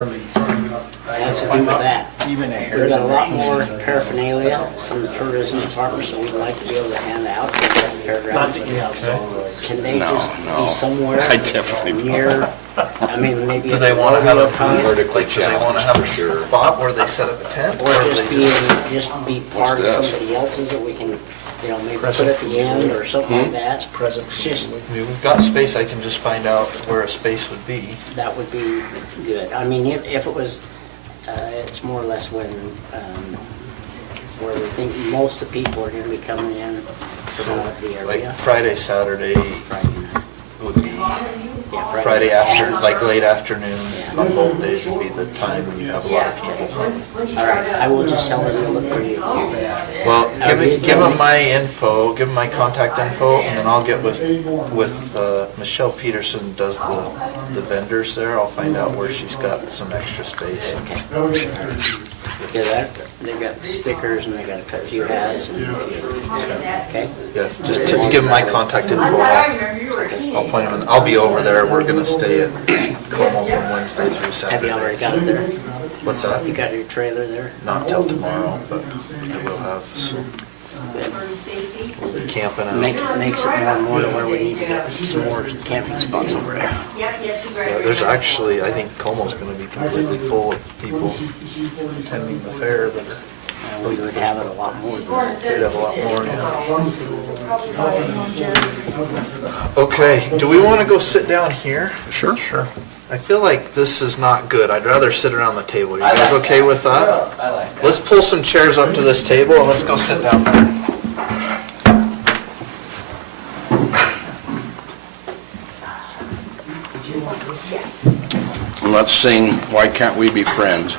Has to do with that. Even a We've got a lot more paraphernalia from the tourism department, so we'd like to be able to hand out to the fairgrounds. Can they just be somewhere I definitely near, I mean, maybe. Do they want to have a Vertically do they want to have a challenged, for sure. spot where they set up a tent? Or just be part of this? somebody else's that we can, maybe put at the end or something like that. It's just, I mean, we've got space, I can just find out where a space would be. that would be good. I mean, if it was, it's more or less where we think most of the people are gonna be coming in from the Like area. Friday, Saturday Friday night. would be, Yeah, Friday after, night. like late afternoon on both days would be the time when you have a lot of people. All right, I will just tell them to look for you. Well, give them my info, give them my contact info, and then I'll get with Michelle Peterson does the vendors there. I'll find out where she's got some extra space. Because they've got stickers and they got a few hats and a few, okay? Yeah, just to give them my contact info. I'll point them in. I'll be over there. We're gonna stay at Como from Wednesday through Have you already Saturday. got it there? What's that? You got your trailer there? Not till tomorrow, but I will have. So Good. we'll be camping out. Makes it more and more to where we need to get some more camping spots over there. Yeah, there's actually, I think Como's gonna be completely full of people attending the fair. That We would have it a lot more than that. they'd have a lot more. Yeah. Okay. Do we want to go sit down here? Sure. Sure. I feel like this is not good. I'd rather sit around the table. You guys okay with that? I like that. Let's pull some chairs up to this table and let's go sit down there. Let's sing Why Can't We Be Friends?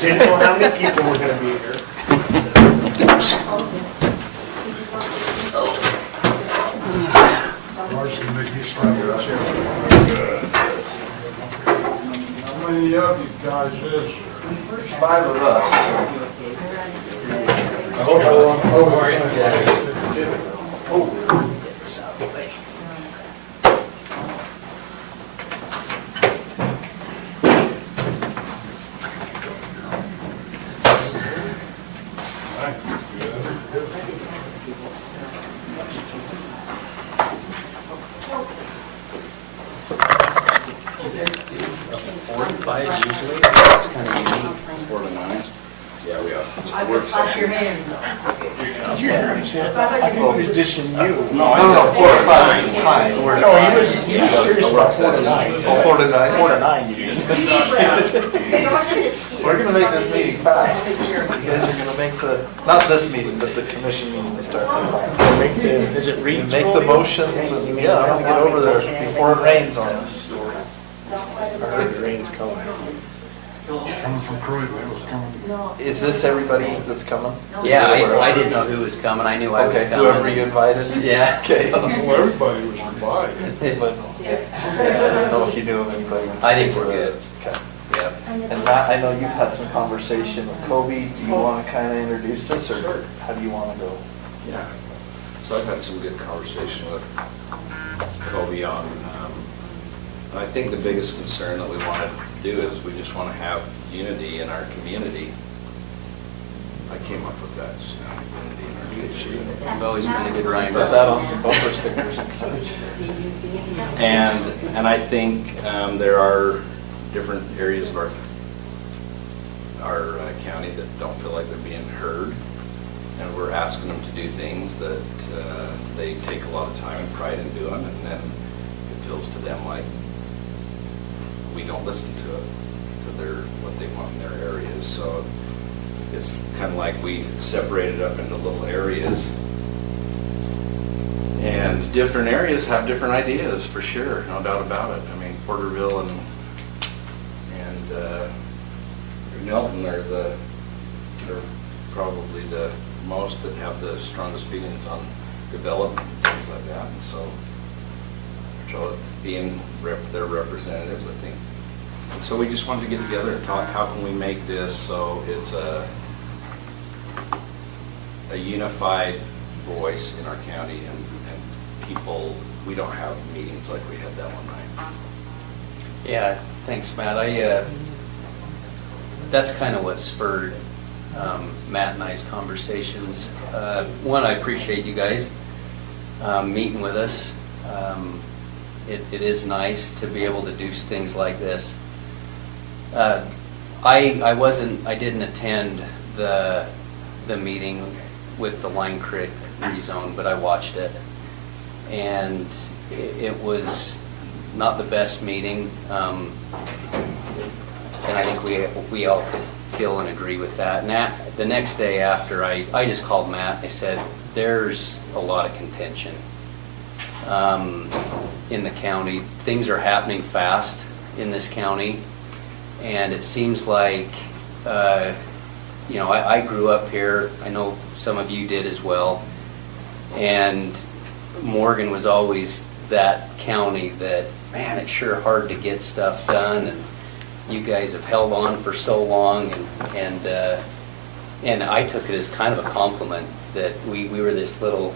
Didn't know how many people were gonna be here. How many of you guys is there? There's 5 of us. I hope I won't I think it was just in you. No, 4 or 5 is the time. No, he was serious about 4 to 9. 4 to 9. 4 to 9 you did. We're gonna make this meeting fast. You guys are gonna make not this meeting, but the commission meeting starts at 5. Is it Reed's? Make the motions and, yeah, I wanna get over there before it rains on us. I heard the rain's coming. coming from Croydon, it was coming. Is this everybody that's coming? Yeah, I didn't know who was coming. I knew I was Okay, coming. whoever you invited? Yeah. Okay. so- Well, everybody was invited. But, yeah, I don't know if you knew of anybody. I think we're good. Okay. Yeah. And Matt, I know you've had some conversation with Kobe. Do you want to kind of introduce this, or how do you want to go? Yeah, so I've had some good conversation with Kobe on, and I think the biggest concern that we want to do is we just want to have unity in our community. I came up with that just now, unity in our community. You've always been a good rhyme. Put that on some bumper stickers and such. And I think there are different areas of our county that don't feel like they're being heard. And we're asking them to do things that they take a lot of time and pride in doing, and then it feels to them like we don't listen to it, to what they want in their areas. So it's kind of like we separated up into little areas. And different areas have different ideas, for sure, no doubt about it. I mean, Porterville and Nelton are they're probably the most that have the strongest feelings on development and things like that. And so being their representatives, I think. And so we just wanted to get together and talk, how can we make this so it's a unified voice in our county, and people, we don't have meetings like we had that one night. Yeah, thanks, Matt. That's kind of what spurred Matt and I's conversations. One, I appreciate you guys meeting with us. It is nice to be able to do things like this. I didn't attend the meeting with the Line Creek rezone, but I watched it. And it was not the best meeting. And I think we all could feel and agree with that. And the next day after, I just called Matt. I said, there's a lot of contention in the county. Things are happening fast in this county. And it seems like, I grew up here. I know some of you did as well. And Morgan was always that county that, man, it's sure hard to get stuff done. And you guys have held on for so long, and I took it as kind of a compliment that we were this little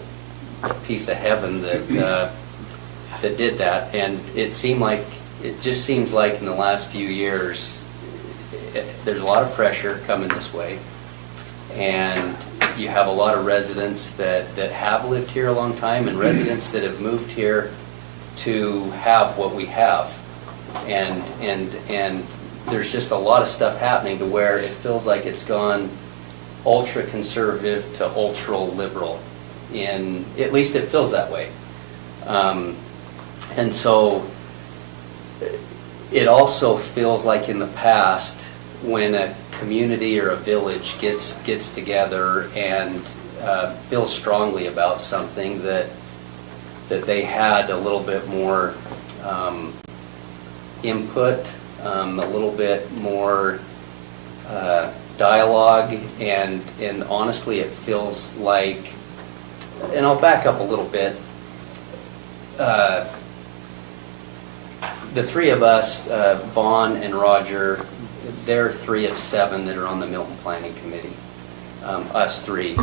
piece of heaven that did that. And it just seems like in the last few years, there's a lot of pressure coming this way, and you have a lot of residents that have lived here a long time, and residents that have moved here to have what we have. And there's just a lot of stuff happening to where it feels like it's gone ultra conservative to ultra liberal. At least it feels that way. And so it also feels like in the past, when a community or a village gets together and feels strongly about something, that they had a little bit more input, a little bit more dialogue, and honestly it feels like, and I'll back up a little bit, the three of us, Vaughn and Roger, they're 3 of 7 that are on the Milton Planning Committee, us 3.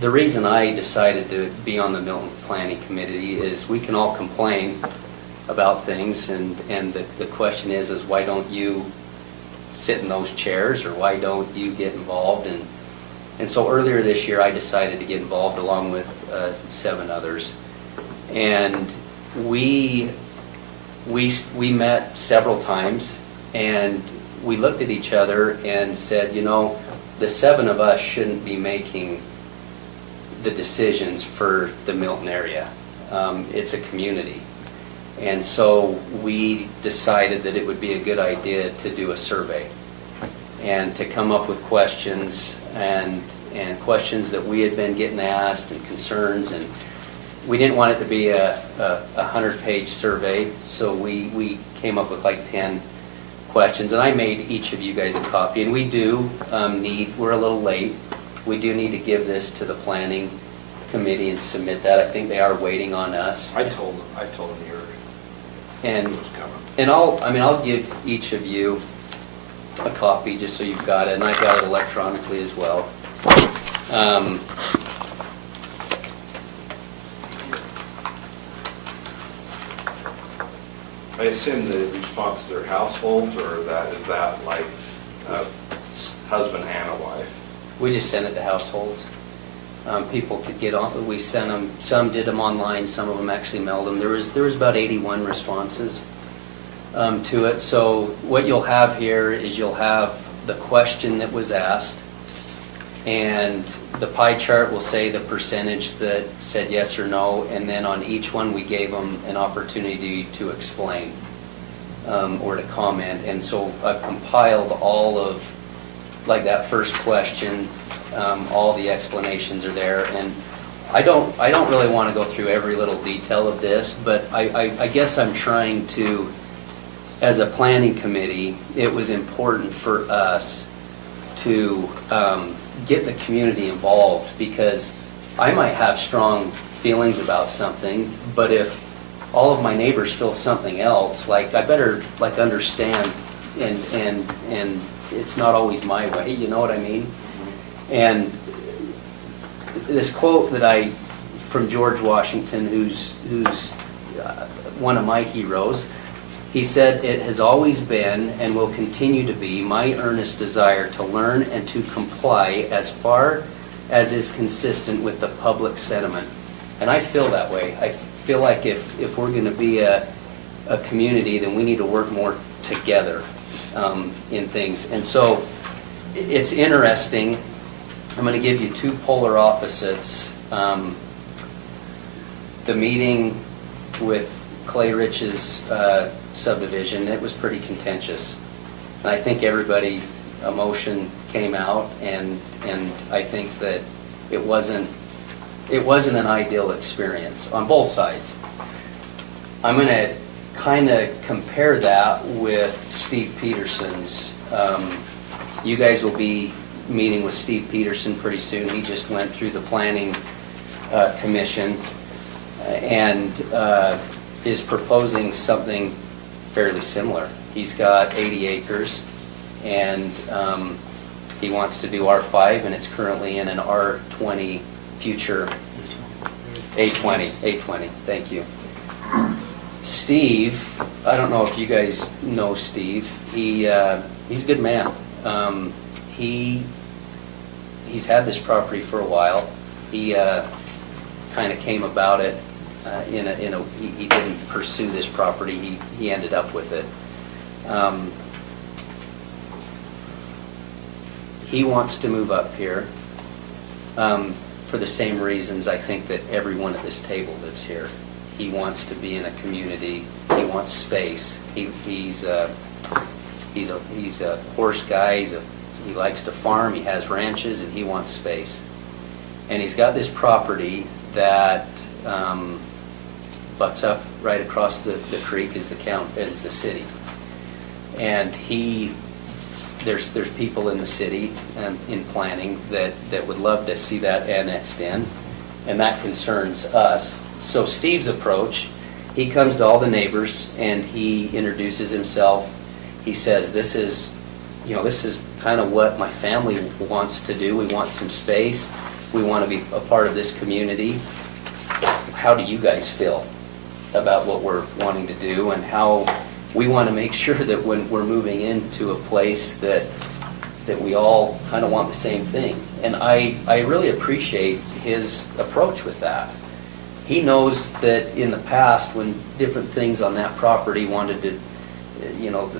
The reason I decided to be on the Milton Planning Committee is we can all complain about things, and the question is why don't you sit in those chairs, or why don't you get involved? And so earlier this year I decided to get involved along with 7 others, and we met several times, and we looked at each other and said, the 7 of us shouldn't be making the decisions for the Milton area. It's a community. And so we decided that it would be a good idea to do a survey and to come up with questions and questions that we had been getting asked, and concerns. And we didn't want it to be a 100-page survey, so we came up with like 10 questions, and I made each of you guys a copy. And we do we're a little late, we do need to give this to the planning committee and submit that. I think they are waiting on us. I told them yours. And I'll give each of you a copy just so you've got it, and I've got it electronically as well. I assume the response to their households, or is that like husband and a wife? We just sent it to households. People could get on. We sent them. Some did them online. Some of them actually mailed them. There was about 81 responses to it. So what you'll have here is you'll have the question that was asked, and the pie chart will say the percentage that said yes or no, and then on each one we gave them an opportunity to explain or to comment. And so I've compiled all of, like, that first question. All the explanations are there, and I don't really want to go through every little detail of this, but I guess I'm trying to, as a planning committee, it was important for us to get the community involved, because I might have strong feelings about something, but if all of my neighbors feel something else, I better understand, and it's not always my way, you know what I mean? And this quote from George Washington, who's one of my heroes, He said, "It has always been and will continue to be my earnest desire to learn and to comply as far as is consistent with the public sentiment." And I feel that way. I feel like if we're going to be a community, then we need to work more together in things. And so it's interesting. I'm going to give you two polar opposites. The meeting with Clay Rich's subdivision, it was pretty contentious. And I think everybody, emotion came out, and I think that it wasn't an ideal experience on both sides. I'm going to kind of compare that with Steve Peterson's. You guys will be meeting with Steve Peterson pretty soon. He just went through the planning commission and is proposing something fairly similar. He's got 80 acres, and he wants to do R5, and it's currently in an R20 future, A20, thank you. Steve, I don't know if you guys know Steve. He's a good man. He's had this property for a while. He kind of came about it he didn't pursue this property. He ended up with it. He wants to move up here for the same reasons I think that everyone at this table lives here. He wants to be in a community. He wants space. He's a horse guy. He likes to farm. He has ranches, and he wants space. And he's got this property that butts up right across the creek is the city. And there's people in the city in planning that would love to see that annexed in, and that concerns us. So Steve's approach, he comes to all the neighbors and he introduces himself. He says, this is kind of what my family wants to do. We want some space. We want to be a part of this community. How do you guys feel about what we're wanting to do, and how we want to make sure that when we're moving into a place that we all kind of want the same thing? And I really appreciate his approach with that. He knows that in the past, when different things on that property wanted to,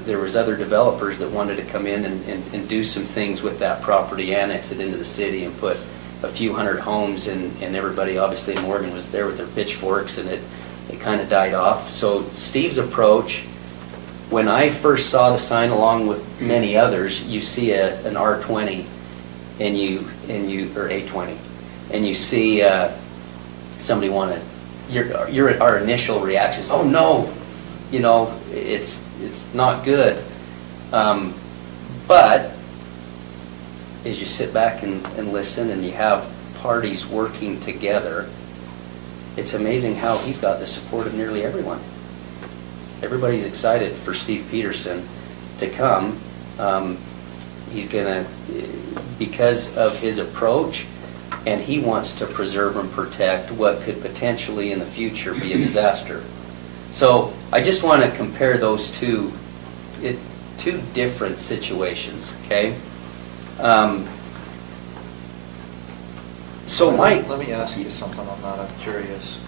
there was other developers that wanted to come in and do some things with that property, annex it into the city and put a few hundred homes, and everybody obviously in Morgan was there with their pitchforks, and it kind of died off. So Steve's approach, when I first saw the sign along with many others, you see an R20 or A20, and you see somebody our initial reaction is, oh no, it's not good. But as you sit back and listen, and you have parties working together, it's amazing how he's got the support of nearly everyone. Everybody's excited for Steve Peterson to come. He's gonna, because of his approach, and he wants to preserve and protect what could potentially in the future be a disaster. So I just want to compare those two different situations, okay? So Mike, let me ask you something on that. I'm curious.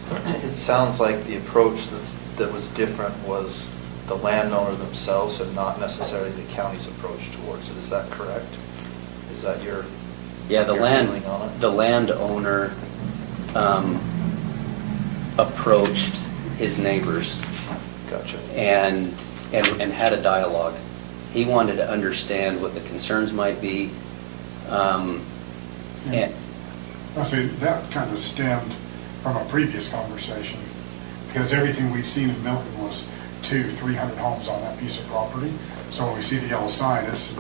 It sounds like the approach that was different was the landowner themselves and not necessarily the county's approach towards it. Is that correct? Is that your feeling on it? The landowner approached his neighbors. Gotcha. And had a dialogue. He wanted to understand what the concerns might be. I see, that kind of stemmed from a previous conversation, because everything we'd seen in Milton was 200-300 homes on that piece of property. So when we see the yellow sign, it's,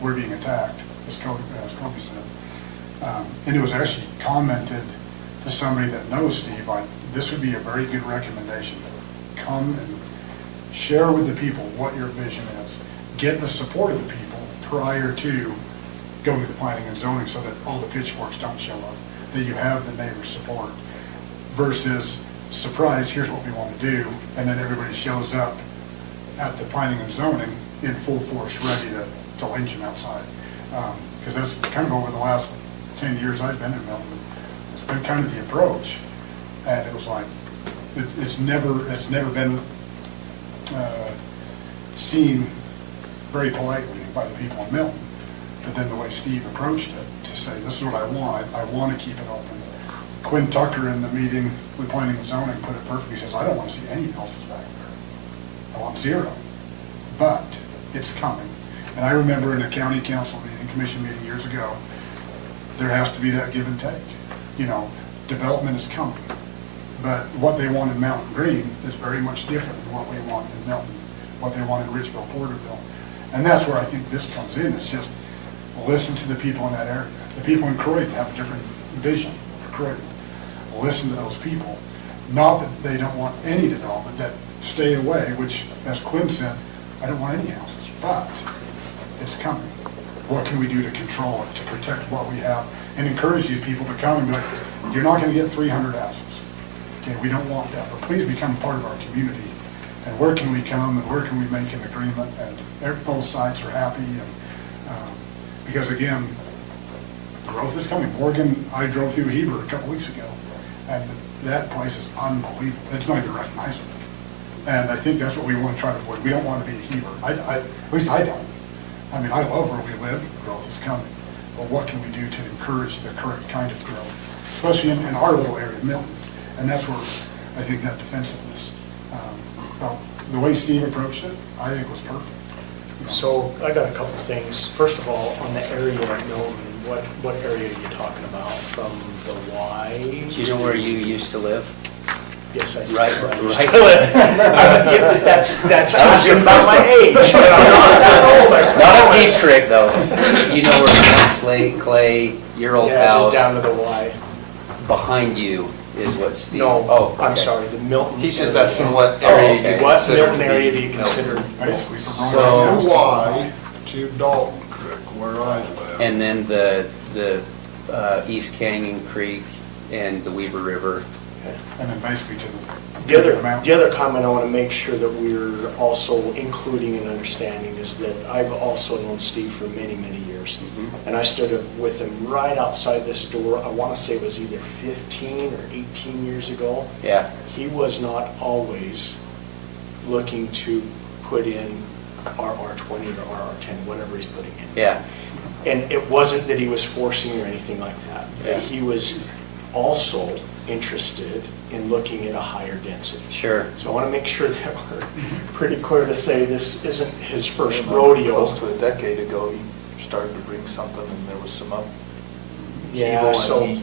we're being attacked, as Kobe said. And it was actually commented to somebody that knows Steve, this would be a very good recommendation. Come and share with the people what your vision is. Get the support of the people prior to going to the planning and zoning, so that all the pitchforks don't show up, that you have the neighbor's support, versus surprise, here's what we want to do, and then everybody shows up at the planning and zoning in full force, ready to lynch him outside. Because that's kind of over the last 10 years I've been in Milton, it's been kind of the approach. And it was like, it's never been seen very politely by the people in Milton. But then the way Steve approached it, to say, this is what I want to keep it open. Quinn Tucker in the meeting with planning and zoning put it perfectly. He says, I don't want to see any houses back there. I want zero. But it's coming. And I remember in a county council meeting, commission meeting years ago, there has to be that give and take. You know, development is coming. But what they want in Mountain Green is very much different than what we want in Milton, what they want in Richville, Porterville. And that's where I think this comes in. It's just listen to the people in that area. The people in Croydon have a different vision for Croydon. Listen to those people. Not that they don't want any development, that stay away, which, as Quinn said, I don't want any houses, but it's coming. What can we do to control it, to protect what we have, and encourage these people to come and be like, you're not going to get 300 houses. Okay, we don't want that, but please become part of our community. And where can we come, and where can we make an agreement, and both sides are happy, and because again, growth is coming. Morgan, I drove through Heber a couple weeks ago, and that place is unbelievable. It's not even recognizable. And I think that's what we want to try to avoid. We don't want to be a Heber. At least I don't. I mean, I love where we live. Growth is coming. But what can we do to encourage the correct kind of growth, especially in our little area, Milton? And that's where I think that defensiveness, well, the way Steve approached it, I think was perfect. You know? So I got a couple of things. First of all, on the area of Milton, what area are you talking about? From the Y? Do you know where you used to live? Yes, I do. Right. That's asking about my age. Not a Peace Creek, though. You know where Slate, Clay, your old Yeah, house, just down to the Y. behind you is what Steve. No, Oh, I'm okay. sorry, the Milton. He's just area. asking what Oh, area okay. you What consider Milton to area be do you Milton. consider? Basically, from So- Rochester Y to Dalton Creek, where I live. And then the East Canyon Creek and the Weaver River. and then basically to The mountain. other comment I want to make sure that we're also including and understanding is that I've also known Steve for many, many years. And I stood with him right outside this door, I want to say it was either 15 or 18 years ago. Yeah. He was not always looking to put in RR20 or RR10, whatever he's putting in. Yeah. And it wasn't that he was forcing or anything like that. Yeah. He was also interested in looking at a higher density. Sure. So I want to make sure that we're pretty clear to say this isn't his first rodeo. Close to a decade ago, he started to bring something, and there was some Yeah, upheaval, so and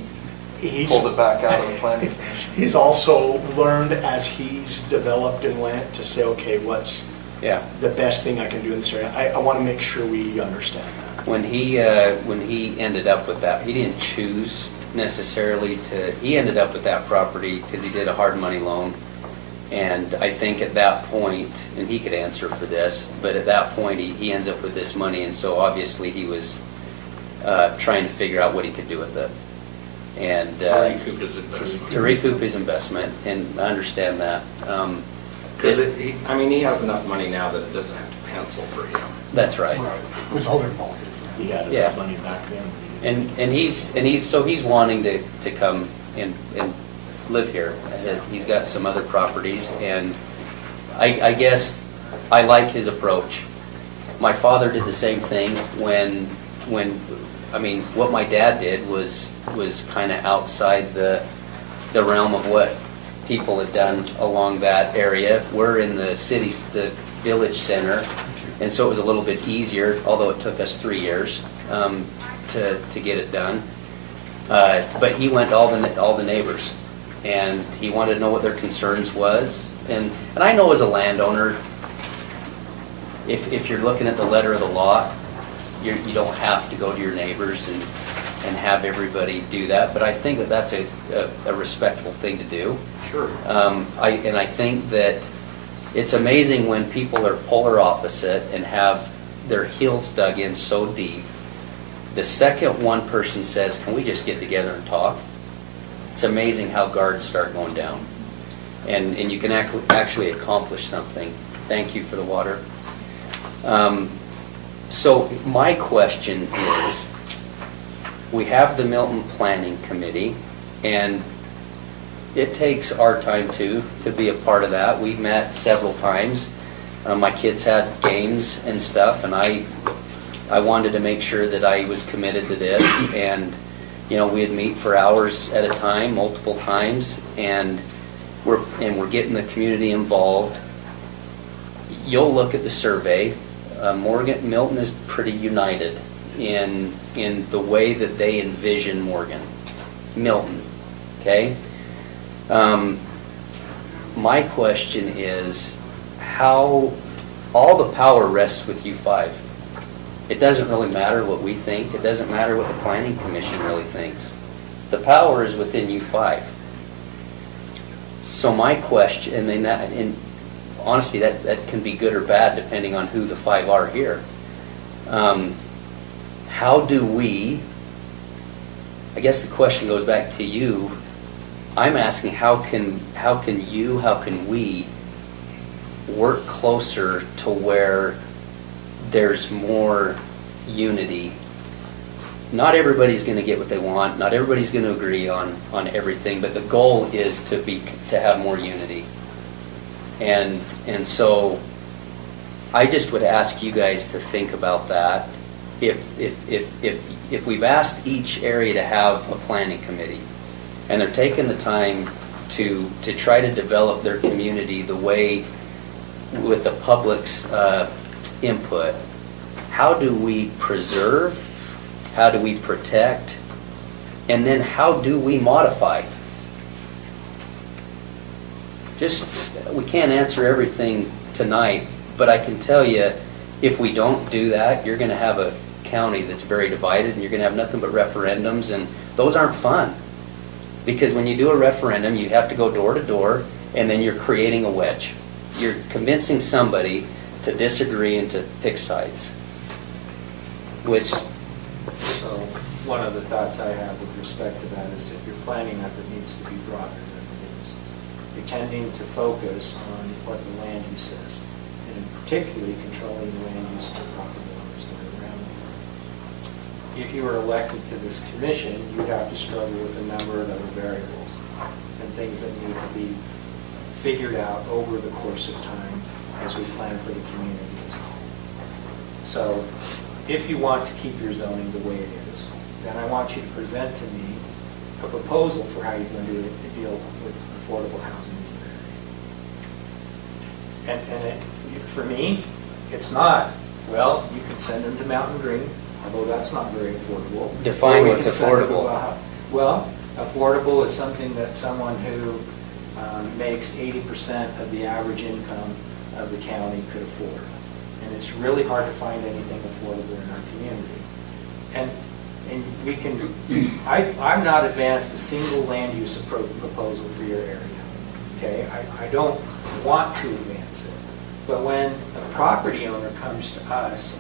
he he's, pulled it back out of the planning commission. he's also learned as he's developed and went to say, okay, what's Yeah. the best thing I can do in this area? I want to make sure we understand that. When he ended up with that, he didn't choose necessarily to, he ended up with that property because he did a hard money loan. And I think at that point, and he could answer for this, but at that point, he ends up with this money, and so obviously he was trying to figure out what he could do with it. And Recoup his investment. to recoup his investment, and I understand that. Because he has enough money now that it doesn't have to pencil for him. That's right. Right, which whole different ballgame. He had Yeah. enough money back then. And he's wanting to come and live here. He's got some other properties, and I guess I like his approach. My father did the same thing when I mean, what my dad did was kind of outside the realm of what people had done along that area. We're in the village center, and so it was a little bit easier, although it took us 3 years to get it done. But he went to all the neighbors, and he wanted to know what their concerns was. And I know as a landowner, if you're looking at the letter of the law, you don't have to go to your neighbors and have everybody do that. But I think that that's a respectable thing to do. Sure. I think that it's amazing when people are polar opposite and have their heels dug in so deep. The second one person says, can we just get together and talk? It's amazing how guards start going down. And you can actually accomplish something. thank you for the water. So my question is, we have the Milton Planning Committee, and it takes our time too to be a part of that. We've met several times. My kids had games and stuff, and I wanted to make sure that I was committed to this. And we'd meet for hours at a time, multiple times, and we're getting the community involved. You'll look at the survey. Milton is pretty united in the way that they envision Milton, okay? My question is, how all the power rests with you five. It doesn't really matter what we think. It doesn't matter what the Planning Commission really thinks. The power is within you five. So my question, and honestly, that can be good or bad depending on who the five are here. How do we, I guess the question goes back to you. I'm asking how can we work closer to where there's more unity? Not everybody's going to get what they want. Not everybody's going to agree on everything, but the goal is to have more unity. And so I just would ask you guys to think about that. If we've asked each area to have a planning committee, and they're taking the time to try to develop their community the way with the public's input, how do we preserve? How do we protect? And then how do we modify? We can't answer everything tonight, but I can tell you, if we don't do that, you're going to have a county that's very divided, and you're going to have nothing but referendums, and those aren't fun. Because when you do a referendum, you have to go door to door, and then you're creating a wedge. You're convincing somebody to disagree and to pick sides. So one of the thoughts I have with respect to that is if your planning effort needs to be broader than it is. You're tending to focus on what the land use is, and particularly controlling the land use of the property owners that are around you. If you were elected to this commission, you'd have to struggle with a number of other variables and things that need to be figured out over the course of time as we plan for the community as a whole. So if you want to keep your zoning the way it is, then I want you to present to me a proposal for how you're going to deal with affordable housing in your area. And for me, it's not, well, you can send them to Mountain Green, although that's not very affordable. Define what's affordable. Well, affordable is something that someone who makes 80% of the average income of the county could afford. And it's really hard to find anything affordable in our community. And we can, I've not advanced a single land use proposal for your area. Okay, I don't want to advance it. But when a property owner comes to us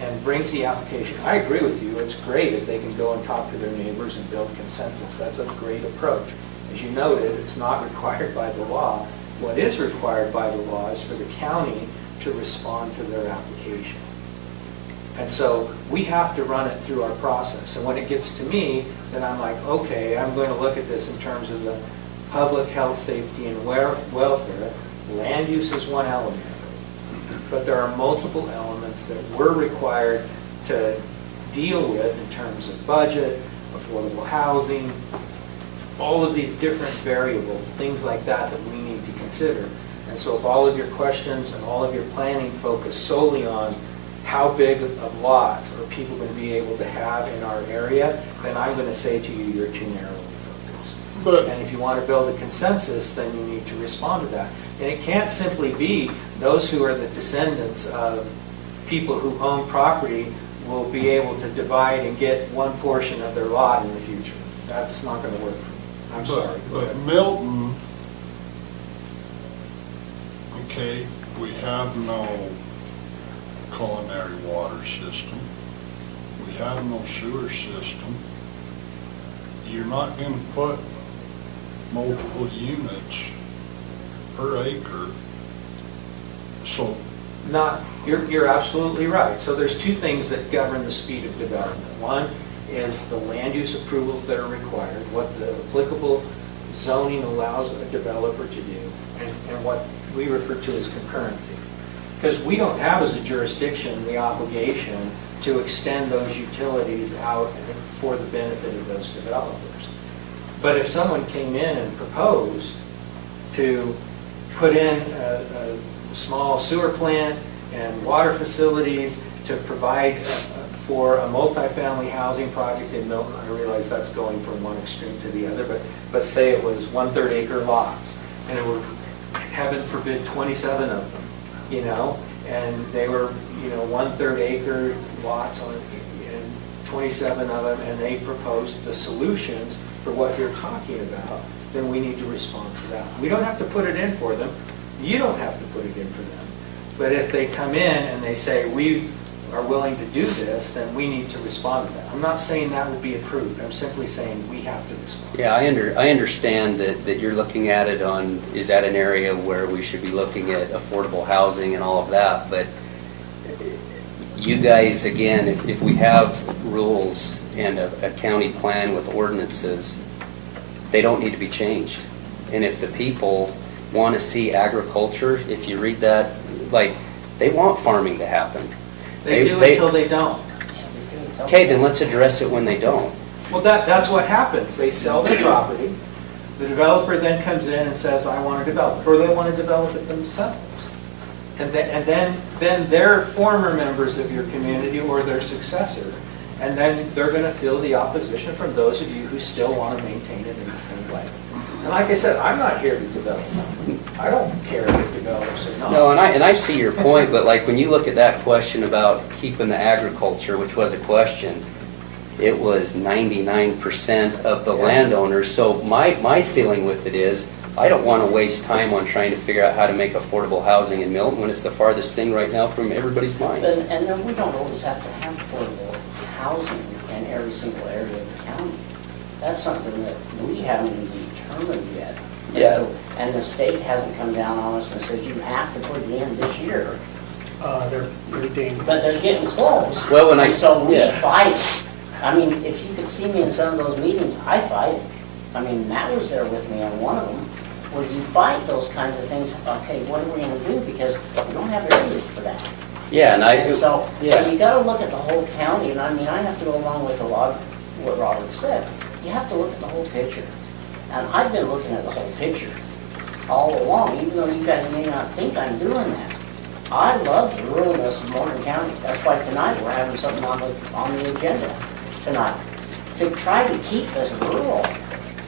and brings the application, I agree with you, it's great if they can go and talk to their neighbors and build consensus. That's a great approach. As you noted, it's not required by the law. What is required by the law is for the county to respond to their application. And so we have to run it through our process. And when it gets to me, then I'm like, okay, I'm going to look at this in terms of the public health, safety, and welfare. Land use is one element of it. But there are multiple elements that we're required to deal with in terms of budget, affordable housing, all of these different variables, things like that that we need to consider. And so if all of your questions and all of your planning focus solely on how big of lots are people going to be able to have in our area, then I'm going to say to you, you're too narrowly focused. And if you want to build a consensus, then you need to respond to that. And it can't simply be those who are the descendants of people who own property will be able to divide and get one portion of their lot in the future. That's not going to work for me. I'm sorry. But Milton, okay, we have no culinary water system. We have no sewer system. You're not going to put multiple units per acre So, You're absolutely right. So there's two things that govern the speed of development. One is the land use approvals that are required, what the applicable zoning allows a developer to do, and what we refer to as concurrency. Because we don't have as a jurisdiction the obligation to extend those utilities out for the benefit of those developers. But if someone came in and proposed to put in a small sewer plant and water facilities to provide for a multifamily housing project in Milton, I realize that's going from one extreme to the other, but say it was 1/3 acre lots, and it were, heaven forbid, 27 of them, and they were, 1/3 acre lots and 27 of them, and they proposed the solutions for what you're talking about, then we need to respond to that. We don't have to put it in for them. You don't have to put it in for them. But if they come in and they say, we are willing to do this, then we need to respond to that. I'm not saying that will be approved. I'm simply saying we have to respond. Yeah, I understand that you're looking at it on, is that an area where we should be looking at affordable housing and all of that, but you guys, again, if we have rules and a county plan with ordinances, they don't need to be changed. And if the people want to see agriculture, if you read that, like, they want farming to happen. They do until they don't. Okay, then let's address it when they don't. Well, that's what happens. They sell their property. The developer then comes in and says, I want to develop it, or they want to develop it themselves. And then they're former members of your community or their successor, and then they're going to feel the opposition from those of you who still want to maintain it in the same way. And like I said, I'm not here to develop. I don't care if it develops or not. No, and I see your point, but like when you look at that question about keeping the agriculture, which was a question, it was 99% of the landowners. So my feeling with it is, I don't want to waste time on trying to figure out how to make affordable housing in Milton when it's the farthest thing right now from everybody's minds. And then we don't always have to have affordable housing in every single area of the county. That's something that we haven't even determined yet. Yeah. And the state hasn't come down on us and said, you have to put it in this year. They're dangerous. But they're getting close. Well, when I- And so we yeah. fight it. I mean, if you could see me in some of those meetings, I fight it. I mean, Matt was there with me on one of them, where you fight those kinds of things. Okay, what are we going to do? Because we don't have areas for that. Yeah, And so you got to look at the whole county, and I mean, I have to go along with a lot of what Robert said. You have to look at the whole picture. And I've been looking at the whole picture all along, even though you guys may not think I'm doing that. I love the ruralness of Morgan County. That's why tonight we're having something on the agenda tonight, to try to keep us rural,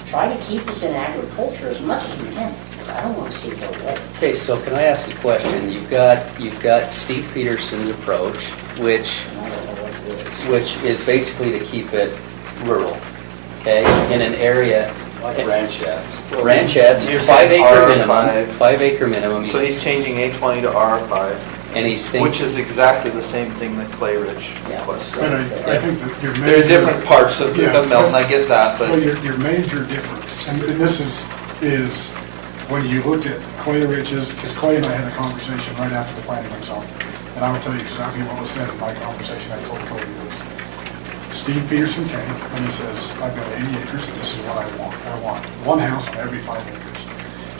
try to keep us in agriculture as much as we can. I don't want to see it go away. Okay, so can I ask a question? You've got Steve Peterson's approach, which And I don't know what it is. is basically to keep it rural, okay, in an area. Like ranchettes. Ranchettes, You're 5 saying acre R5. minimum, 5 acre minimum, So he's changing A20 to R5, and he's thinking. which is exactly the same thing that Clay Ridge Yeah. requests. But I think that your major... There are different parts of Yeah, Milton, I get that, Well, but your major difference, and this is when you looked at Clay Ridge's, because Clay and I had a conversation right after the planning went on, and I'll tell you exactly what was said in my conversation. I told Cody this. Steve Peterson came and he says, I've got 80 acres and this is what I want. I want one house on every 5 acres.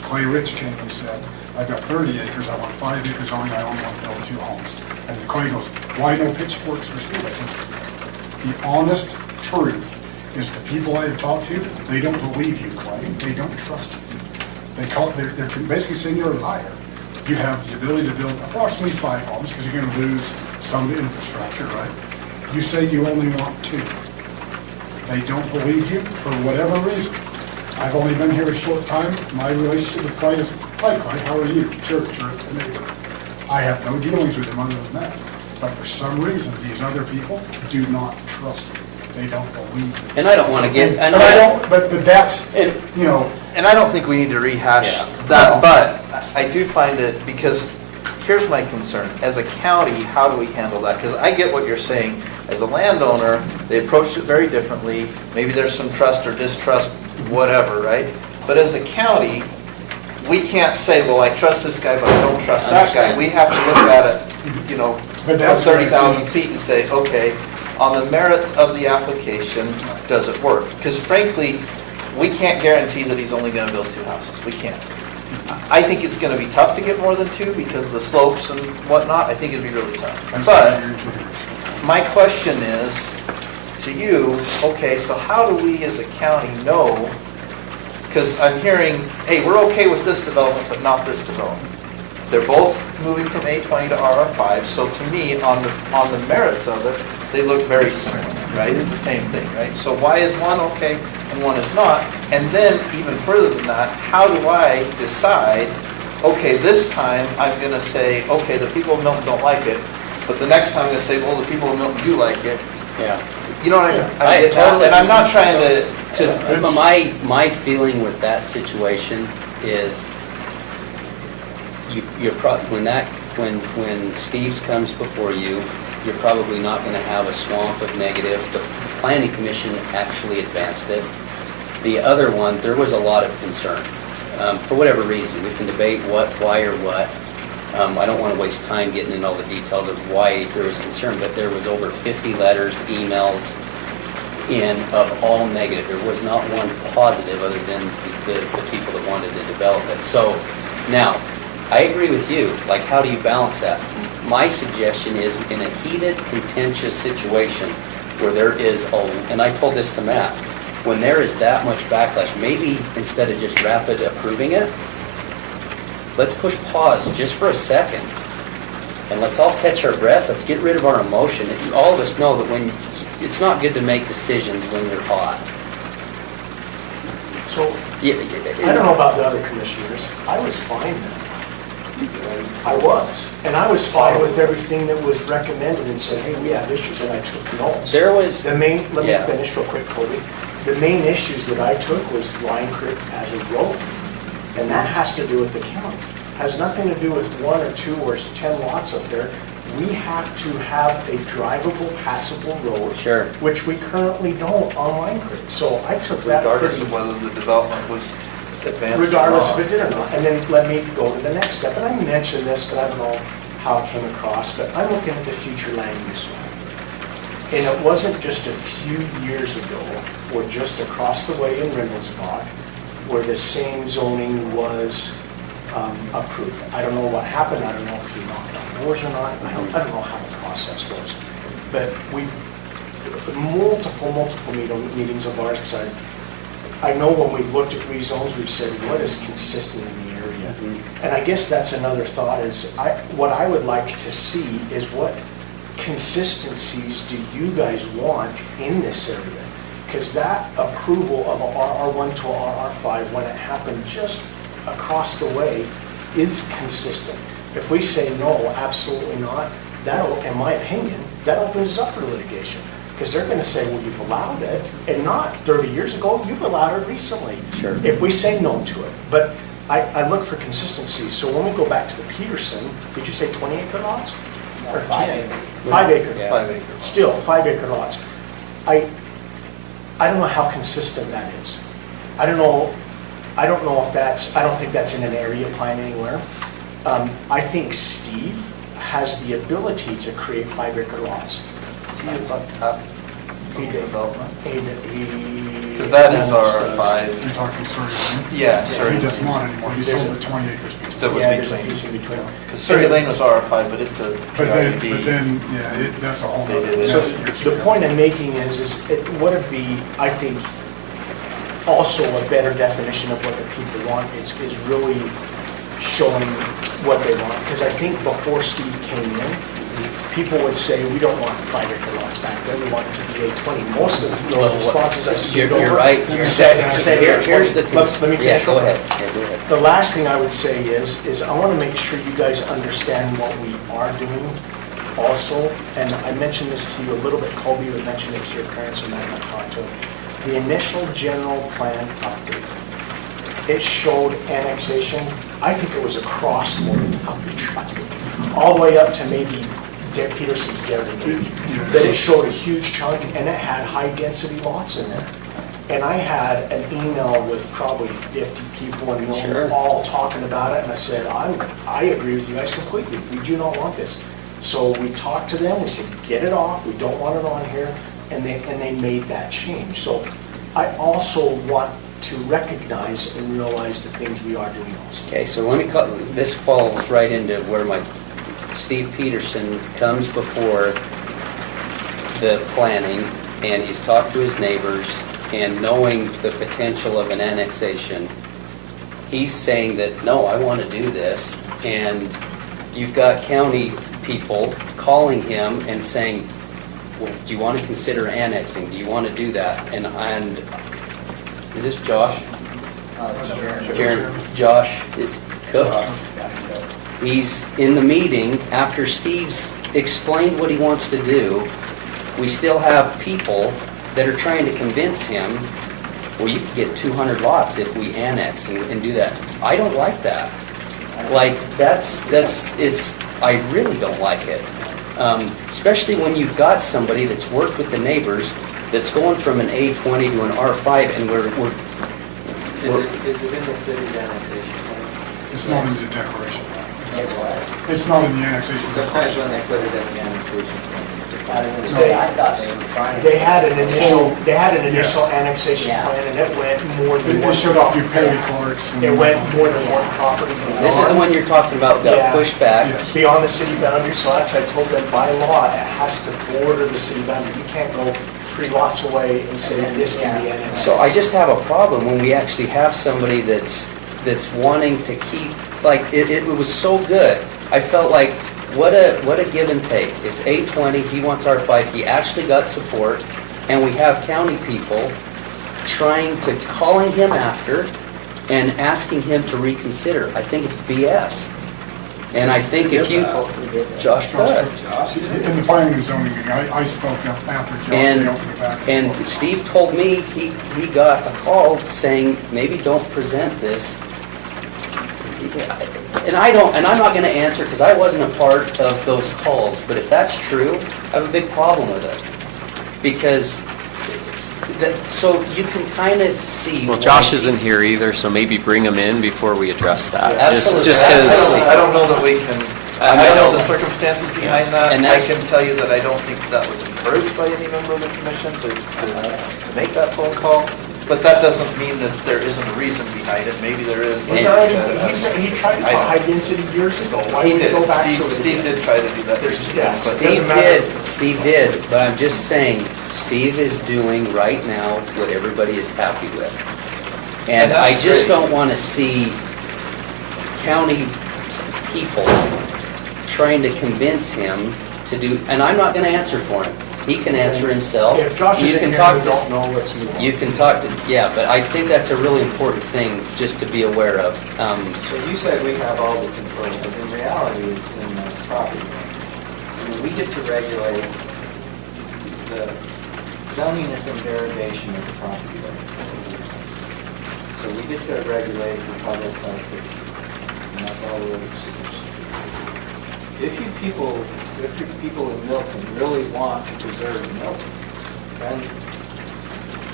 Clay Ridge came and said, I've got 30 acres, I want 5 acres only, I only want to build 2 homes. And Clay goes, why no pitchforks for Steve? I said, the honest truth is the people I have talked to, they don't believe you, Clay. They don't trust you. They're basically saying you're a liar. You have the ability to build approximately 5 homes because you're going to lose some of the infrastructure, right? You say you only want 2. They don't believe you for whatever reason. I've only been here a short time. My relationship with Clay is, hi Clay, how are you? Church or a neighbor. I have no dealings with him other than that. But for some reason, these other people do not trust you. They don't believe you. And I don't want to get, But I don't, but that's, And- you know, and I don't think we need to rehash Yeah. that, but I do find it, because here's my concern. As a county, how do we handle that? Because I get what you're saying. As a landowner, they approached it very differently. Maybe there's some trust or distrust, whatever, right? But as a county, we can't say, well, I trust this guy, but I don't trust that guy. Understand. We have to look at it, you know, But from that's what I 30,000 think- feet and say, okay, on the merits of the application, does it work? Because frankly, we can't guarantee that he's only gonna build 2 houses. We can't. I think it's gonna be tough to get more than 2 because of the slopes and whatnot. I think it'd be really tough. But my question is to you, okay, so how do we as a county know? Because I'm hearing, hey, we're okay with this development, but not this development. They're both moving from A20 to RR5, so to me, on the merits of it, they look very similar, right? It's the same thing, right? So why is one okay and one is not? And then, even further than that, how do I decide, okay, this time I'm gonna say, okay, the people of Milton don't like it, but the next time I'm gonna say, well, the people of Milton do like it. Yeah. You know what I I get that? totally- And I'm not trying to, But my feeling with that situation is when Steve's comes before you, you're probably not gonna have a swamp of negative. The planning commission actually advanced it. The other one, there was a lot of concern, for whatever reason. We can debate what, why, or what. I don't wanna waste time getting into all the details of why there was concern, but there was over 50 letters, emails, of all negative. There was not one positive other than the people that wanted to develop it. So now, I agree with you, like how do you balance that? My suggestion is in a heated, contentious situation where there is, and I told this to Matt, when there is that much backlash, maybe instead of just rapid approving it, let's push pause just for a second. And let's all catch our breath, let's get rid of our emotion. All of us know that when, it's not good to make decisions when you're hot. So, Yeah, I don't know about the other commissioners, I was fine then. I was, and I was fine with everything that was recommended and said, hey, we have issues, and I took notes. There was, The main, let me Yeah. finish real quick, Cody. The main issues that I took was Lion Creek as a road, and that has to do with the county. Has nothing to do with 1 or 2 or 10 lots up there. We have to have a drivable, passable road. Sure. Which we currently don't on Lion Creek. So I took that regardless pretty, of whether the development was advanced or regardless not. if it did or not. And then let me go to the next step. And I mentioned this, but I don't know how it came across, but I'm looking at the future land use plan. And it wasn't just a few years ago, or just across the way in Rindelsbach, where the same zoning was approved. I don't know what happened, I don't know if he knocked on doors or not, I don't know how the process was. But multiple meetings of ours, because I know when we've looked at rezones, we've said, what is consistent in the area? And I guess that's another thought is, what I would like to see is what consistencies do you guys want in this area? Because that approval of a RR1 to a RR5, when it happened just across the way, is consistent. If we say no, absolutely not, that'll, in my opinion, that opens us up for litigation. Because they're going to say, well, you've allowed it, and not 30 years ago, you've allowed it recently. Sure. If we say no to it. But I look for consistency. So when we go back to the Peterson, did you say 20-acre lots? Or 5 10? acre. 5 acre. Yeah. 5 acre. Still, 5 acre lots. I don't know how consistent that is. I don't know if that's, I don't think that's in an area plan anywhere. I think Steve has the ability to create 5 acre lots. See about half He the did. development? Because Because that is our You're talking Surrey Lane? Yeah, He Surrey does Lane. not anymore, he sold the 20 acres. That was Yeah, there's a between. piece in between. Because Surrey Lane was RR5, but it's a But PRD. then, yeah, that's a whole It nother is. So mess years the ago. point I'm making is what would be, I think, also a better definition of what the people want is really showing what they want. Because I think before Steve came in, people would say, we don't want 5 acre lots back there, we want it to be A20. Most of those responses I see. You're right. Here's the. Let me finish. Yeah, go real ahead. quick. Yeah, go ahead. The last thing I would say is I want to make sure you guys understand what we are doing also. And I mentioned this to you a little bit, Colby, you mentioned it to your parents, and I talked to them. The initial general plan update, it showed annexation. I think it was across more than all the way up to maybe Peterson's Dairy. That it showed a huge chunk, and it had high-density lots in there. And I had an email with probably 50 people and Sure. they're all talking about it, and I said, I agree with you guys completely, we do not want this. So we talked to them, we said, get it off, we don't want it on here, and they made that change. So I also want to recognize and realize the things we are doing also. Okay, so let me call, this falls right into where Steve Peterson comes before the planning, and he's talked to his neighbors, and knowing the potential of an annexation, he's saying that, no, I want to do this, and you've got county people calling him and saying, well, do you want to consider annexing? Do you want to do that? And is this Josh? Jared, Josh is Cook. He's in the meeting after Steve's explained what he wants to do. We still have people that are trying to convince him, well, you could get 200 lots if we annex and do that. I don't like that. Like, I really don't like it. Especially when you've got somebody that's worked with the neighbors, that's going from an A20 to an R5, and we're Is it in the city's annexation plan? It's not in the declaration. It's not in the annexation Sometimes declaration. when they put it in the annexation plan. I was gonna say, I thought they were trying. They had an initial annexation Yeah. plan, and it went more than It one. showed off your Perry Clarks. and- It went more than one property. this is the one you're talking about, got Yeah. pushed back. Yes. Beyond the city boundary, so actually I told them by law, it has to border the city boundary. You can't go 3 lots away and say this can be annexed. So I just have a problem when we actually have somebody that's wanting to keep, like, it was so good. I felt like, what a give and take. It's A20, he wants R5, he actually got support, and we have county people calling him after and asking him to reconsider. I think it's BS. And I think if you, Josh Cook. In the planning and zoning meeting, I spoke up after Josh, And, they opened it back. and Steve told me he got a call saying, maybe don't present this. And I'm not gonna answer because I wasn't a part of those calls, but if that's true, I have a big problem with it. Because, so you can kind of see. Well, why Josh he- isn't here either, so maybe bring him in before we address that. Absolutely. Just because, I don't know that we can, I I know know. the circumstances behind that. And I that's- can tell you that I don't think that was encouraged by any member of the commission to make that phone call. But that doesn't mean that there isn't a reason behind it. Maybe there is. like He's you already, said. he tried to I know. buy high density years ago. Why He would we did, go back to it? Steve again? did try to do that. Yeah, but- Steve did, but I'm just saying, Steve is doing right now what everybody is happy with. And And I that's just great. don't want to see county people trying to convince him to do, and I'm not going to answer for him. He can answer himself. If Josh You isn't can here, talk we to- don't know what's going on. You can talk to, yeah, but I think that's a really important thing just to be aware of. So you said we have all the control, but in reality, it's in the property. I mean, we get to regulate, the zoning is in derivation of the property right. So we get to regulate the public places, and that's all we're supposed to do. If you people in Milton really want to preserve Milton, then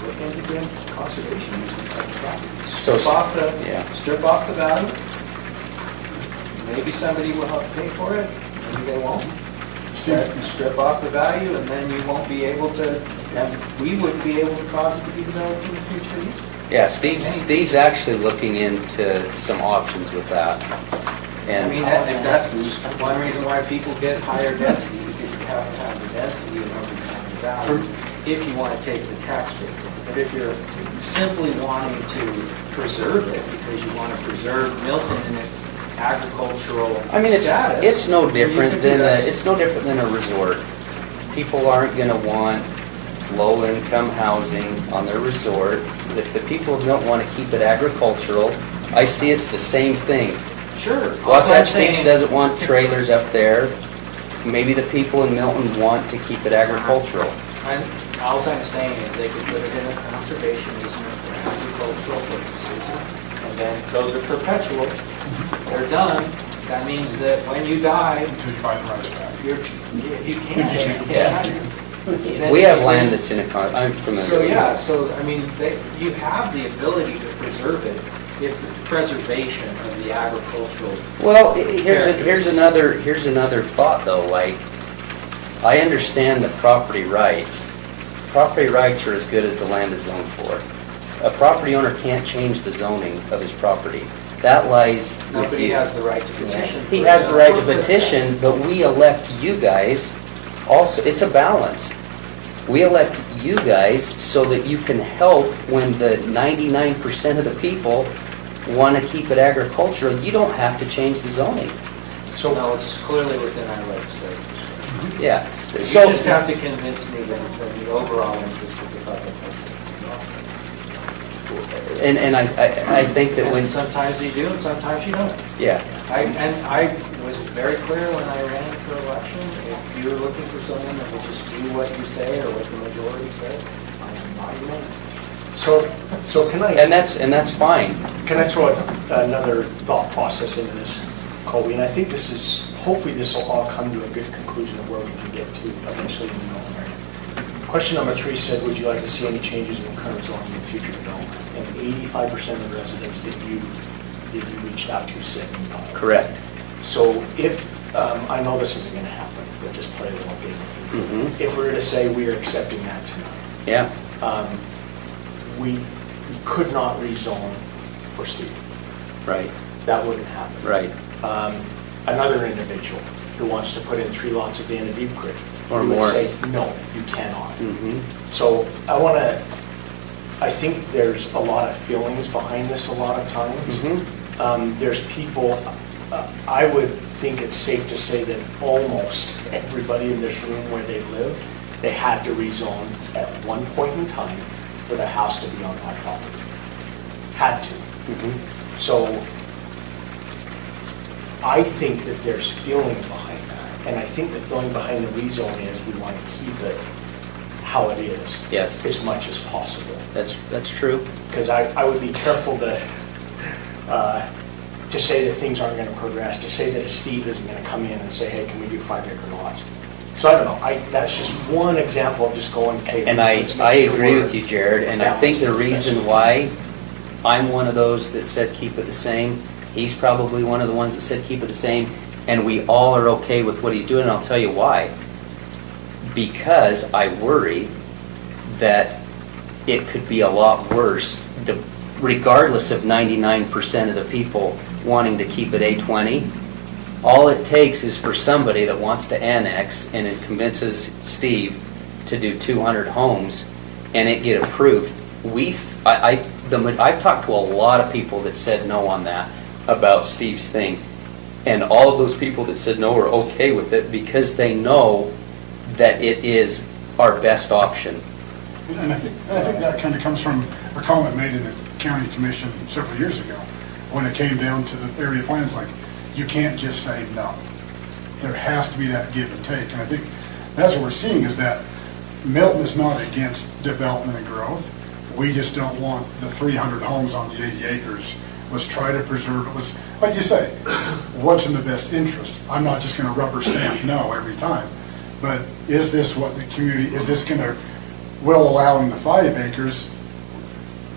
look into doing conservation use of such property. So, yeah. Strip off the value. Maybe somebody will help pay for it, maybe they won't. Strip off the value, and then you won't be able to, and we wouldn't be able to cause it to be developed in the future either. Yeah, Steve's actually looking into some options with that. I And mean, that's one reason why people get higher density, because you have to have the density in order to have the value, if you want to take the tax rate. But if you're simply wanting to preserve it, because you want to preserve Milton in its agricultural I mean, status. it's no then you different can do than that. it's no different than a resort. People aren't gonna want low-income housing on their resort. If the people don't want to keep it agricultural, I see it's the same thing. Sure. All I'm Wasatch Peaks saying- doesn't want trailers up there. Maybe the people in Milton want to keep it agricultural. All I'm saying is they could put it in a conservation easement for agricultural purposes, and then those are perpetual. They're done. That means that when you die, Until you buy the rights back. you're, if you can, If you can. you can. We have land that's in a, I'm familiar. So, with it. yeah, so, I mean, you have the ability to preserve it if the preservation of the agricultural. Well, here's another thought though, like, I understand that property rights are as good as the land is zoned for. A property owner can't change the zoning of his property. That lies with you. Nobody has the right to petition. He has the right to petition, but we elect you guys also, it's a balance. We elect you guys so that you can help when the 99% of the people want to keep it agricultural. You don't have to change the zoning. So, no, it's clearly within our legislative discretion. Yeah. You So just have to convince me that it's in the overall interest of the public. and I think that when, And sometimes you do, and sometimes you don't. yeah. I was very clear when I ran for election, if you're looking for someone that will just do what you say or what the majority said, I am not your man. So can I? And that's fine. Can I throw another thought process into this, Colby? And I think this is, hopefully this will all come to a good conclusion of where we can get to eventually in the Milton area. Question number 3 said, would you like to see any changes in the current zoning in future development? And 85% of the residents that you reached out to said no. Correct. So if, I know this isn't going to happen, but just play a little game with you. Mhm. If we were to say we are accepting that tonight, Yeah. we could not rezone for Steve. Right. That wouldn't happen. Right. Another individual who wants to put in 3 lots at the end of Deep Creek. Or we would more. say, no, you cannot. Mm-hmm. So I think there's a lot of feelings behind this a lot of times. Mm-hmm. There's people, I would think it's safe to say that almost everybody in this room where they live, they had to rezone at one point in time for the house to be on that property. Had to. Mm-hmm. So I think that there's feeling behind that. And I think the feeling behind the rezoning is we want to keep it how it is. Yes. As much as possible. That's true. Because I would be careful to say that things aren't going to progress, to say that Steve isn't going to come in and say, hey, can we do 5-acre lots? So I don't know, that's just one example of just going, hey. And I let's make sure agree we're with you, Jared, and I think the reason why I'm one of those that said keep it the same, he's probably one of the ones that said keep it the same, and we all are okay with what he's doing, and I'll tell you why. Because I worry that it could be a lot worse, regardless of 99% of the people wanting to keep it A20. All it takes is for somebody that wants to annex and it convinces Steve to do 200 homes and it get approved. I've talked to a lot of people that said no on that about Steve's thing. And all of those people that said no are okay with it because they know that it is our best option. And I think that kind of comes from a comment made in the county commission several years ago, when it came down to the area plans, like, you can't just say no. There has to be that give and take. And I think that's what we're seeing, is that Milton is not against development and growth. We just don't want the 300 homes on the 80 acres. Let's try to preserve it. Let's, like you say, what's in the best interest? I'm not just going to rubber stamp no every time. But is this what the community, is this going to, will allowing the 5 acres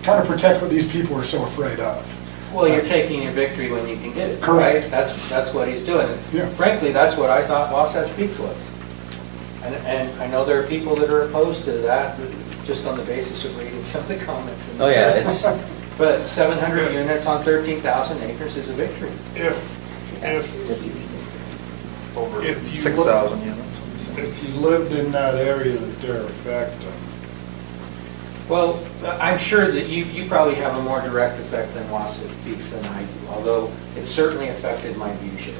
kind of protect what these people are so afraid of? Well, you're taking a victory when you can get it. Correct. Right? That's what he's doing. Yeah. Frankly, that's what I thought Wasatch Peaks was. And I know there are people that are opposed to that, just on the basis of reading some of the comments. In the Oh yeah, survey. it's, But 700 units on 13,000 acres is a victory. If you 6,000 units. If you lived in that area that they're affecting, Well, I'm sure that you probably have a more direct effect than Wasatch Peaks than I do, although it certainly affected my view shed,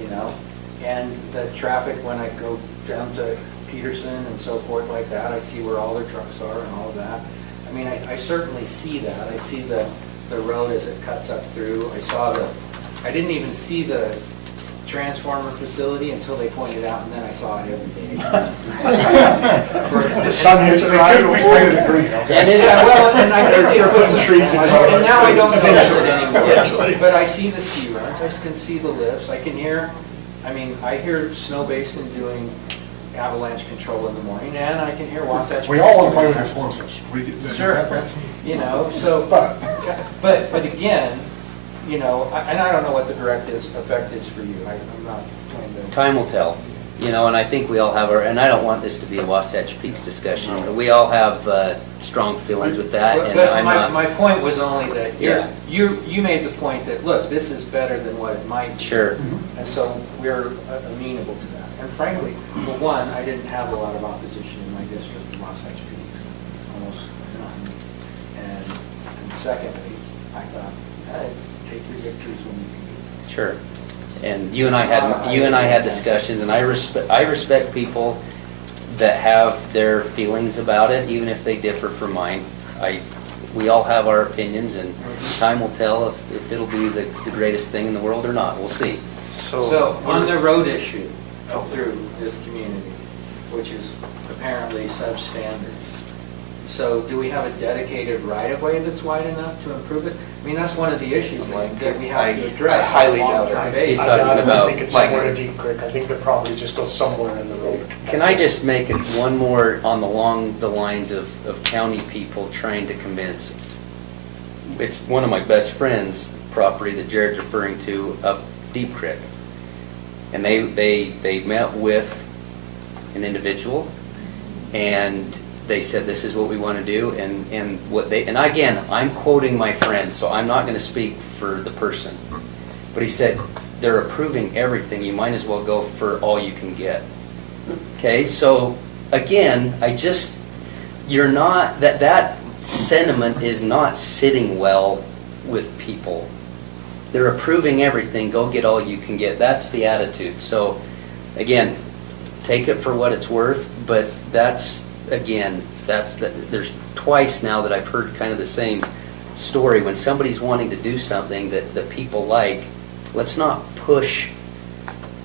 you know? And the traffic, when I go down to Peterson and so forth like that, I see where all their trucks are and all of that. I mean, I certainly see that. I see the road as it cuts up through. I didn't even see the transformer facility until they pointed out, and then I saw it every day. The sun hits it right. We painted it green, okay? and it's, Yeah, well, and I think They're putting some trees in the road. and now I don't notice it anymore. Actually. But I see the ski runs, I can see the lifts, I can hear, I mean, I hear Snow Basin doing avalanche control in the morning, and I can hear Wasatch. We all want to play with explosives. We get Sure. that. You know, so, But, but again, you know, and I don't know what the direct effect is for you. I'm not trying to. Time will tell, you know, and I think we all have our, and I don't want this to be a Wasatch Peaks discussion, but we all have strong feelings with that, and But I'm not. my point was only that Yeah. you made the point that, look, this is better than what it might be. Sure. And so we're amenable to that. And frankly, for one, I didn't have a lot of opposition in my district in Wasatch Peaks, almost none. And secondly, I thought, hey, take your victories when you can get them. Sure. And you and I had discussions, and I respect people that have their feelings about it, even if they differ from mine. We all have our opinions, and time will tell if it'll be the greatest thing in the world or not. We'll see. So on the road issue through this community, which is apparently substandard, so do we have a dedicated right-of-way that's wide enough to improve it? I mean, that's one of the issues that we have to address. I highly on a doubt it. long-term He's basis. talking about- I think it's somewhere to Deep Creek. I think they probably just go somewhere in the road. Can I just make it one more along the lines of county people trying to convince? It's one of my best friends' property that Jared's referring to up Deep Creek. And they met with an individual, and they said, this is what we want to do, and again, I'm quoting my friend, so I'm not going to speak for the person. But he said, they're approving everything, you might as well go for all you can get. Okay, so again, that sentiment is not sitting well with people. They're approving everything, go get all you can get. That's the attitude. So again, take it for what it's worth, but that's, again, there's twice now that I've heard kind of the same story. When somebody's wanting to do something that people like, let's not push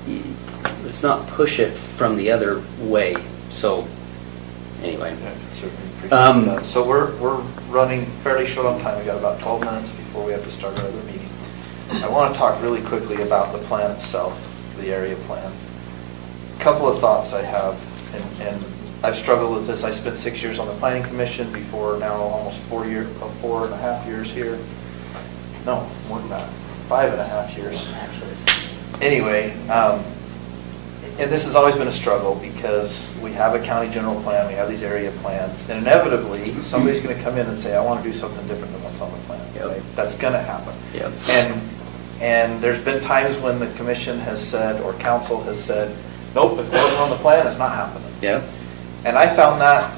it from the other way. So anyway. So we're running fairly short on time. We got about 12 minutes before we have to start our other meeting. I want to talk really quickly about the plan itself, the area plan. A couple of thoughts I have, and I've struggled with this. I spent 6 years on the planning commission before now almost 4.5 years here. No, more than that, 5.5 years. Anyway, and this has always been a struggle because we have a county general plan, we have these area plans, and inevitably somebody's going to come in and say, I want to do something different than what's on the plan. Yep. Right? That's going to happen. Yep. And there's been times when the commission has said, or council has said, nope, if it wasn't on the plan, it's not happening. Yeah. And I found that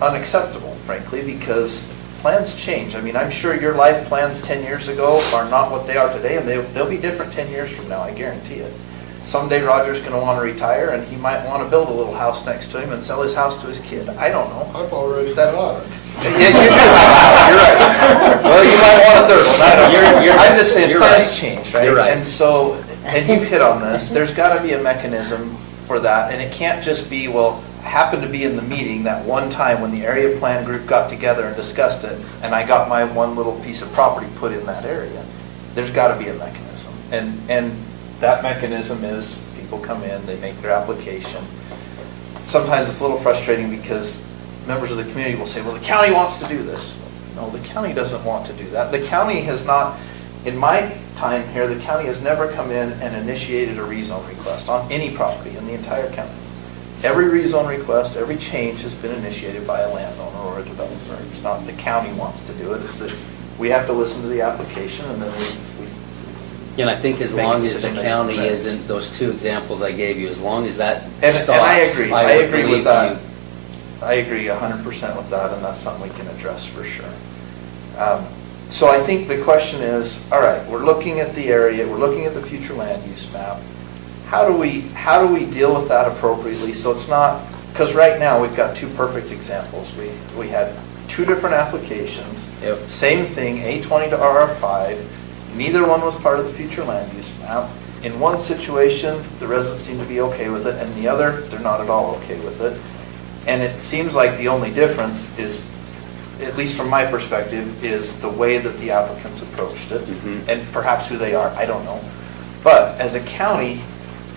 unacceptable, frankly, because plans change. I mean, I'm sure your life plans 10 years ago are not what they are today, and they'll be different 10 years from now, I guarantee it. Someday Roger's going to want to retire, and he might want to build a little house next to him and sell his house to his kid. I don't know. I've already got it. Yeah, you do. You're right. Well, you might want a third one. I don't know. I'm just saying, You're plans right. change, right? You're right. And so, and you hit on this, there's got to be a mechanism for that, and it can't just be, well, I happened to be in the meeting that one time when the area plan group got together and discussed it, and I got my one little piece of property put in that area. There's got to be a mechanism. And that mechanism is people come in, they make their application. Sometimes it's a little frustrating because members of the community will say, well, the county wants to do this. No, the county doesn't want to do that. The county has not, in my time here, the county has never come in and initiated a rezone request on any property in the entire county. Every rezone request, every change has been initiated by a landowner or a developer. It's not the county wants to do it. It's that we have to listen to the application, and then we And I think as make a long as the decision based on county facts. isn't, those two examples I gave you, as long as that And stops, I agree. I would agree believe with that. you. I agree 100% with that, and that's something we can address for sure. So I think the question is, all right, we're looking at the area, we're looking at the future land use map. How do we deal with that appropriately so it's not, because right now we've got two perfect examples. We had two different applications, Yep. same thing, A20 to RR5. Neither one was part of the future land use map. In one situation, the residents seem to be okay with it, and the other, they're not at all okay with it. And it seems like the only difference is, at least from my perspective, is the way that the applicants approached it, Mhm. and perhaps who they are, I don't know. But as a county,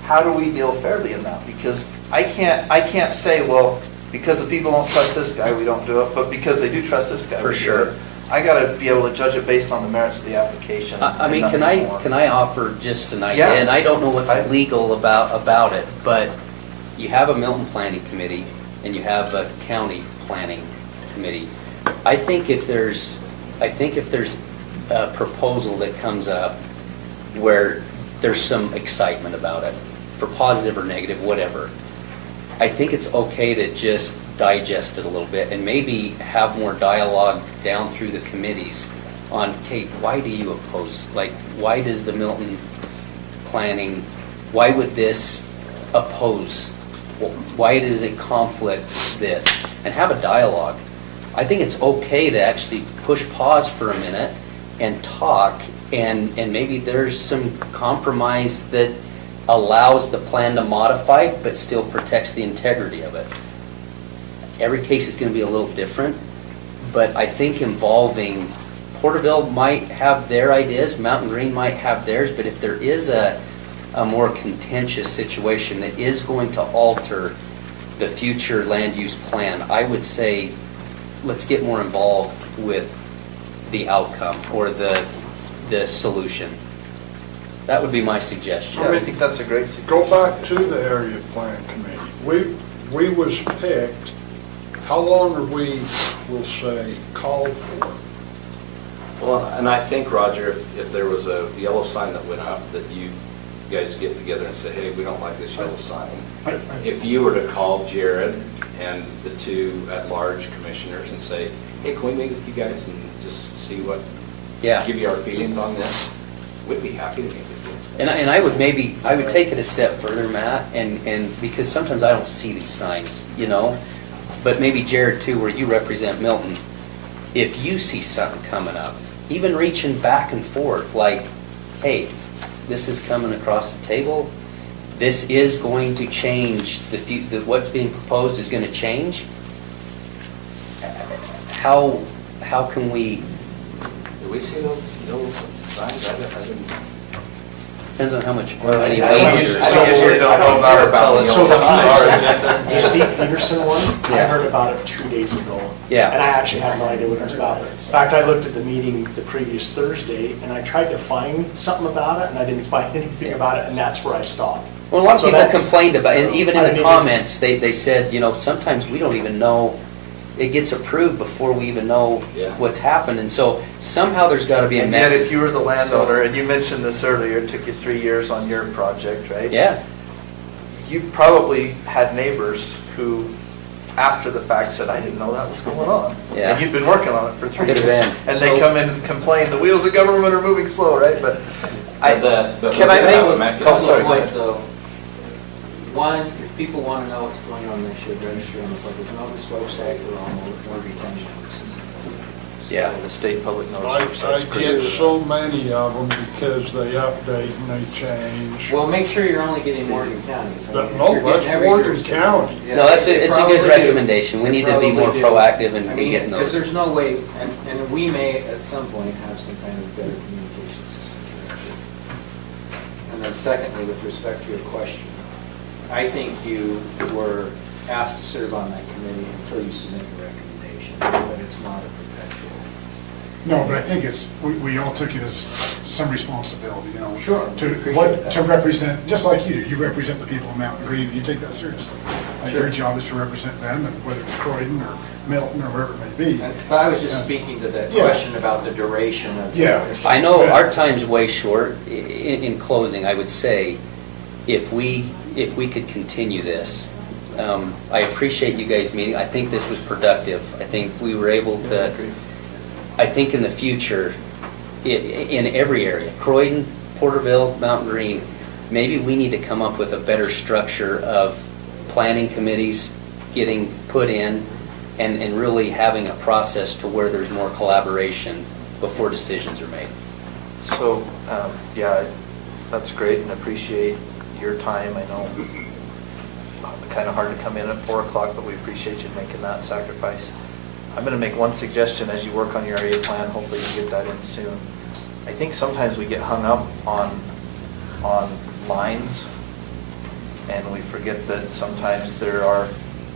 how do we deal fairly in that? Because I can't say, well, because the people don't trust this guy, we don't do it, but because they do trust this guy, For we do sure. it. I gotta be able to judge it based on the merits of the application. I mean, and can nothing I, more. can I offer just an idea? Yeah. And I don't know what's I- legal about it, but you have a Milton Planning Committee and you have a County Planning Committee. I think if there's a proposal that comes up where there's some excitement about it, for positive or negative, whatever, I think it's okay to just digest it a little bit and maybe have more dialogue down through the committees on, Kate, why do you oppose? Like, why does the Milton Planning, why would this oppose? Why does it conflict this? And have a dialogue. I think it's okay to actually push pause for a minute and talk, and maybe there's some compromise that allows the plan to modify but still protects the integrity of it. Every case is going to be a little different, but I think involving, Porterville might have their ideas, Mountain Green might have theirs, but if there is a more contentious situation that is going to alter the future land use plan, I would say let's get more involved with the outcome or the solution. That would be my suggestion. Yeah, I think that's a great suggestion. Go back to the area plan committee. We was picked, how long are we, we'll say, called for? Well, and I think, Roger, if there was a yellow sign that went up, that you guys get together and say, hey, we don't like this yellow sign. If you were to call Jared and the two at-large commissioners and say, hey, can we meet with you guys and just see what, Yeah. give you our feelings on this, we'd be happy to meet with you. And I would take it a step further, Matt, and because sometimes I don't see these signs, you know? But maybe Jared too, where you represent Milton, if you see something coming up, even reaching back and forth, like, hey, this is coming across the table, this is going to change, what's being proposed is gonna change. How can we, Do we see those signs? I didn't. depends on how much, Well, many I don't pages. usually don't know about it until it's So the on our agenda. The Steve Peterson one, I Yeah. heard about it 2 days ago. Yeah. And I actually had no idea what it's about. In fact, I looked at the meeting the previous Thursday, and I tried to find something about it, and I didn't find anything about it, and that's where I stopped. Well, a lot of So people that's- complained about, and even I in didn't the even- comments, they said, you know, sometimes we don't even know, it gets approved before we even know Yeah. what's happened, and so somehow there's gotta be a And yet, method. if you were the landowner, and you mentioned this earlier, it took you 3 years on your project, right? Yeah, You probably had neighbors who, after the fact, said, I didn't know that was going on. Yeah. And you'd been working on it for 3 Could've years. been. And they come in and complain, the wheels of government are moving slow, right? But But can I we have a make, mechanism. oh, sorry. Points, though. One, if people want to know what's going on, they should register on the public notice website or on the retention. Yeah, the state public I notice. website's pretty get good. so many of them because they update and they change. Well, make sure you're only getting Morgan County. So But if no, you're getting that's every Morgan jurisdiction- County. Yeah, no, it's they a probably good do. recommendation, we They need to be more probably do. proactive in I mean, getting because those. there's no way, and we may at some point have some kind of better communication system. And then secondly, with respect to your question, I think you were asked to serve on that committee until you submit a recommendation, but it's not a perpetual. No, but I think it's, we all took it as some responsibility, you know. Sure, To, appreciate what, that. to represent, just like you do, you represent the people of Mountain Green, you take that seriously. And your Sure. job is to represent them, and whether it's Croydon or Milton or wherever it may be. But I was just Yeah. speaking to that Yeah. question about the duration of. Yeah. I know But- our time's way short. In closing, I would say, if we could continue this, I appreciate you guys meeting. I think this was productive. I think we were able to, I think in the future, in every area, Croydon, Porterville, Mountain Green, maybe we need to come up with a better structure of planning committees getting put in and really having a process to where there's more collaboration before decisions are made. So, yeah, that's great and appreciate your time. I know kind of hard to come in at 4 o'clock, but we appreciate you making that sacrifice. I'm going to make one suggestion as you work on your area plan. Hopefully you get that in soon. I think sometimes we get hung up on lines and we forget that sometimes there are,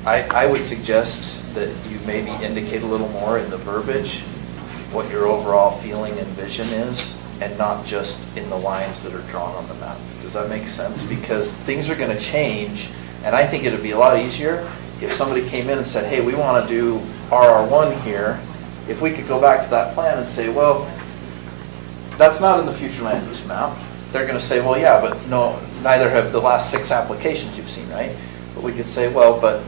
I would suggest that you maybe indicate a little more in the verbiage what your overall feeling and vision is, and not just in the lines that are drawn on the map. Does that make sense? Because things are going to change, and I think it would be a lot easier if somebody came in and said, hey, we want to do RR1 here. If we could go back to that plan and say, well, that's not in the future land use map. They're going to say, well, yeah, but no, neither have the last 6 applications you've seen, right? But we could say, well, but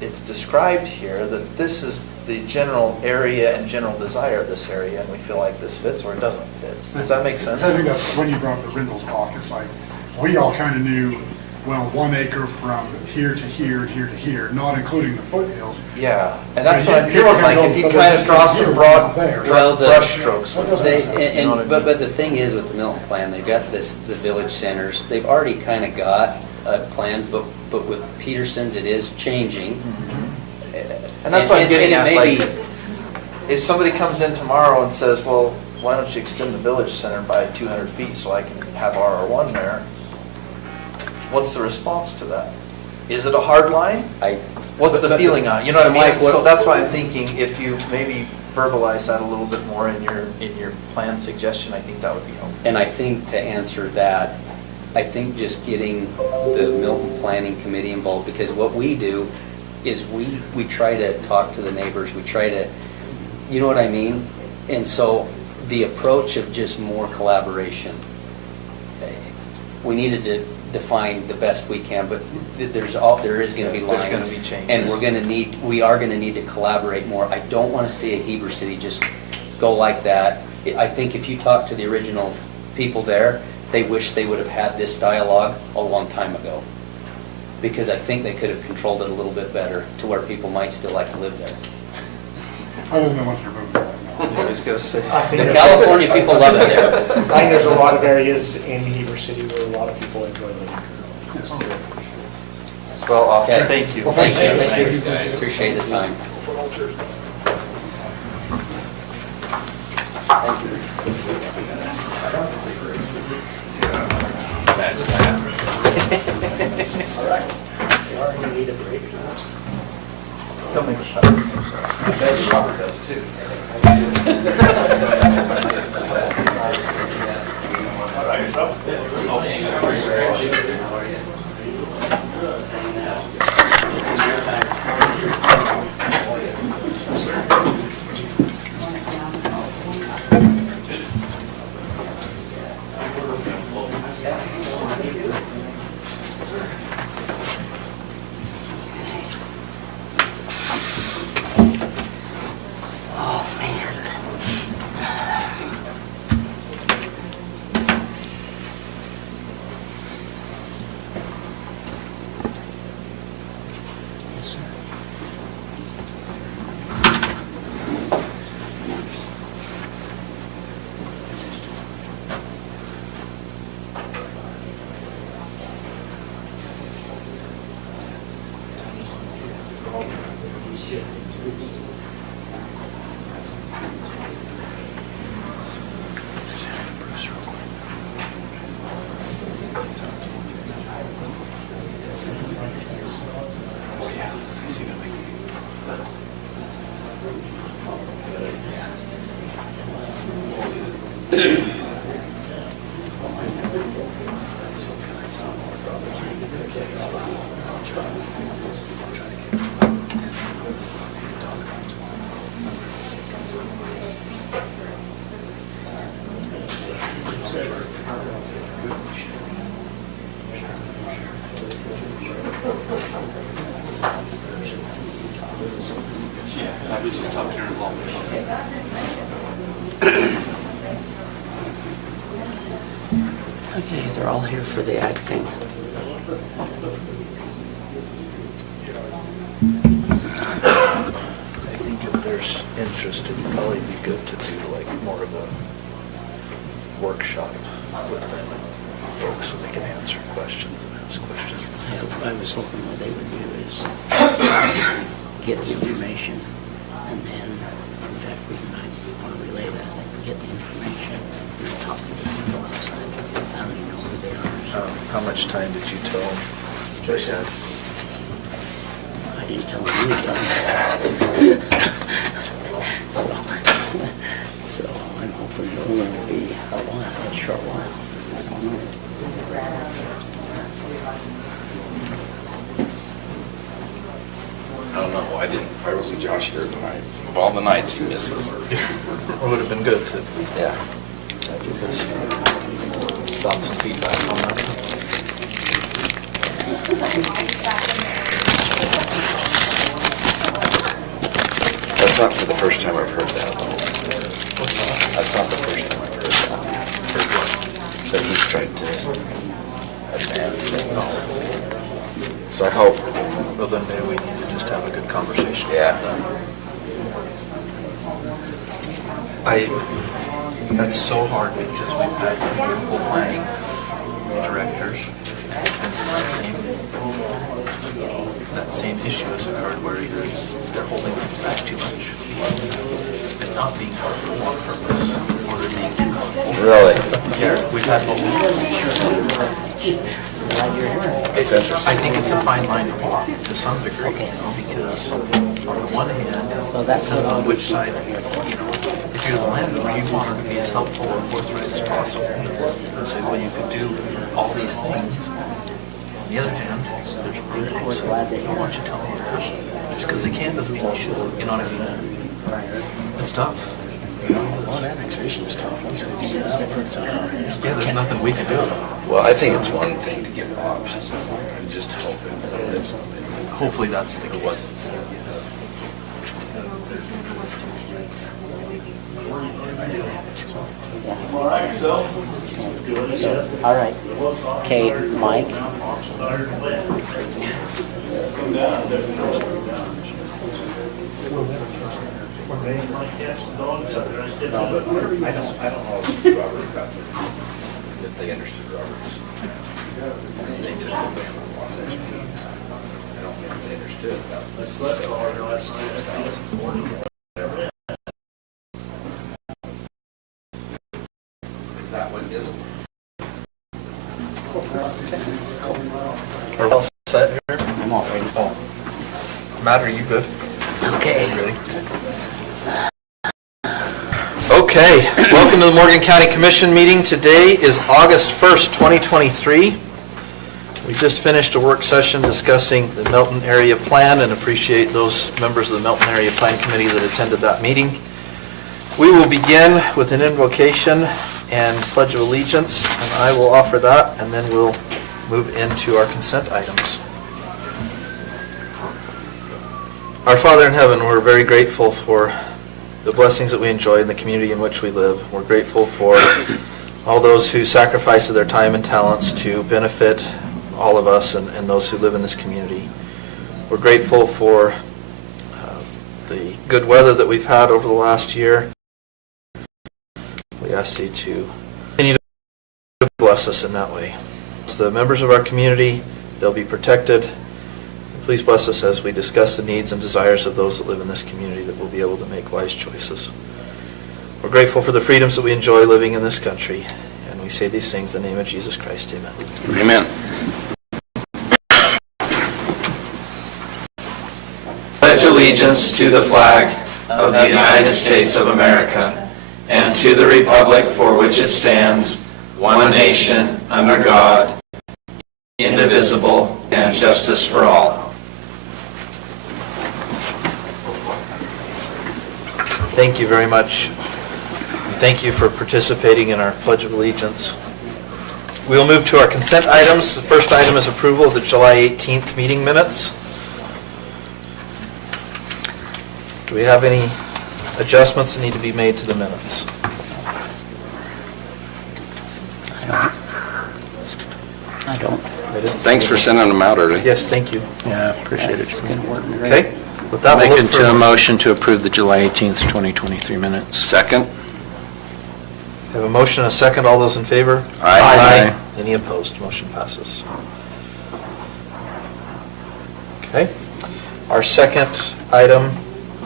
it's described here that this is the general area and general desire of this area, and we feel like this fits or it doesn't fit. Does that make sense? I think that's when you brought up the Rindles Rock, it's like, we all kind of knew, well, 1 acre from here to here and here to here, not including the foothills. Yeah, and that's what I'm You're thinking, like, gonna if you go, but kind of it's draw here, some but broad not there. Well, the- brush strokes. That doesn't They, make sense, you know what I and, mean? but the thing is with the Milton plan, they've got the village centers, they've already kind of got a plan, but with Peterson's, it is changing. And that's what I'm getting and at, it may like, if somebody comes in tomorrow and says, well, why don't you extend the village center by 200 feet so I can have RR1 there? What's the response to that? Is it a hard line? What's the feeling on it? You know what I Mike, mean? So that's why I'm thinking if you maybe verbalize that a little bit more in your plan suggestion, I think that would be helpful. And I think to answer that, I think just getting the Milton Planning Committee involved, because what we do is we try to talk to the neighbors, we try to, you know what I mean? And so the approach of just more collaboration, we needed to define the best we can, but there is going to be lines. There's going to be changes. And we are going to need to collaborate more. I don't want to see a Heber City just go like that. I think if you talk to the original people there, they wish they would have had this dialogue a long time ago. Because I think they could have controlled it a little bit better to where people might still like to live there. Other than once they're moving right now. I was going to say. I think The there's- California people love it there. I think there's a lot of areas in Heber City where a lot of people enjoy living. Well, awesome. Okay. Thank you. Well, thank you. Thanks, guys. Appreciate the time. Imagine that. All right. You already need a break. Don't make a fuss. I bet Robert does too. Okay, they're all here for the ag thing. I think if there's interest, it'd probably be good to do like more of a workshop with them and folks so they can answer questions and ask questions and stuff. I was hoping what they would do is get the information, and then, in fact, we might want to relay that, like, get the information, and talk to the people outside. I don't even know who they are. How much time did you tell them? Jason. I didn't tell him you done. So I'm hoping it'll only be a while, a short while. I don't know. I don't know, I wasn't Josh here tonight. Of all the nights he misses. It would have been good to Yeah. give us thoughts and feedback on that. That's not for the first time I've heard that. That's not the first time I've heard that. That he's tried to advance things. So I hope, Well, then maybe we need to just have a good conversation. yeah. That's so hard because we've had multiple planning directors. That same issue has occurred where either they're holding things back too much and not being hard for one purpose, or they're being too comfortable. Really? Yeah, we've had both. It's interesting. I think it's a fine line to walk to some degree, because on the one hand, it depends on which side, if you're the landowner, you want her to be as helpful and forthright as possible. And say, well, you could do all these things. On the other hand, there's roadblocks. I don't want you telling me that. Just because they can doesn't mean they should, you know what I mean? It's tough. Well, annexation is tough. Once they do that for a time. Yeah, there's nothing we can do about it. Well, I think it's one thing to give options, and just hope it. Hopefully that's the case. So, all right. Okay, Mike. I don't know if Robert got to, if they understood Robert's. They took the ban on Wasatch meetings. I don't know if they understood that. 6,000. Is that what gives them? Are we all set here? I'm all ready. Oh. Matt, are you good? Okay. Ready? Okay, welcome to the Morgan County Commission meeting. Today is August 1st, 2023. We just finished a work session discussing the Milton Area Plan and appreciate those members of the Milton Area Plan Committee that attended that meeting. We will begin with an invocation and Pledge of Allegiance, and I will offer that, and then we'll move into our consent items. Our Father in heaven, we're very grateful for the blessings that we enjoy in the community in which we live. We're grateful for all those who sacrifice their time and talents to benefit all of us and those who live in this community. We're grateful for the good weather that we've had over the last year. We ask you to continue to bless us in that way. As the members of our community, they'll be protected. Please bless us as we discuss the needs and desires of those that live in this community, that we'll be able to make wise choices. We're grateful for the freedoms that we enjoy living in this country, and we say these things in the name of Jesus Christ. Amen. Amen. Pledge allegiance to the flag of the United States of America and to the republic for which it stands, one nation, under God, indivisible, and justice for all. Thank you very much. Thank you for participating in our Pledge of Allegiance. We'll move to our consent items. The first item is approval of the July 18th meeting minutes. Do we have any adjustments that need to be made to the minutes? I don't. Thanks for sending them out early. Yes, thank you. Yeah, appreciate it. It's gonna work. Okay. With that, Make we'll it look to for a motion to approve the July 18th, 2023 minutes. Second? Have a motion and a second. All those in favor? Aye. Any opposed? Motion passes. Okay. Our second item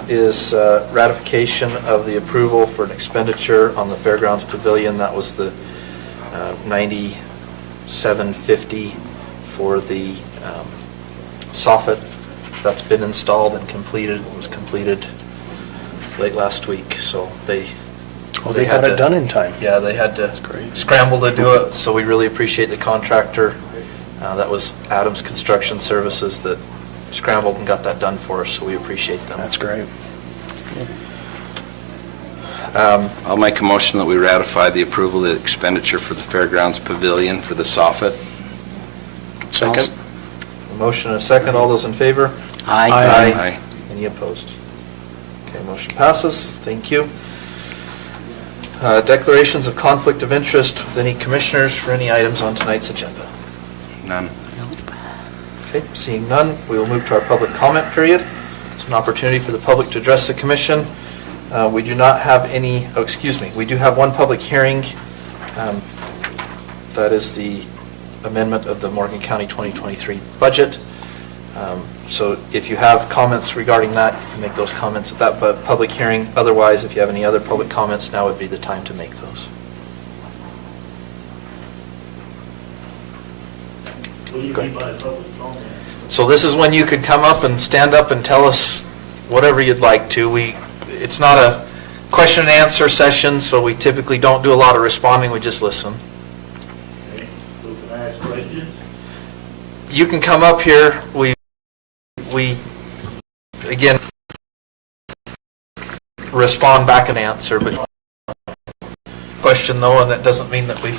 is ratification of the approval for an expenditure on the Fairgrounds Pavilion. That was the $97.50 for the soffit that's been installed and completed, was completed late last week, so they They had got it to- done in time. Yeah, they had to That's great. scramble to do it, so we really appreciate the contractor. That was Adams Construction Services that scrambled and got that done for us, so we appreciate them. That's great. I'll make a motion that we ratify the approval of the expenditure for the Fairgrounds Pavilion for the soffit. Second? A motion and a second, all those in favor? Aye. Aye. Any opposed? Okay, motion passes, thank you. Declarations of conflict of interest with any commissioners for any items on tonight's agenda. None. Okay, seeing none, we will move to our public comment period. It's an opportunity for the public to address the commission. We do not have any, we do have one public hearing. That is the amendment of the Morgan County 2023 budget. So if you have comments regarding that, you can make those comments at that public hearing. Otherwise, if you have any other public comments, now would be the time to make those. What do you mean by public comment? So this is when you could come up and stand up and tell us whatever you'd like to. It's not a question and answer session, so we typically don't do a lot of responding, we just listen. Okay, so can I ask questions? You can come up here, we again, respond back and answer, but question though, and that doesn't mean that we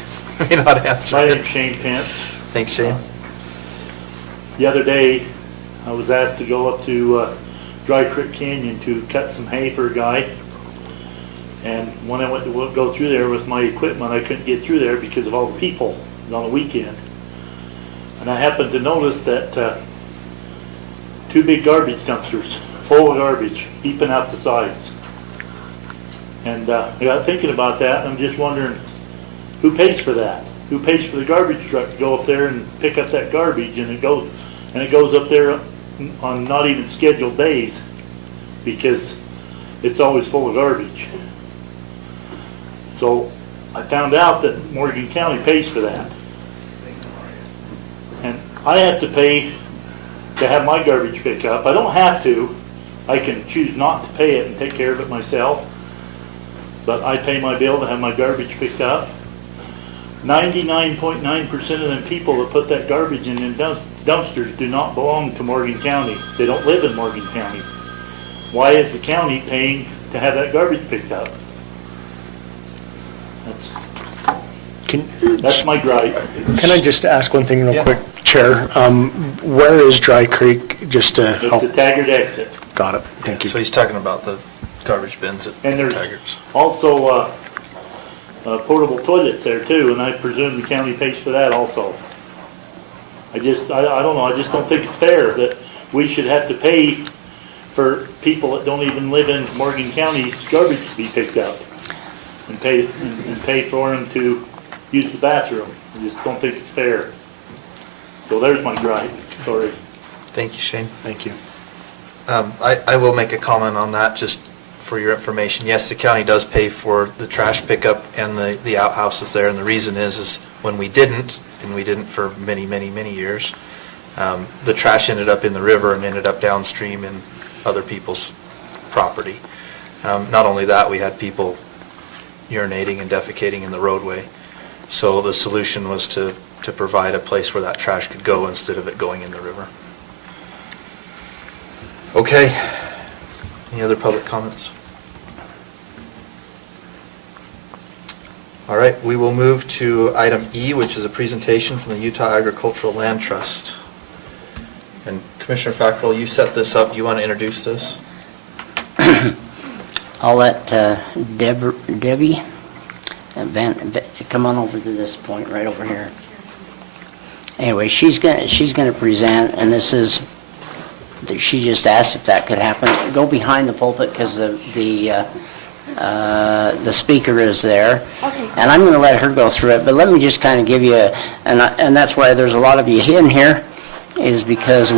may not answer My it. name's Shane Pence. Thanks, Shane. The other day, I was asked to go up to Dry Creek Canyon to cut some hay for a guy. And when I went to go through there with my equipment, I couldn't get through there because of all the people on the weekend. And I happened to notice that two big garbage dumpsters full of garbage beeping out the sides. And I got thinking about that, and I'm just wondering, who pays for that? Who pays for the garbage truck to go up there and pick up that garbage, and it goes up there on not even scheduled days because it's always full of garbage. So I found out that Morgan County pays for that. And I have to pay to have my garbage picked up. I don't have to. I can choose not to pay it and take care of it myself. But I pay my bill to have my garbage picked up. 99.9% of them people that put that garbage in them dumpsters do not belong to Morgan County. They don't live in Morgan County. Why is the county paying to have that garbage picked up? That's my gripe. Can I just ask one thing real Yeah. quick, Chair? Where is Dry Creek, just to It's help? a Taggart exit. Got it, thank you. So he's talking about the garbage bins at And there's Taggart's. also portable toilets there too, and I presume the county pays for that also. I don't know, I just don't think it's fair that we should have to pay for people that don't even live in Morgan County's garbage to be picked up and pay for them to use the bathroom. I just don't think it's fair. So there's my gripe, sorry. Thank you, Shane. Thank you. I will make a comment on that, just for your information. Yes, the county does pay for the trash pickup and the outhouses there, and the reason is when we didn't, and we didn't for many, many, many years, the trash ended up in the river and ended up downstream in other people's property. Not only that, we had people urinating and defecating in the roadway. So the solution was to provide a place where that trash could go instead of it going in the river. Okay. Any other public comments? All right, we will move to item E, which is a presentation from the Utah Agricultural Land Trust. And Commissioner Fackrell, you set this up. Do you want to introduce this? I'll let Debbie come on over to this point right over here. Anyway, she's gonna present, and this is. She just asked if that could happen. Go behind the pulpit because the speaker is there. Okay. And I'm going to let her go through it, but let me just kind of give you, and that's why there's a lot of you in here, is because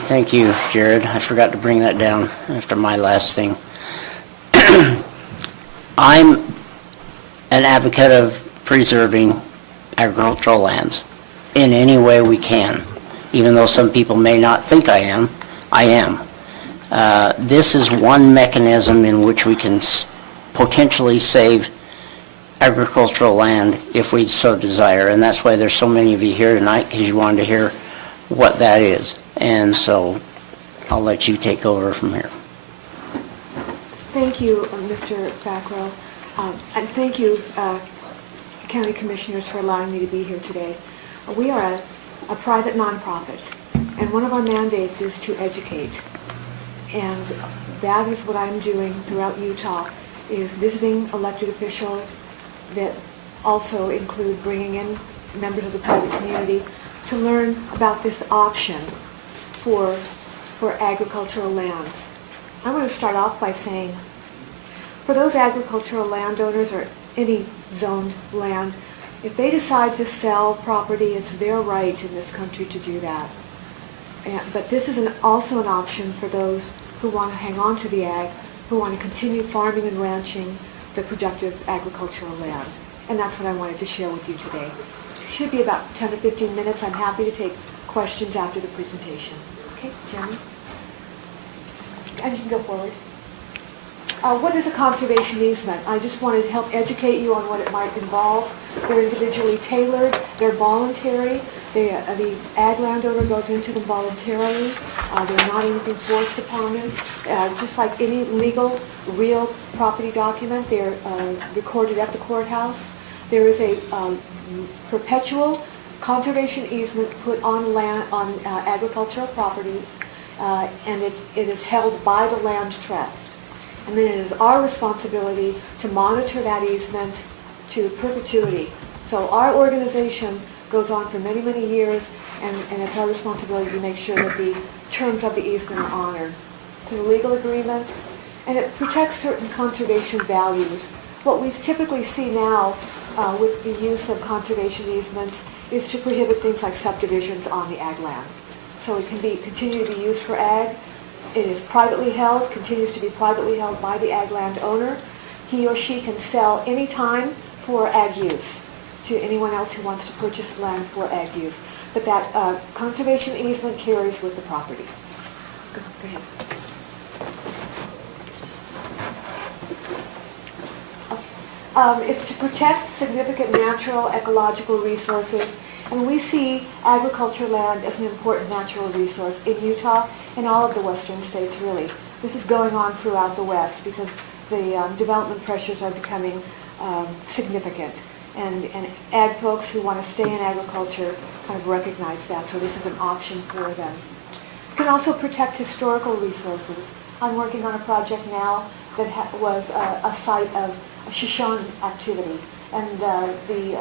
thank you, Jared. I forgot to bring that down after my last thing. I'm an advocate of preserving agricultural lands in any way we can. even though some people may not think I am, I am. This is one mechanism in which we can potentially save agricultural land if we so desire, and that's why there's so many of you here tonight, because you wanted to hear what that is. And so I'll let you take over from here. Thank you, Mr. Fackrell, and thank you, County Commissioners, for allowing me to be here today. We are a private nonprofit, and one of our mandates is to educate. And that is what I'm doing throughout Utah, is visiting elected officials that also include bringing in members of the private community to learn about this option for agricultural lands. I want to start off by saying, for those agricultural landowners or any zoned land, if they decide to sell property, it's their right in this country to do that. But this is also an option for those who want to hang on to the ag, who want to continue farming and ranching the productive agricultural land. And that's what I wanted to share with you today. It should be about 10 to 15 minutes. I'm happy to take questions after the presentation. Okay, Jeremy? And you can go forward. What is a conservation easement? I just wanted to help educate you on what it might involve. They're individually tailored. They're voluntary. The ag landowner goes into them voluntarily. They're not anything forced upon them. Just like any legal, real property document, they're recorded at the courthouse. There is a perpetual conservation easement put on land on agricultural properties, and it is held by the land trust. And then it is our responsibility to monitor that easement to perpetuity. So our organization goes on for many, many years, and it's our responsibility to make sure that the terms of the easement are honored. It's a legal agreement, and it protects certain conservation values. What we typically see now with the use of conservation easements is to prohibit things like subdivisions on the ag land. So it can continue to be used for ag. It is privately held, continues to be privately held by the ag land owner. He or she can sell any time for ag use to anyone else who wants to purchase land for ag use. But that conservation easement carries with the property. Go ahead. It's to protect significant natural ecological resources, and we see agriculture land as an important natural resource in Utah and all of the western states, really. This is going on throughout the West because the development pressures are becoming significant. And ag folks who want to stay in agriculture kind of recognize that, so this is an option for them. It can also protect historical resources. I'm working on a project now that was a site of Shoshone activity. And the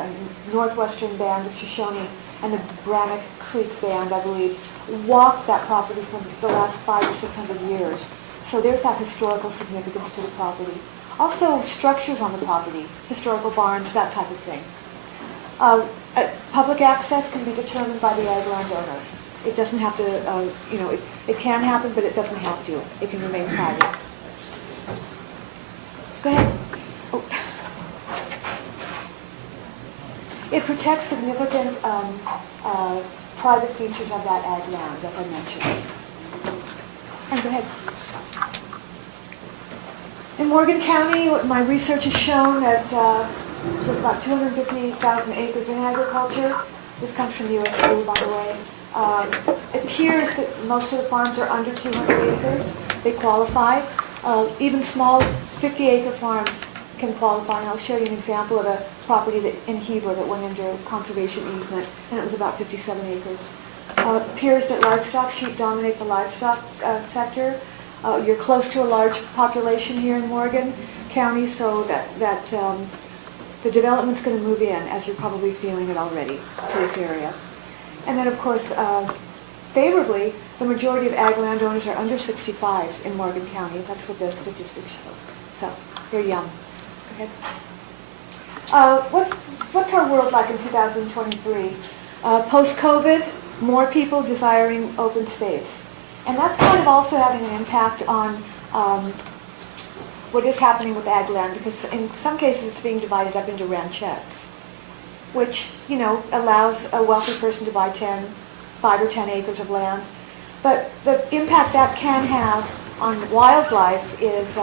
Northwestern Band of Shoshone and the Brannock Creek Band, I believe, walked that property for the last 500 or 600 years. So there's that historical significance to the property. Also, structures on the property, historical barns, that type of thing. Public access can be determined by the ag landowner. It doesn't have to, it can happen, but it doesn't have to. It can remain private. Go ahead. Oh. It protects significant private features of that ag land, as I mentioned. And go ahead. In Morgan County, my research has shown that there's about 250,000 acres in agriculture. This comes from USDA, by the way. It appears that most of the farms are under 200 acres. They qualify. Even small 50-acre farms can qualify. And I'll show you an example of a property in Heber that went under conservation easement, and it was about 57 acres. It appears that livestock, sheep dominate the livestock sector. You're close to a large population here in Morgan County, so that the development's going to move in, as you're probably feeling it already, to this area. And then, of course, favorably, the majority of ag landowners are under 65 in Morgan County. That's what the statistics show. So they're young. Go ahead. What's our world like in 2023? Post-COVID, more people desiring open space. And that's kind of also having an impact on what is happening with ag land, because in some cases it's being divided up into ranchettes, which, allows a wealthy person to buy 10, 5 or 10 acres of land. But the impact that can have on wildlife is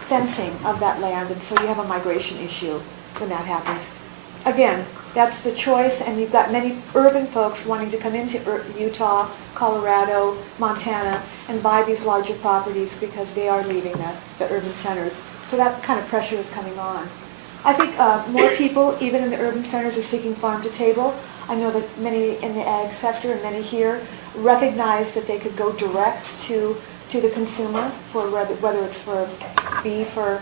fencing of that land, and so you have a migration issue when that happens. Again, that's the choice, and you've got many urban folks wanting to come into Utah, Colorado, Montana, and buy these larger properties because they are leaving the urban centers. So that kind of pressure is coming on. I think more people, even in the urban centers, are seeking farm to table. I know that many in the ag sector and many here recognize that they could go direct to the consumer, for whether it's for beef or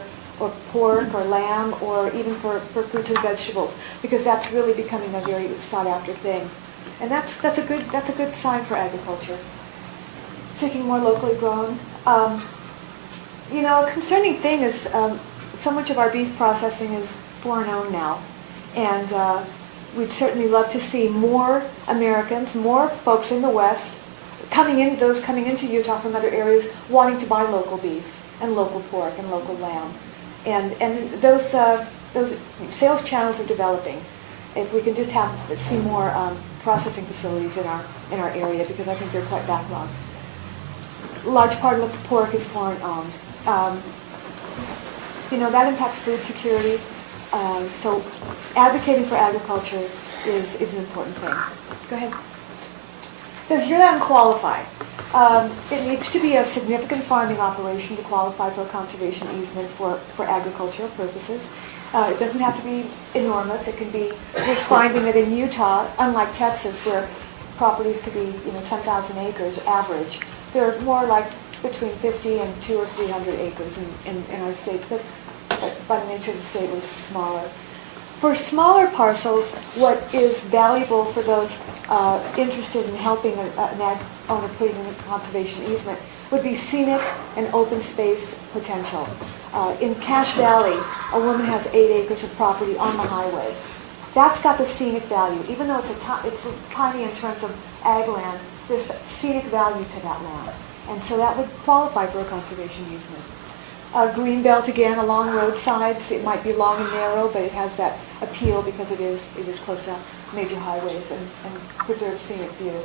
pork or lamb or even for fruits and vegetables, because that's really becoming a very sought after thing. And that's a good sign for agriculture. Seeking more locally grown. A concerning thing is so much of our beef processing is foreign owned now. And we'd certainly love to see more Americans, more folks in the West, those coming into Utah from other areas, wanting to buy local beef and local pork and local lamb. And those sales channels are developing. If we can just see more processing facilities in our area, because I think they're quite backlogged. A large part of the pork is foreign owned. That impacts food security. So advocating for agriculture is an important thing. Go ahead. Does your land qualify? It needs to be a significant farming operation to qualify for a conservation easement for agricultural purposes. It doesn't have to be enormous. It can be, we're finding that in Utah, unlike Texas, where properties could be 10,000 acres average, they're more like between 50 and 200 or 300 acres in our state, but by the nature of the state, we're smaller. For smaller parcels, what is valuable for those interested in helping an ag owner putting in a conservation easement would be scenic and open space potential. In Cache Valley, a woman has 8 acres of property on the highway. That's got the scenic value. Even though it's tiny in terms of ag land, there's scenic value to that land. And so that would qualify for a conservation easement. Greenbelt, again, along roadsides. It might be long and narrow, but it has that appeal because it is close to major highways and preserves scenic view.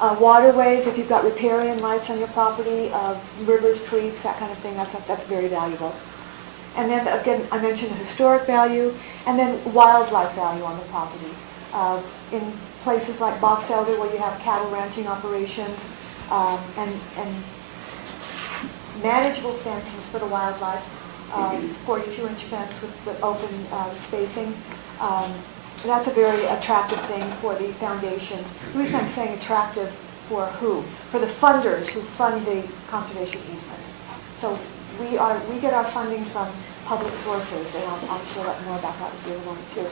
Waterways, if you've got riparian rights on your property, rivers, creeks, that kind of thing, that's very valuable. And then, again, I mentioned historic value, and then wildlife value on the property. In places like Box Elder, where you have cattle ranching operations, and manageable fences for the wildlife, 42-inch fence with open spacing. That's a very attractive thing for the foundations. The reason I'm saying attractive for who? For the funders who fund the conservation easements. So we get our funding from public sources, and I'll share more about that with you in a moment too.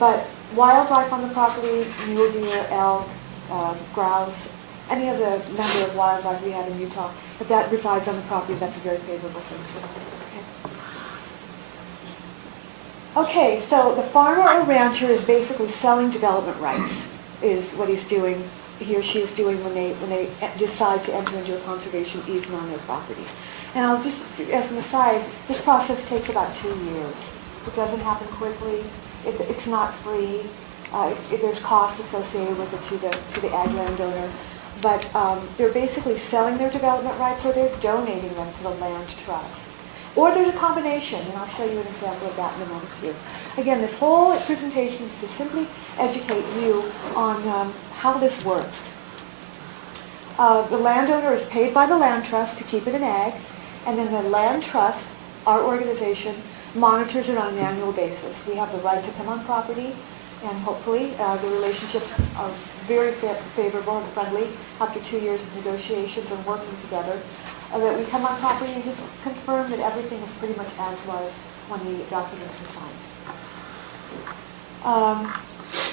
But wildlife on the property, mule deer, elk, grouse, any of the number of wildlife we have in Utah, if that resides on the property, that's a very favorable thing to them. Okay, so the farmer or rancher is basically selling development rights, is what he's doing, he or she is doing when they decide to enter into a conservation easement on their property. And I'll just, as an aside, this process takes about 2 years. It doesn't happen quickly. It's not free. There's costs associated with it to the ag landowner. But they're basically selling their development rights, or they're donating them to the land trust. Or there's a combination, and I'll show you an example of that in a moment too. Again, this whole presentation is to simply educate you on how this works. The landowner is paid by the land trust to keep it in ag, and then the land trust, our organization, monitors it on an annual basis. We have the right to come on property, and hopefully the relationships are very favorable and friendly after 2 years of negotiations and working together. That we come on property and just confirm that everything is pretty much as was when the documents were signed.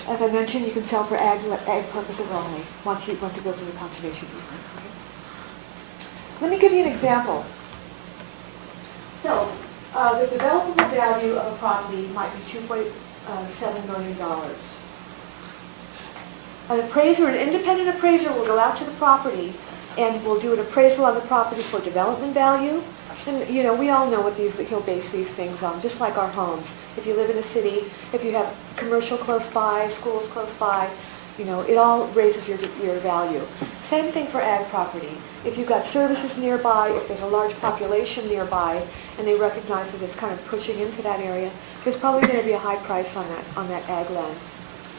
As I mentioned, you can sell for ag purposes only once it goes into conservation easement. Okay? Let me give you an example. So, the developable value of a property might be $2.7 million. An appraiser, an independent appraiser, will go out to the property and will do an appraisal on the property for development value. And we all know what he'll base these things on, just like our homes. If you live in a city, if you have commercial close by, schools close by, You know, it all raises your value. Same thing for ag property. If you've got services nearby, if there's a large population nearby, and they recognize that it's kind of pushing into that area, there's probably going to be a high price on that ag land.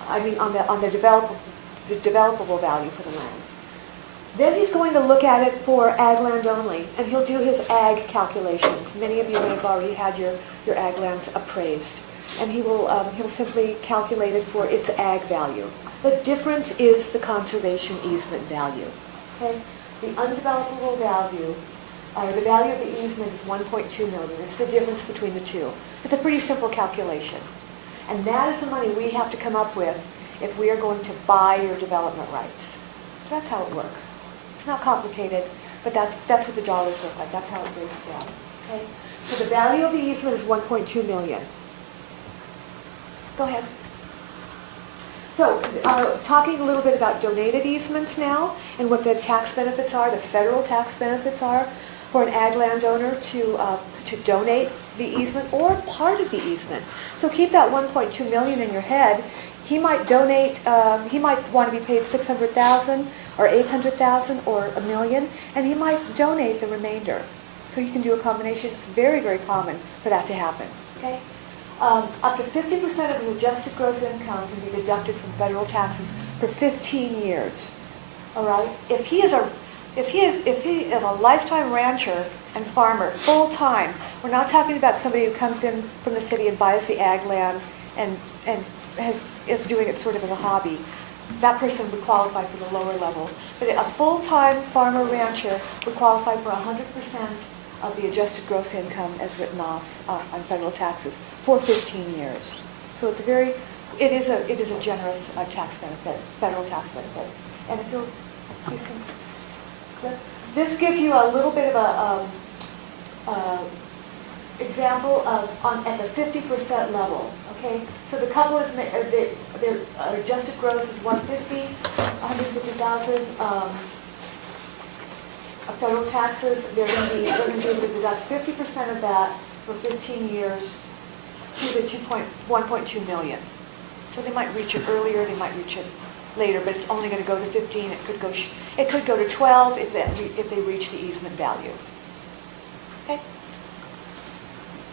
I mean, on the developable value for the land. Then he's going to look at it for ag land only, and he'll do his ag calculations. Many of you may have already had your ag lands appraised, and he'll simply calculate it for its ag value. The difference is the conservation easement value. Okay, the undevelopable value, or the value of the easement is 1.2 million. It's the difference between the two. It's a pretty simple calculation, and that is the money we have to come up with if we are going to buy your development rights. So that's how it works. It's not complicated, but that's what the dollars look like. That's how it breaks down. Okay? So the value of the easement is 1.2 million. Go ahead. So, talking a little bit about donated easements now, and what the tax benefits are, the federal tax benefits are for an ag landowner to donate the easement or part of the easement. So keep that 1.2 million in your head. He might donate, he might want to be paid 600,000 or 800,000 or $1 million, and he might donate the remainder. So you can do a combination. It's very, very common for that to happen. Okay? Up to 50% of his adjusted gross income can be deducted from federal taxes for 15 years. All right? If he is a lifetime rancher and farmer, full time, we're not talking about somebody who comes in from the city and buys the ag land and is doing it sort of as a hobby. That person would qualify for the lower level. But a full-time farmer rancher would qualify for 100% of the adjusted gross income as written off on federal taxes for 15 years. So it's it is a generous tax benefit, federal tax benefit. And if this gives you a little bit of a example of at the 50% level. Okay, so the couple is their adjusted gross is 150,000. Federal taxes, they're going to be able to deduct 50% of that for 15 years to the 1.2 million. So they might reach it earlier, they might reach it later, but it's only going to go to 15. It could go to 12 if they reach the easement value. Okay.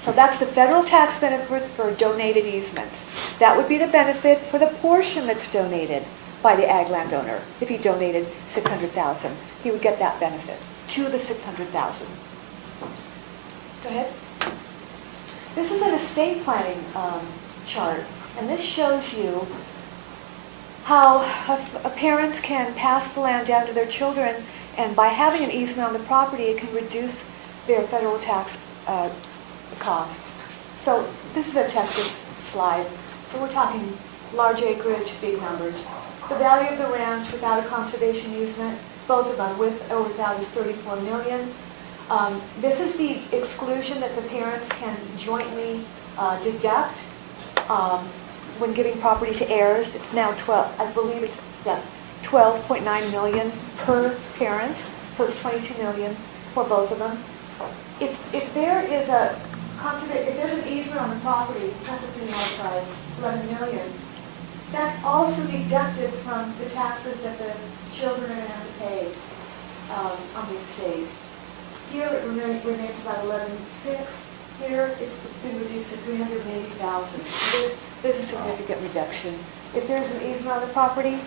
So that's the federal tax benefit for donated easements. That would be the benefit for the portion that's donated by the ag landowner. If he donated 600,000, he would get that benefit to the 600,000. Go ahead. This is an estate planning chart, and this shows you how parents can pass the land down to their children, and by having an easement on the property, it can reduce their federal tax costs. So this is a Texas slide. So we're talking large acreage, big numbers. The value of the ranch without a conservation easement, both of them with or without, is $34 million. This is the exclusion that the parents can jointly deduct when giving property to heirs. It's now 12, I believe it's 12.9 million per parent, so it's 22 million for both of them. If there is if there's an easement on the property, that's a pretty large price, 11 million. That's also deducted from the taxes that the children are going to have to pay on the estate. Here it remains about 11.6. Here it's been reduced to 380,000. There's a significant reduction. If there's an easement on the property,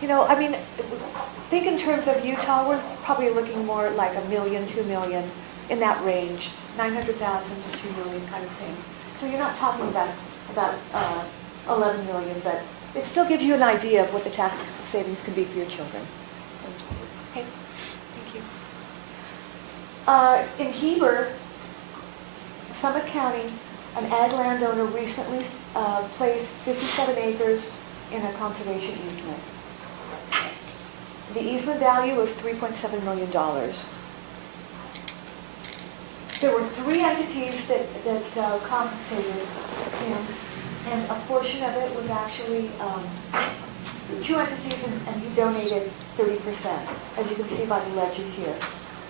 I mean, think in terms of Utah, we're probably looking more like $1 million, $2 million, in that range, 900,000 to 2 million kind of thing. So you're not talking about 11 million, but it still gives you an idea of what the tax savings can be for your children. Okay, thank you. In Heber, Summit County, an ag landowner recently placed 57 acres in a conservation easement. The easement value was $3.7 million. There were 3 entities that compensated him, and a portion of it was actually 2 entities, and he donated 30%, as you can see by the legend here.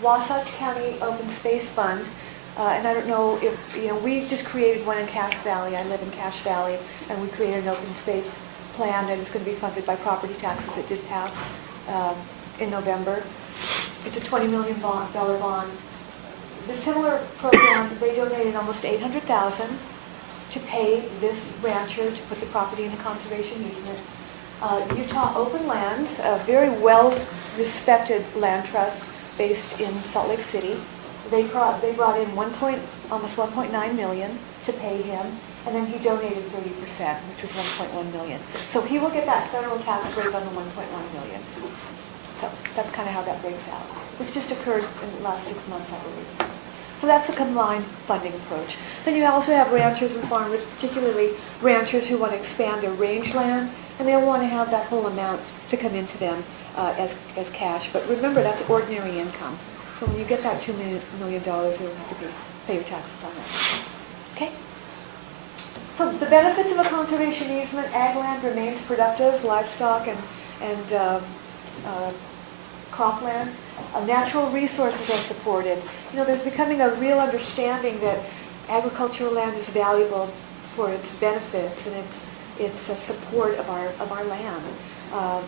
Wasatch County Open Space Fund, and I don't know if, we just created one in Cache Valley. I live in Cache Valley, and we created an open space plan, and it's going to be funded by property taxes. It did pass in November. It's a $20 million bond. The similar program, they donated almost $800,000 to pay this rancher to put the property in a conservation easement. Utah Open Lands, a very well-respected land trust based in Salt Lake City, they brought in almost 1.9 million to pay him, and then he donated 30%, which was 1.1 million. So he will get that federal tax break on the 1.1 million. So that's kind of how that breaks out, which just occurred in the last 6 months, I believe. So that's a combined funding approach. Then you also have ranchers and farmers, particularly ranchers who want to expand their rangeland, and they'll want to have that whole amount to come into them as cash. But remember, that's ordinary income. So when you get that $2 million, you'll have to pay your taxes on that. Okay? So the benefits of a conservation easement: ag land remains productive, livestock and cropland. Natural resources are supported. You know, there's becoming a real understanding that agricultural land is valuable for its benefits, and it's a support of our land.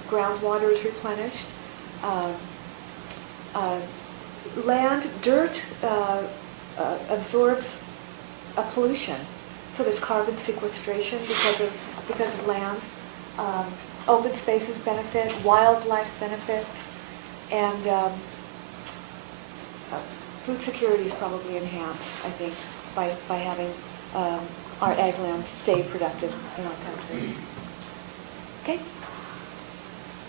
Groundwater is replenished. Dirt absorbs a pollution, so there's carbon sequestration because of land. Open spaces benefit, wildlife benefits, and food security is probably enhanced, I think, by having our ag lands stay productive in our country. Okay?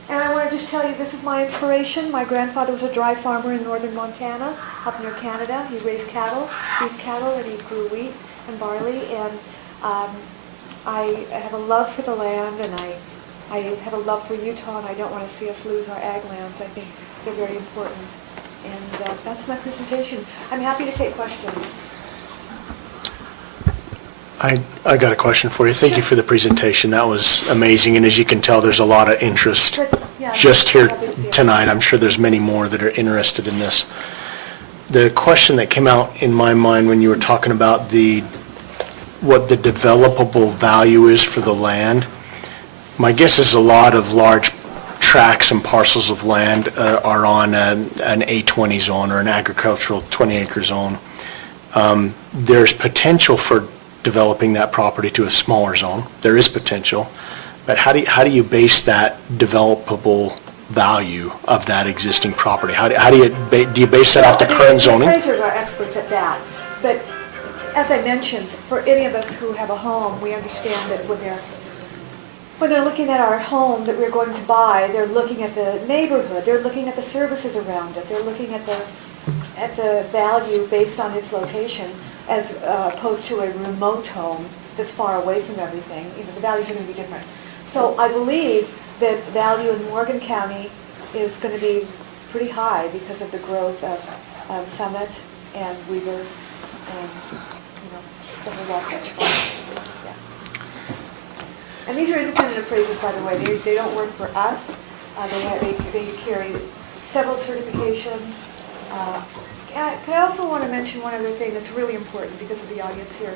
And I want to just tell you, this is my inspiration. My grandfather was a dry farmer in northern Montana, up near Canada. He raised cattle, and he grew wheat and barley. And I have a love for the land, and I have a love for Utah, and I don't want to see us lose our ag lands. I think they're very important. And that's my presentation. I'm happy to take questions. I got a question for you. Thank you for the presentation. That was amazing. And as you can tell, there's a lot of interest just here tonight. I'm sure there's many more that are interested in this. The question that came out in my mind when you were talking about what the developable value is for the land, my guess is a lot of large tracts and parcels of land are on an A20 zone or an agricultural 20-acre zone. There's potential for developing that property to a smaller zone. There is potential, but how do you base that developable value of that existing property? How do you base that off the current zoning? Appraisers are experts at that, but as I mentioned, for any of us who have a home, we understand that when they're looking at our home that we're going to buy, they're looking at the neighborhood, they're looking at the services around it, they're looking at the value based on its location, as opposed to a remote home that's far away from everything. You know, the values are going to be different. So I believe that value in Morgan County is going to be pretty high because of the growth of Summit and Weaver and, you know, the whole Wasatch Front. Yeah. And these are independent appraisers, by the way. They don't work for us. They carry several certifications. I also want to mention one other thing that's really important because of the audience here.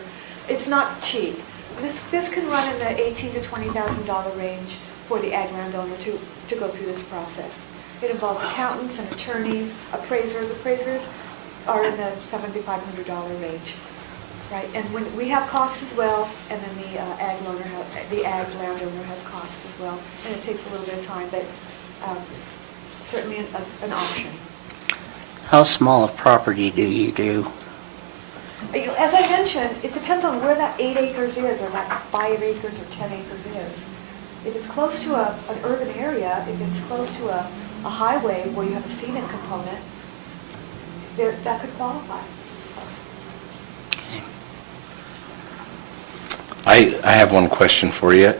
It's not cheap. This can run in the $18,000 to $20,000 range for the ag landowner to go through this process. It involves accountants and attorneys, appraisers. Appraisers are in the $7,500 range, right? And when we have costs as well, and then the ag landowner has costs as well, and it takes a little bit of time, but certainly an option. How small a property do you do? As I mentioned, it depends on where that 8 acres is, or that 5 acres or 10 acres is. If it's close to an urban area, if it's close to a highway where you have a scenic component, that could qualify. I have one question for you.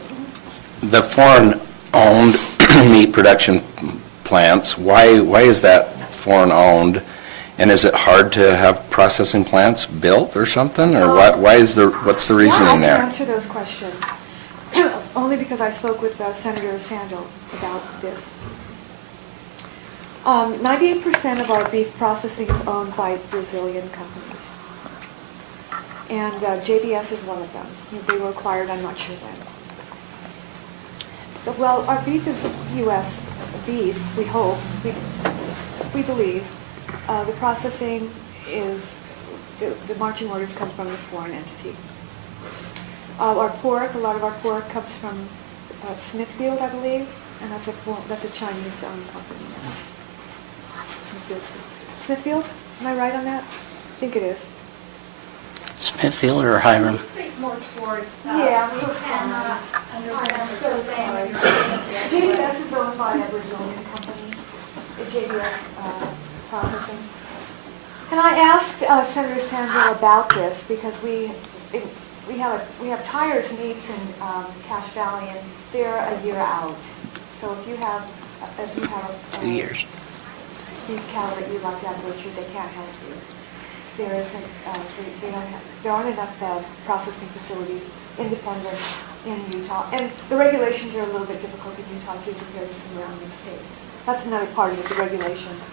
The foreign-owned meat production plants, why is that foreign-owned? And is it hard to have processing plants built or something? Or what's the reasoning there? I can answer those questions. Only because I spoke with Senator Sandel about this. 98% of our beef processing is owned by Brazilian companies. And JBS is one of them. They were acquired, I'm not sure when. So, well, our beef is U.S. beef, we hope, we believe. The processing is, the marching orders come from the foreign entity. Our pork, a lot of our pork comes from Smithfield, I believe, and that's a Chinese-owned company now. Smithfield? Am I right on that? I think it is. Smithfield or Hiram? Speak more towards us. Yeah, I'm We so cannot understand what you're saying. JBS is owned by a Brazilian company, JBS Processing. And I asked Senator Sandell about this because we have tires needs in Cache Valley, and they're a year out. So if you have a 2 years. beef cattle that you'd like to have butchered, they can't help you. There isn't, there aren't enough processing facilities independent in Utah. And the regulations are a little bit difficult in Utah too compared to some surrounding states. That's another part of it, the regulations.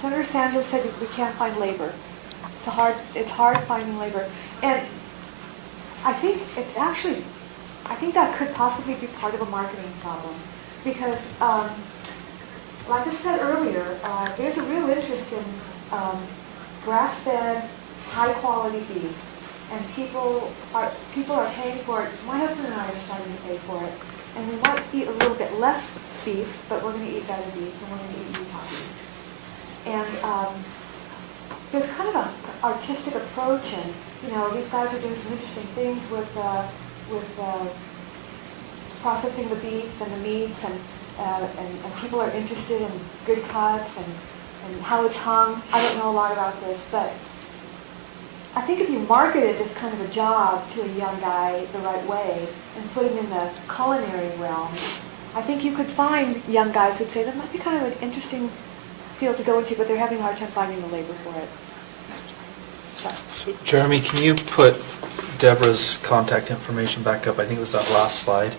Senator Sanders said we can't find labor. It's hard finding labor. And I think I think that could possibly be part of a marketing problem. Because, like I said earlier, there's a real interest in grass-fed, high-quality beef, and people are paying for it. My husband and I are starting to pay for it, and we might eat a little bit less beef, but we're going to eat better beef, and we're going to eat Utah beef. And there's kind of an artistic approach, and these guys are doing some interesting things with processing the beef and the meats, and people are interested in good cuts and how it's hung. I don't know a lot about this, but I think if you market it as kind of a job to a young guy the right way and put him in the culinary realm, I think you could find young guys who'd say that might be kind of an interesting field to go into, but they're having a hard time finding the labor for it. So, Jeremy, can you put Deborah's contact information back up? I think it was that last slide.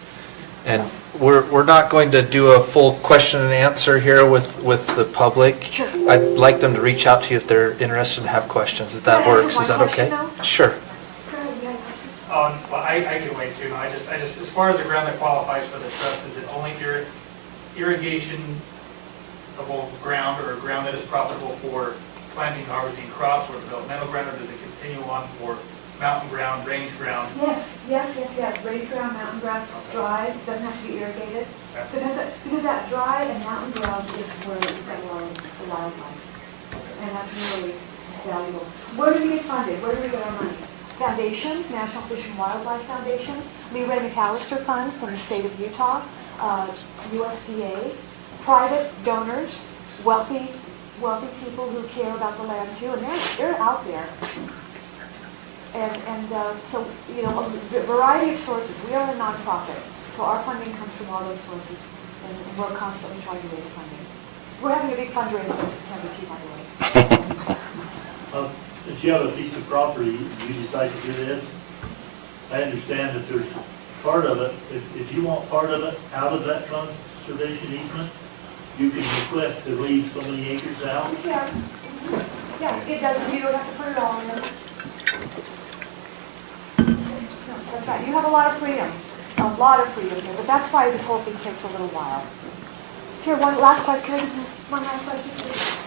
And we're not going to do a full question and answer here with the public. Sure. I'd like them to reach out to you if they're interested and have questions, if that works. Is that okay? Sure. Well, I get away too. I just, as far as the ground that qualifies for the trust, is it only irrigation-able ground or ground that is profitable for planting, harvesting crops, or developmental ground, or does it continue on for mountain ground, range ground? Yes. Range ground, mountain ground, dry, doesn't have to be irrigated. Because that dry and mountain ground is where the wildlife. And that's really valuable. Where do we get funded? Where do we get our money? Foundations, National Fish and Wildlife Foundation, Lee Ray McAllister Fund from the state of Utah, USDA, private donors, wealthy people who care about the land too, and they're out there. And so, a variety of sources. We are a nonprofit, so our funding comes from all those sources, and we're constantly trying to raise funding. We're having a big fundraiser this September too, by the way. If you have a piece of property, you decide to do this, I understand that there's part of it, if you want part of it out of that conservation easement, you can request to leave so many acres out. Yeah, it doesn't, you don't have to put it all in. That's right, you have a lot of freedom here, but that's why this whole thing takes a little while. Here, one last question, can I give you one last question, please?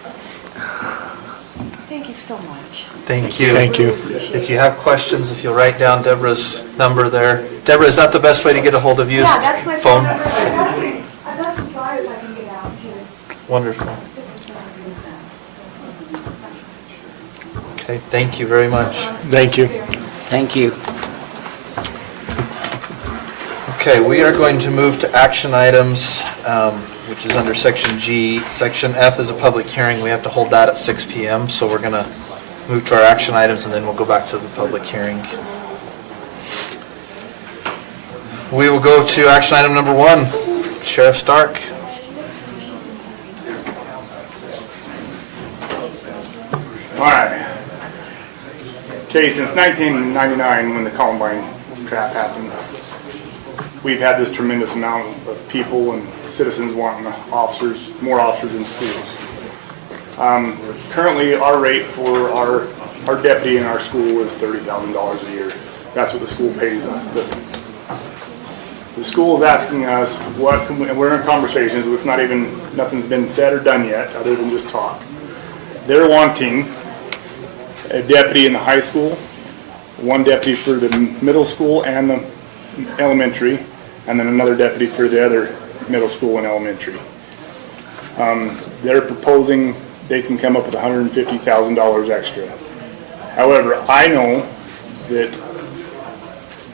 Thank you so much. Thank you. Thank you. If you have questions, if you'll write down Deborah's number there. Deborah, is that the best way to get a hold of you? Yeah, that's my phone number. I've got some flyers I can get out too. Wonderful. Okay, thank you very much. Thank you. Thank you. Okay, we are going to move to action items, which is under Section G. Section F is a public hearing. We have to hold that at 6 p.m., so we're going to move to our action items, and then we'll go back to the public hearing. We will go to action item number 1, Sheriff Stark. All right. Okay, since 1999, when the Columbine crap happened, we've had this tremendous amount of people and citizens wanting more officers in schools. Currently, our rate for our deputy in our school is $30,000 a year. That's what the school pays us. The school is asking us, and we're in conversations, it's not even, nothing's been said or done yet, other than just talk. They're wanting a deputy in the high school, one deputy for the middle school and the elementary, and then another deputy for the other middle school and elementary. They're proposing they can come up with $150,000 extra. However, I know that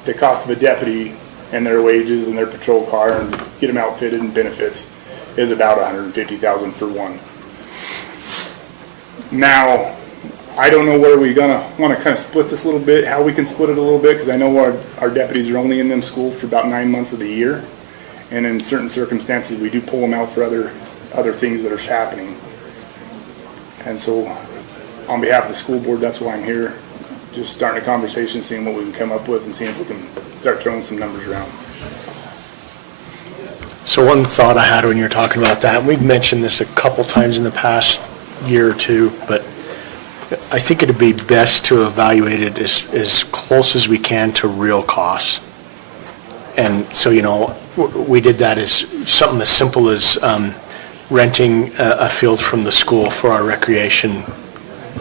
the cost of a deputy and their wages and their patrol car and get them outfitted and benefits is about $150,000 for one. Now, I don't know where we're gonna want to kind of split this a little bit, how we can split it a little bit, because I know our deputies are only in them schools for about 9 months of the year, and in certain circumstances we do pull them out for other things that are happening. And so, on behalf of the school board, that's why I'm here, just starting a conversation, seeing what we can come up with, and seeing if we can start throwing some numbers around. So one thought I had when you were talking about that, and we've mentioned this a couple times in the past year or two, but I think it'd be best to evaluate it as close as we can to real costs. And so, we did that as something as simple as renting a field from the school for our recreation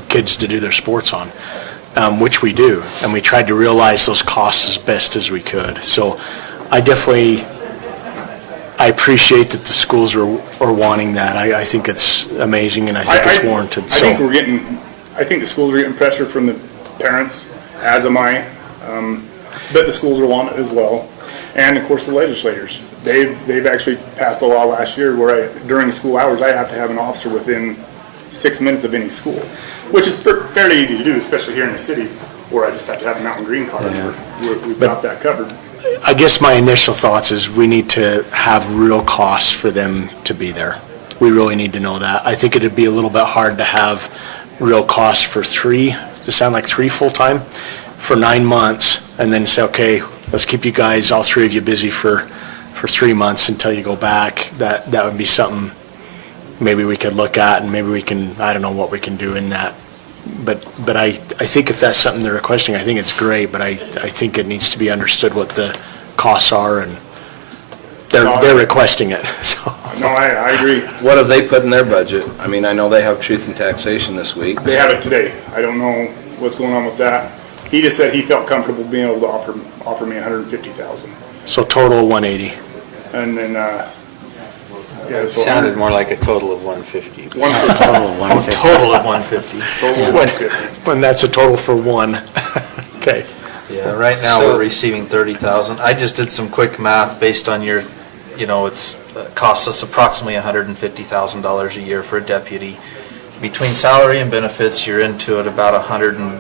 kids to do their sports on, which we do. And we tried to realize those costs as best as we could. So I appreciate that the schools are wanting that. I think it's amazing, and I think it's warranted. I think the schools are getting pressure from the parents, as am I, but the schools are wanting it as well. And of course the legislators. They've actually passed a law last year where during school hours I have to have an officer within 6 minutes of any school, which is fairly easy to do, especially here in the city, or I just have to have a Mountain Green card. Yeah. We've got that covered. I guess my initial thoughts is we need to have real costs for them to be there. We really need to know that. I think it'd be a little bit hard to have real costs for three full-time for 9 months, and then say, okay, let's keep you guys, all three of you, busy for 3 months until you go back. That would be something maybe we could look at, and maybe we can, I don't know what we can do in that. But I think if that's something they're requesting, I think it's great, but I think it needs to be understood what the costs are, and they're requesting it, so. No, I agree. What have they put in their budget? I mean, I know they have truth and taxation this week. They have it today. I don't know what's going on with that. He just said he felt comfortable being able to offer me $150,000. So total 180. And then, It sounded more like a total of 150. Total of 150. Total of 150. Total of 150. When that's a total for one. Okay. Yeah, right now we're receiving 30,000. I just did some quick math based on your, it costs us approximately $150,000 a year for a deputy. Between salary and benefits, you're into it about $120,000,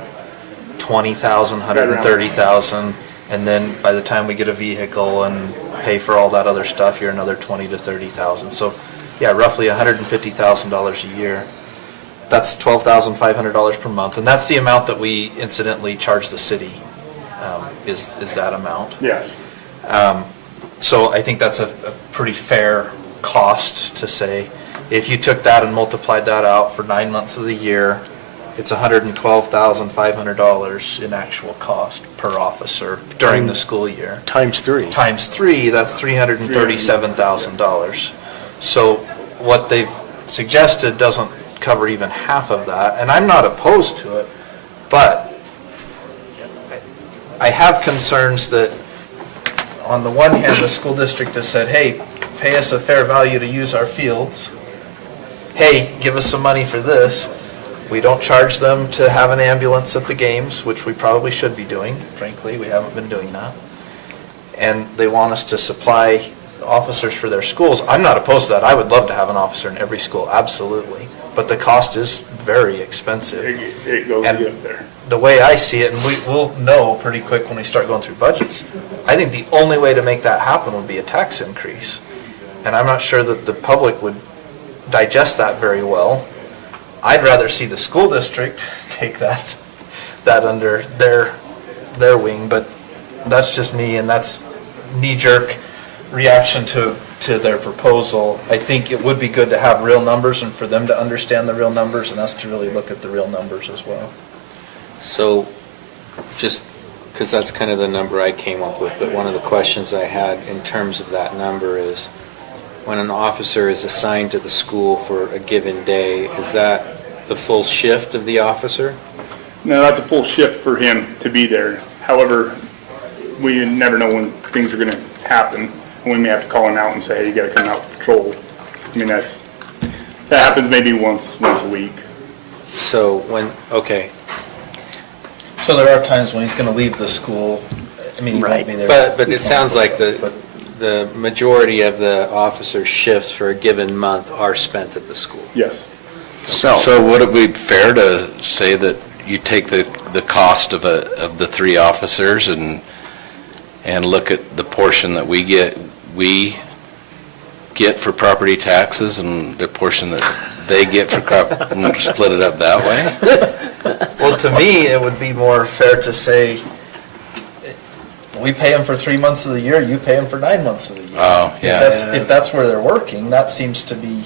$130,000, and then by the time we get a vehicle and pay for all that other stuff, you're another $20,000 to $30,000. So, yeah, roughly $150,000 a year. That's $12,500 per month, and that's the amount that we incidentally charge the city. Is that amount? Yeah. So I think that's a pretty fair cost to say. If you took that and multiplied that out for 9 months of the year, it's $112,500 in actual cost per officer during the school year. Times 3. Times 3, that's $337,000. So what they've suggested doesn't cover even half of that, and I'm not opposed to it, but I have concerns that on the one hand, the school district has said, hey, pay us a fair value to use our fields. Hey, give us some money for this. We don't charge them to have an ambulance at the games, which we probably should be doing, frankly. We haven't been doing that. And they want us to supply officers for their schools. I'm not opposed to that. I would love to have an officer in every school, absolutely. But the cost is very expensive. It goes and up there. The way I see it, and we'll know pretty quick when we start going through budgets, I think the only way to make that happen would be a tax increase. And I'm not sure that the public would digest that very well. I'd rather see the school district take that under their wing, but that's just me, and that's knee-jerk reaction to their proposal. I think it would be good to have real numbers and for them to understand the real numbers and us to really look at the real numbers as well. So, just because that's kind of the number I came up with, but one of the questions I had in terms of that number is, when an officer is assigned to the school for a given day, is that the full shift of the officer? No, that's a full shift for him to be there. However, we never know when things are going to happen. We may have to call him out and say, hey, you got to come out patrol. I mean, that happens maybe once a week. So okay. So there are times when he's going to leave the school. I mean, he won't be there. But it sounds like the majority of the officer shifts for a given month are spent at the school. Yes. So would it be fair to say that you take the cost of the 3 officers and look at the portion that we get for property taxes and the portion that they get for and split it up that way? Well, to me, it would be more fair to say, we pay them for 3 months of the year, you pay them for 9 months of the year. Oh, yeah. If that's where they're working, that seems to be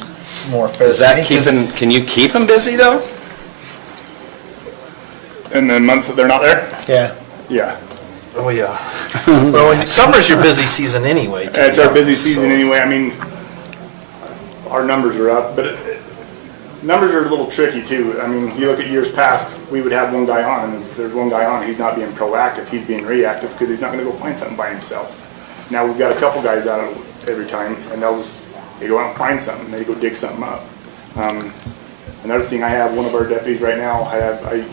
more fair. Is that can you keep them busy though? In the months that they're not there? Yeah. Yeah. Oh, yeah. Well, summer's your busy season anyway. It's our busy season anyway. I mean, our numbers are up, but numbers are a little tricky too. I mean, you look at years past, we would have one guy on, and if there's one guy on, he's not being proactive, he's being reactive because he's not going to go find something by himself. Now we've got a couple guys out every time, and they go out and find something, they go dig something up. Another thing, I have one of our deputies right now,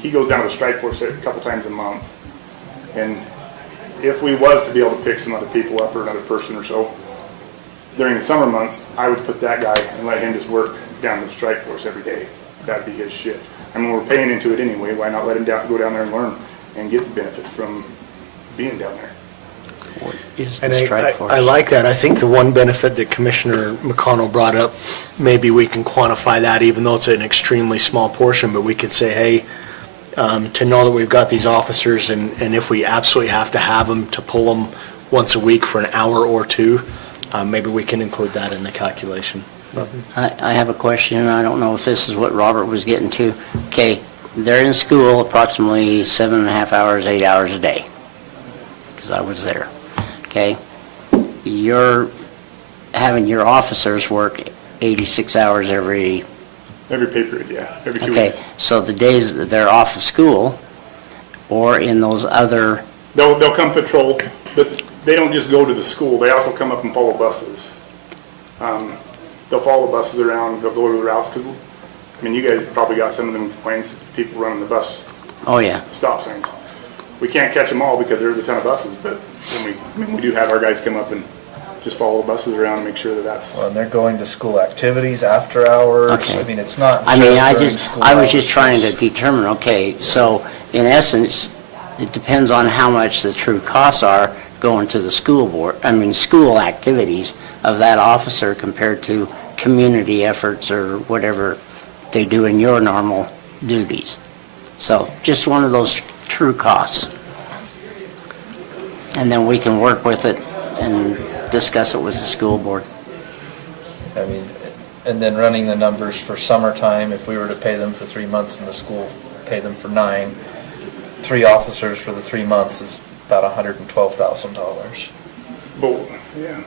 he goes down to the strike force a couple times a month, and if we was to be able to pick some other people up or another person or so, during the summer months, I would put that guy and let him just work down to the strike force every day. That'd be his shift. I mean, we're paying into it anyway, why not let him go down there and learn and get the benefits from being down there? What is the And strike force? I like that. I think the one benefit that Commissioner McConnell brought up, maybe we can quantify that, even though it's an extremely small portion, but we could say, hey, to know that we've got these officers, and if we absolutely have to have them, to pull them once a week for an hour or two, maybe we can include that in the calculation. I have a question, and I don't know if this is what Robert was getting to. Okay, they're in school approximately 7.5 hours, 8 hours a day, because I was there. Okay, you're having your officers work 86 hours every pay period, yeah, every 2 okay, weeks. so the days that they're off of school, or in those other... They'll come patrol, but they don't just go to the school, they also come up and follow buses. They'll follow the buses around, they'll go to the routes, because, I mean, you guys probably got some of them complaints of people running the bus. Oh, yeah. Stop signs. We can't catch them all because there's a ton of buses, but we do have our guys come up and just follow the buses around and make sure that that's... Well, and they're going to school activities after hours. Okay. I mean, it's not I mean, during school I was hours. just trying to determine, okay, so in essence, it depends on how much the true costs are going to the school board, school activities of that officer compared to community efforts or whatever they do in your normal duties. So just one of those true costs. And then we can work with it and discuss it with the school board. I mean, and then running the numbers for summertime, if we were to pay them for 3 months and the school pay them for 9, 3 officers for the 3 months is about $112,000. But, yeah.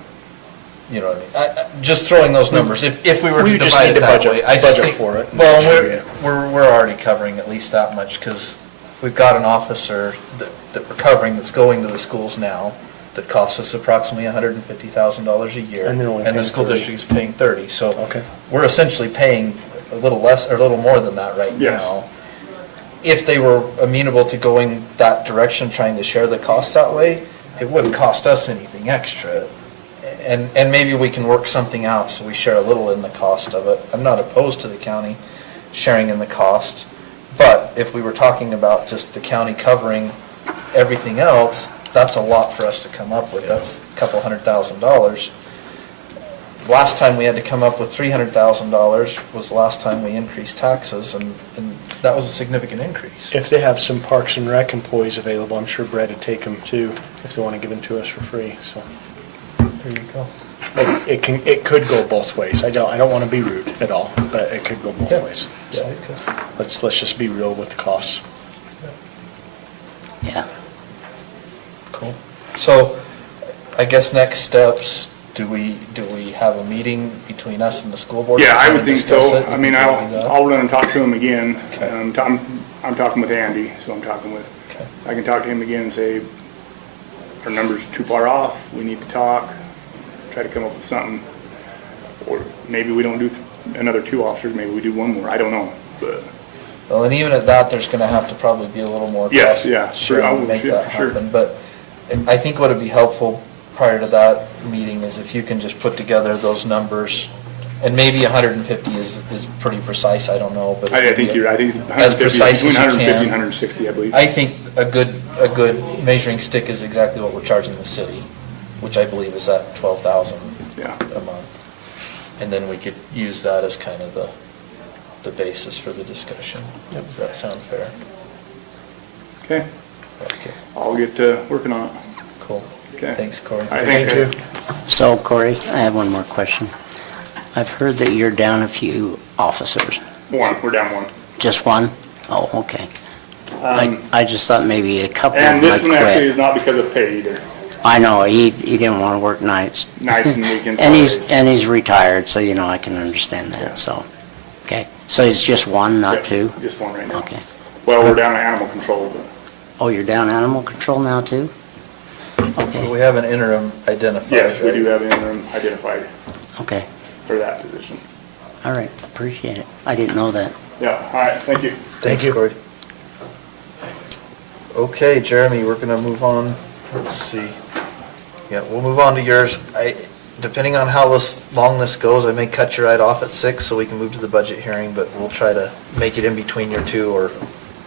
You know what I mean? Just throwing those numbers, if we were to just divide need it to that budget- way. I just budget think, for it. well, Sure, we're already covering at least that much, because we've got an officer that we're covering that's going to the schools now that costs us approximately $150,000 a year. And they're only the paying school 30. district is paying 30, so Okay. we're essentially paying a little less, or a little more than that right Yes. now. If they were amenable to going that direction, trying to share the costs that way, it wouldn't cost us anything extra. And maybe we can work something out so we share a little in the cost of it. I'm not opposed to the county sharing in the cost, but if we were talking about just the county covering everything else, that's a lot for us to come up with. That's a couple $100,000. Last time we had to come up with $300,000 was the last time we increased taxes, and that was a significant increase. If they have some Parks and Rec employees available, I'm sure Brett would take them too, if they want to give them to us for free, so. There you go. It could go both ways. I don't want to be rude at all, but it could go both ways. Yeah, So it could. let's just be real with the costs. Yeah. Cool. So, I guess next steps, do we have a meeting between us and the school board? Yeah, to I kind would of think discuss so. it? I mean, Do that? I'll run and talk to him again. Okay. I'm talking with Andy, so I'm talking with. Okay. I can talk to him again and say, our number's too far off, we need to talk, try to come up with something. Or maybe we don't do another 2 officers, maybe we do 1 more, I don't know, but. Well, and even at that, there's gonna have to probably be a little more Yes, cost yeah, sure, sharing to oh, make sure, that sure. happen. But I think what'd be helpful prior to that meeting is if you can just put together those numbers, and maybe 150 is pretty precise, I don't know, but. I think you're, I think it's As 150, precise between as you 150 and can. 160, I believe. I think a good measuring stick is exactly what we're charging the city, which I believe is at 12,000 Yeah. a month. And then we could use that as kind of the basis for the discussion. Does that sound fair? Okay, Okay, I'll get working on it. cool. Okay. Thanks, Corey. All right, thanks, Thank guys. So Corey, I have one more question. I've heard that you're down a few officers. We're down 1. Just one? Oh, okay. I just thought maybe a couple of And them this might one actually quit. is not because of pay either. I know, he didn't want to work nights. Nights and weekends, And holidays. he's retired, so I can understand Yeah. that, so. Okay, so it's just one, not Yep, 2? Just 1 right now. Okay. Well, we're down to animal control, but. Oh, you're down animal control now too? So Okay, we have an interim identified. Yes, we right? do have an interim identified okay, for that position. all right, appreciate it. I didn't know that. Yeah, all right, thank you. Thanks, Corey. Okay, Jeremy, we're gonna move on. Let's see. Yeah, we'll move on to yours. Depending on how long this goes, I may cut you right off at 6 so we can move to the budget hearing, but we'll try to make it in between your 2, or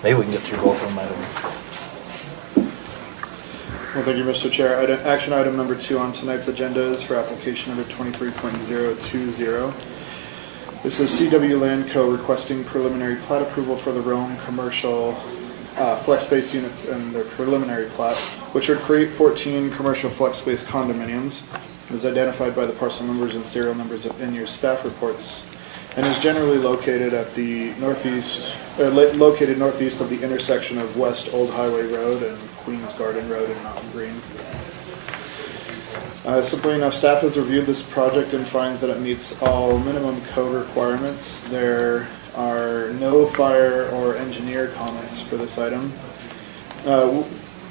maybe we can get through both of them, I don't know. Well, thank you, Mr. Chair. Action item number 2 on tonight's agenda is for application number 23.020. This is CW Land Co. requesting preliminary plat approval for the Rome commercial flex space units and their preliminary plat, which would create 14 commercial flex space condominiums. It is identified by the parcel numbers and serial numbers in your staff reports, and is generally located at the northeast of the intersection of West Old Highway Road and Queens Garden Road and Mountain Green. Simply enough, staff has reviewed this project and finds that it meets all minimum code requirements. There are no fire or engineer comments for this item.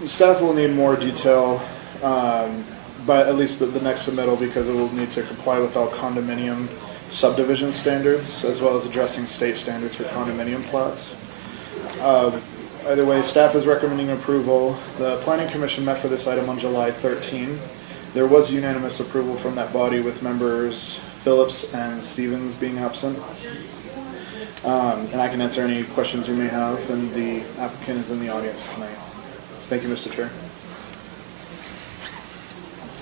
Staff will need more detail, but at least the next submittal, because it will need to comply with all condominium subdivision standards, as well as addressing state standards for condominium plats. Either way, staff is recommending approval. The Planning Commission met for this item on July 13. There was unanimous approval from that body, with members Phillips and Stevens being absent. And I can answer any questions you may have, and the applicant is in the audience tonight. Thank you, Mr. Chair.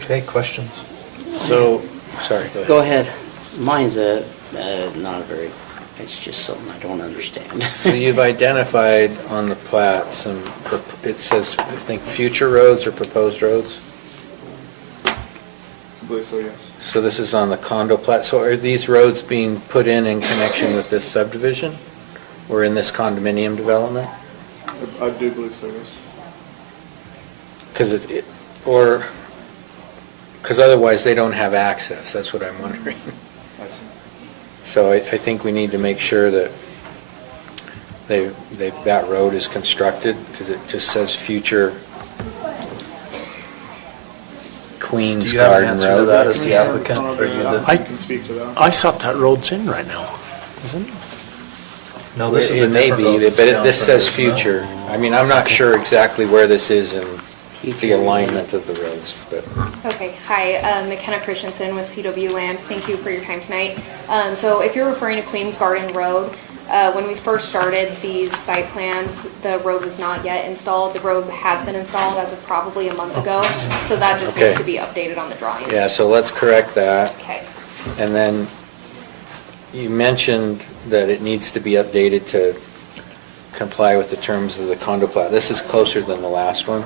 Okay, questions? So, sorry, Go ahead. Mine's not a very, it's just something I don't understand. So you've identified on the plat some, it says, I think, future roads or proposed roads? I believe so, yes. So this is on the condo plat. So are these roads being put in connection with this subdivision? Or in this condominium development? I do believe so, yes. Because otherwise they don't have access, that's what I'm wondering. I see. So I think we need to make sure that that road is constructed, because it just says future Queens Do you have an Garden answer to Road. that as the applicant? Or you the- I can speak to that. I thought that road's in right now, isn't it? No, this is a It may different be, road that's but down this further says as future. I mean, I'm not sure exactly where this is in the alignment of the roads, but. Okay, hi, McKenna Christensen with CW Land. Thank you for your time tonight. So if you're referring to Queens Garden Road, when we first started these site plans, the road was not yet installed. The road has been installed as of probably a month ago, so that just Okay. needs to be updated on the drawings. Yeah, so let's correct that. Okay. And then you mentioned that it needs to be updated to comply with the terms of the condo plat. This is closer than the last one,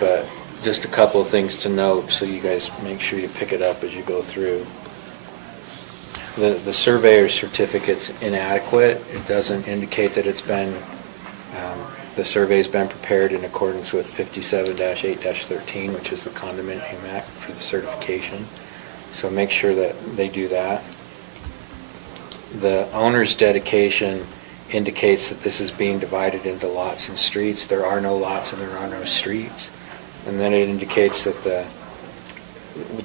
but just a couple of things to note, so you guys make sure you pick it up as you go through. The surveyor's certificate's inadequate. It doesn't indicate that it's been the survey's been prepared in accordance with 57-8-13, which is the Condominium Act for the certification. So make sure that they do that. The owner's dedication indicates that this is being divided into lots and streets. There are no lots and there are no streets. And then it indicates that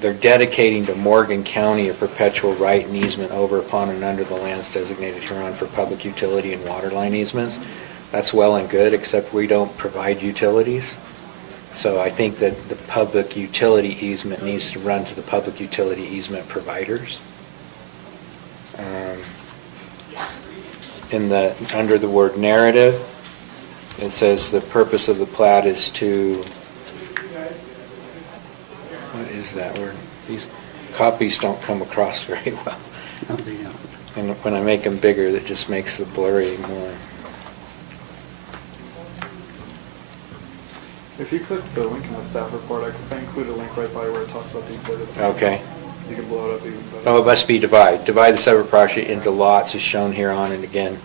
they're dedicating to Morgan County a perpetual right and easement over, upon, and under the lands designated hereon for public utility and water line easements. That's well and good, except we don't provide utilities. So I think that the public utility easement needs to run to the public utility easement providers. Under the word narrative, it says the purpose of the plat is to, what is that word? These copies don't come across very well. No, they don't. And when I make them bigger, that just makes the blurry more. If you click the link in the staff report, I include a link right by where it talks about the exhibits. Okay. You can blow it up even better. Oh, it must be divide. Divide the separate property into lots as shown here on, and again,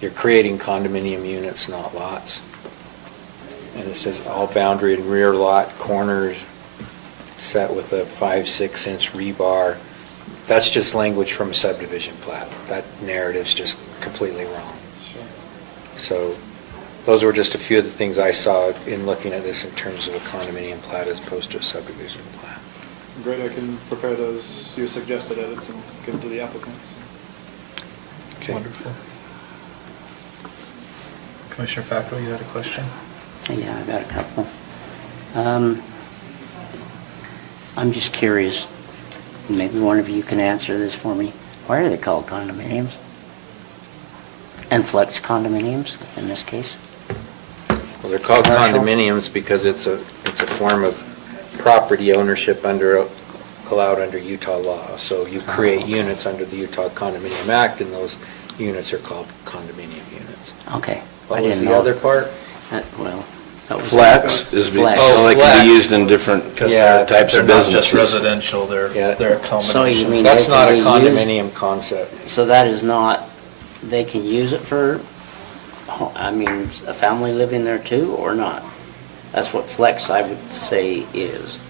you're creating condominium units, not lots. And it says all boundary and rear lot corners set with a 5-6 inch rebar. That's just language from a subdivision plat. That narrative's just completely wrong. So those were just a few of the things I saw in looking at this in terms of a condominium plat as opposed to a subdivision plat. Great, I can prepare those, you suggested edits and give them to the applicants. Okay. Wonderful. Commissioner Fackrell, you had a question? Yeah, I got a couple. I'm just curious, maybe one of you can answer this for me. Why are they called condominiums? And flex condominiums in this case? Well, they're called Commercial? condominiums because it's a form of property ownership allowed under Utah law. So you create units under the Utah Condominium Act, and those units are called condominium units. Okay. What I was didn't the know. other part? Well, that was. Flex is, Flex. so they can flex. be used in different types of They're not just businesses. residential, they're a combination. So you mean That's they not a can be used- condominium concept. So that is not, they can use it for, I mean, a family living there too, or not? That's what flex, I would say, is.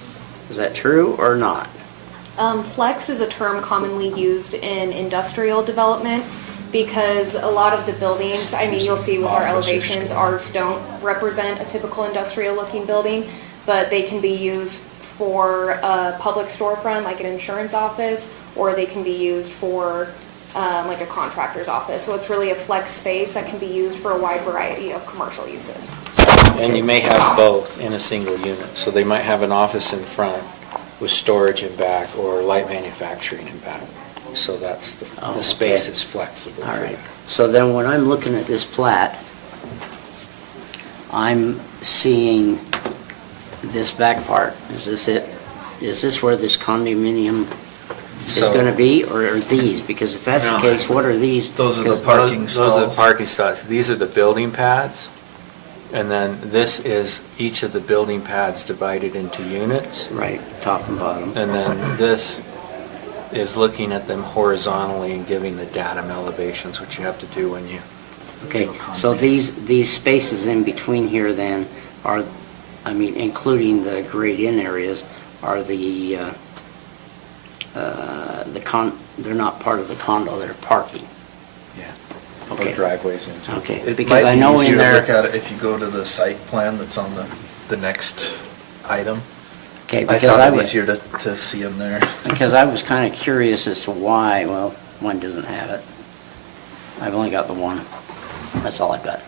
Is that true or not? Flex is a term commonly used in industrial development because a lot of the buildings, I mean, you'll see with our elevations, ours don't represent a typical industrial looking building, but they can be used for a public storefront like an insurance office, or they can be used for like a contractor's office. So it's really a flex space that can be used for a wide variety of commercial uses. And you may have both in a single unit. So they might have an office in front with storage in back, or light manufacturing in back. So that's the space is flexible. All for right. that. So then when I'm looking at this plat, I'm seeing this back part. Is this it? Is this where this condominium is So- going to be, or are these? Because if that's the No. case, what are these? Those are the 'Cause parking Those are the stalls. parking stalls. These are the building pads. And then this is each of the building pads divided into units. Right, top and bottom. And then this is looking at them horizontally and giving the datum elevations, which you have to do when you Okay, do a so condominium. these spaces in between here then are, I mean, including the grade-in areas, are they're not part of the condo, they're parking. Yeah. Okay. Or driveways into. Okay, It because might I be know easier in to there. look at it if you go to the site plan that's on the next item. Okay, I because found I it would, easier to see them there. because I was kind of curious as to why, well, one doesn't have it. I've only got the one. That's all I've got.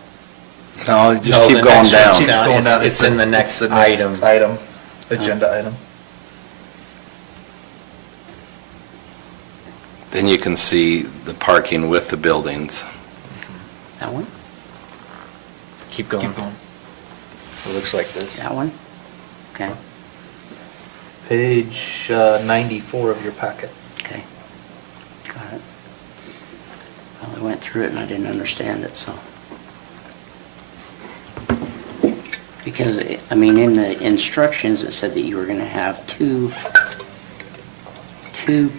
No, just No, keep the going next one down. keeps going down. It's in the next the next item. item, agenda item. Then you can see the parking with the buildings. That one? Keep going. It looks like this. That one? Okay, Page 94 of your packet. okay. Got it. Well, I went through it and I didn't understand it, so. Because, I mean, in the instructions, it said that you were going to have two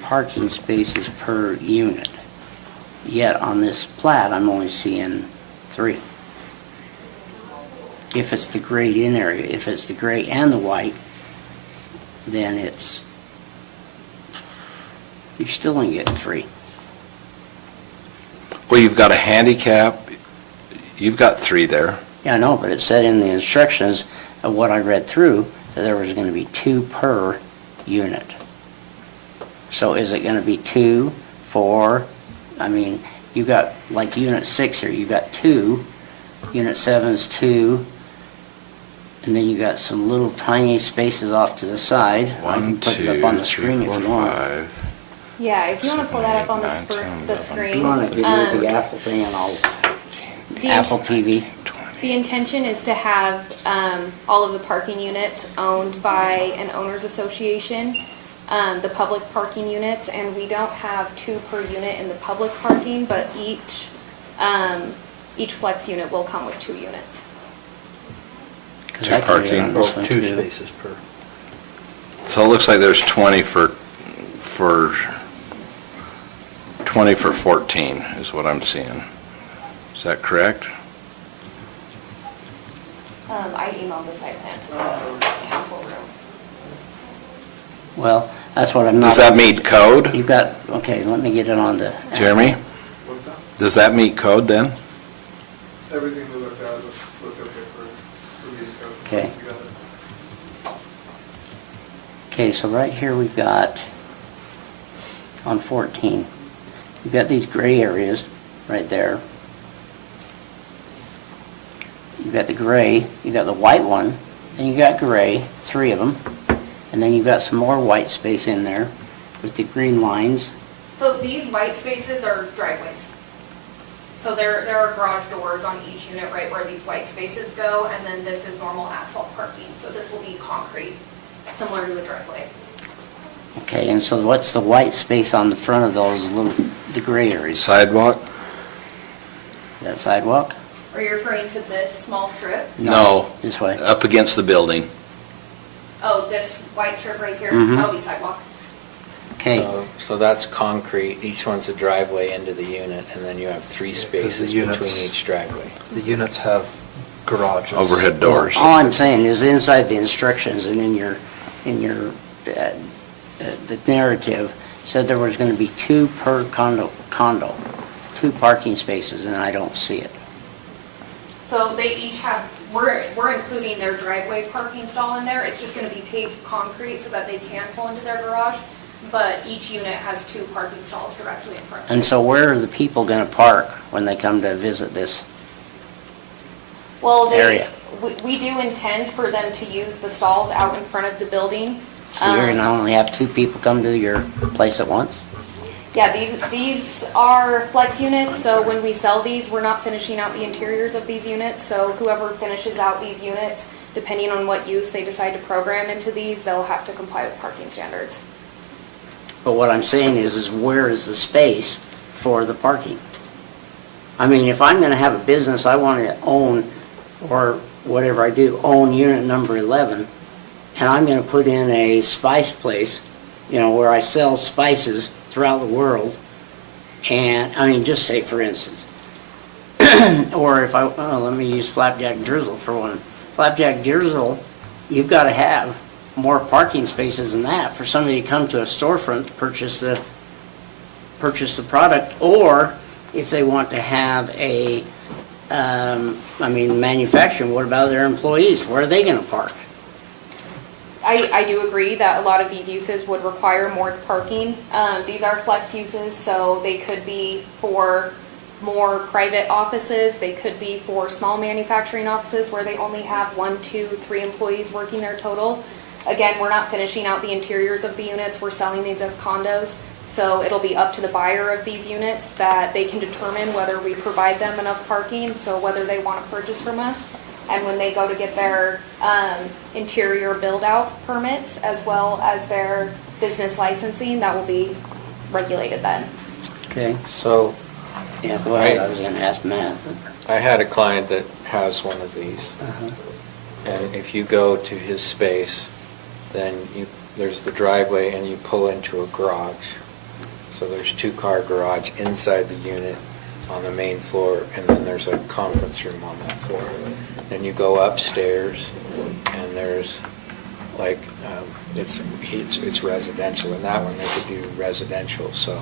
parking spaces per unit. Yet on this plat, I'm only seeing 3. if it's the grayed in area. If it's the gray and the white, then you're still only getting 3. Well, you've got a handicap, you've got 3 there. Yeah, I know, but it said in the instructions of what I read through that there was going to be 2 per unit. So is it going to be 2, 4? I mean, you got like unit 6 here, you got 2, unit 7's 2, and then you got some little tiny spaces off to the side. I can put it up on the screen if you want. Yeah, if you want to pull that up on the screen. If you want to give me the Apple thing and I'll, Apple TV. The intention is to have all of the parking units owned by an owners association, the public parking units, and we don't have 2 per unit in the public parking, but each flex unit will come with 2 units. 2 parking. 2 spaces per. So it looks like there's 20 for 14 is what I'm seeing. Is that correct? I emailed the site plan to the council room. Well, that's what I'm not. Does that meet code? You've got, okay, let me get it on the. Jeremy? Does that meet code then? Everything we looked at looked okay for meeting code. Okay. Okay, so right here we've got, on 14, you've got these gray areas right there. You've got the gray, you've got the white one, and you got gray, 3 of them. And then you've got some more white space in there with the green lines. So these white spaces are driveways. So there are garage doors on each unit right where these white spaces go, and then this is normal asphalt parking. So this will be concrete, similar to a driveway. Okay, and so what's the white space on the front of those little, the gray areas? Sidewalk? Is that sidewalk? Are you referring to this small strip? No. This way. Up against the building. Oh, this white strip right here? Mhm. That'll be sidewalk. Okay. So that's concrete, each one's a driveway into the unit, and then you have 3 spaces between each driveway. The units have garages. Overhead doors. All I'm saying is inside the instructions and in your the narrative said there was going to be 2 per condo, 2 parking spaces, and I don't see it. So they each have, we're including their driveway parking stall in there. It's just going to be paved concrete so that they can pull into their garage. But each unit has 2 parking stalls directly in front. And so where are the people going to park when they come to visit this Well, area? We do intend for them to use the stalls out in front of the building. So you're going to only have 2 people come to your place at once? Yeah, these are flex units, so when we sell these, we're not finishing out the interiors of these units. So whoever finishes out these units, depending on what use they decide to program into these, they'll have to comply with parking standards. But what I'm saying is where is the space for the parking? I mean, if I'm going to have a business, I want to own, or whatever I do, own unit number 11, and I'm going to put in a spice place, where I sell spices throughout the world, and, I mean, just say for instance, or if let me use Flapjack Drizzle for one. Flapjack Drizzle, you've got to have more parking spaces than that for somebody to come to a storefront to purchase the product, or if they want to have a, manufacturing, what about their employees? Where are they going to park? I do agree that a lot of these uses would require more parking. These are flex uses, so they could be for more private offices. They could be for small manufacturing offices where they only have 1, 2, 3 employees working there total. Again, we're not finishing out the interiors of the units. We're selling these as condos. So it'll be up to the buyer of these units that they can determine whether we provide them enough parking, so whether they want to purchase from us. And when they go to get their interior build-out permits, as well as their business licensing, that will be regulated then. Okay, so, yeah, go ahead. I was going to ask Matt. I had a client that has one of these. And if you go to his space, then there's the driveway and you pull into a garage. So there's 2-car garage inside the unit, on the main floor, and then there's a conference room on that floor. Then you go upstairs, and there's like, it's residential. In that one, they could do residential, so.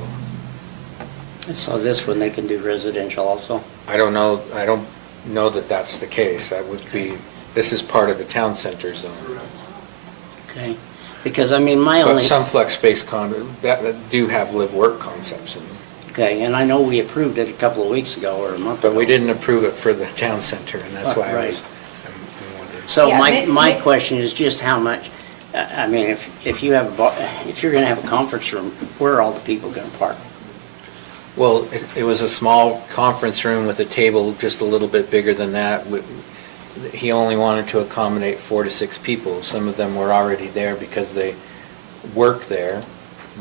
So this one, they can do residential also? I don't know that that's the case. That would be, this is part of the town center zone. Okay, because I mean, my only... But some flex space that do have live-work concepts in them. Okay, and I know we approved it a couple of weeks ago or a month ago. But we didn't approve it for the town center, and that's why I was, I'm wondering. So Yeah, my question is just how much, I mean, if you have, if you're gonna have a conference room, where are all the people gonna park? Well, it was a small conference room with a table just a little bit bigger than that. He only wanted to accommodate 4 to 6 people. Some of them were already there because they work there.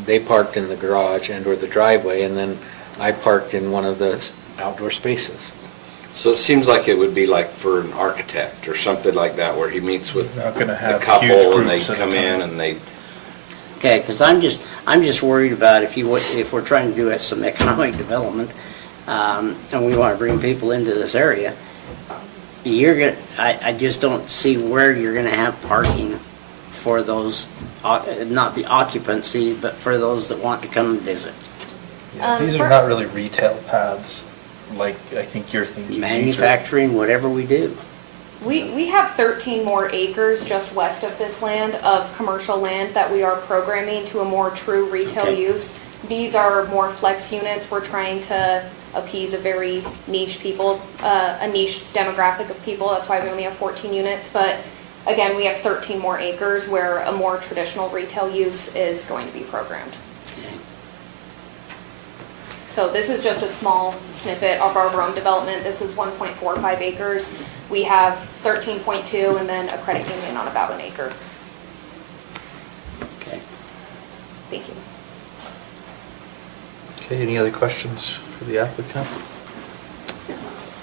They parked in the garage and or the driveway, and then I parked in one of the outdoor spaces. So it seems like it would be like for an architect or something like that, where he meets with Not gonna a have couple huge and they groups at a come in time. and they, Okay, because I'm just worried about if we're trying to do some economic development, and we want to bring people into this area, I just don't see where you're gonna have parking for those, not the occupancy, but for those that want to come and visit. Yeah, these are not really retail pads like I think you're thinking. These are- Manufacturing, whatever we do. We have 13 more acres just west of this land of commercial land that we are programming to a more true retail Okay. use. These are more flex units. We're trying to appease a very niche people, a niche demographic of people. That's why we only have 14 units. But again, we have 13 more acres where a more traditional retail use is going to be programmed. So this is just a small snippet of our Rome development. This is 1.45 acres. We have 13.2 and then a credit union on about an acre. Okay. Thank you. Okay, any other questions for the applicant?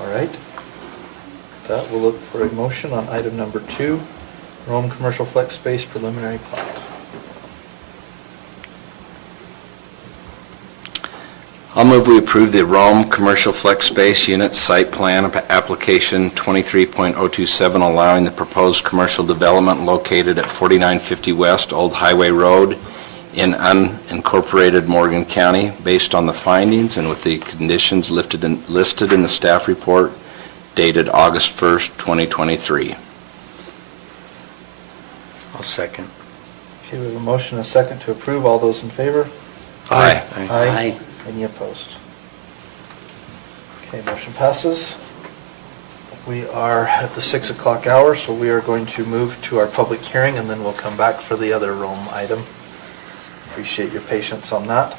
All right. With that, we'll look for a motion on item number 2, Rome Commercial Flex Space Preliminary Plat. I'll move we approve the Rome Commercial Flex Space Unit Site Plan Application 23.027, allowing the proposed commercial development located at 4950 West Old Highway Road in unincorporated Morgan County, based on the findings and with the conditions listed in the staff report dated August 1st, 2023. I'll second. Okay, we have a motion and a second to approve. All those in favor? Aye. Aye. Any opposed? Okay, motion passes. We are at the 6 o'clock hour, so we are going to move to our public hearing, and then we'll come back for the other Rome item. Appreciate your patience on that.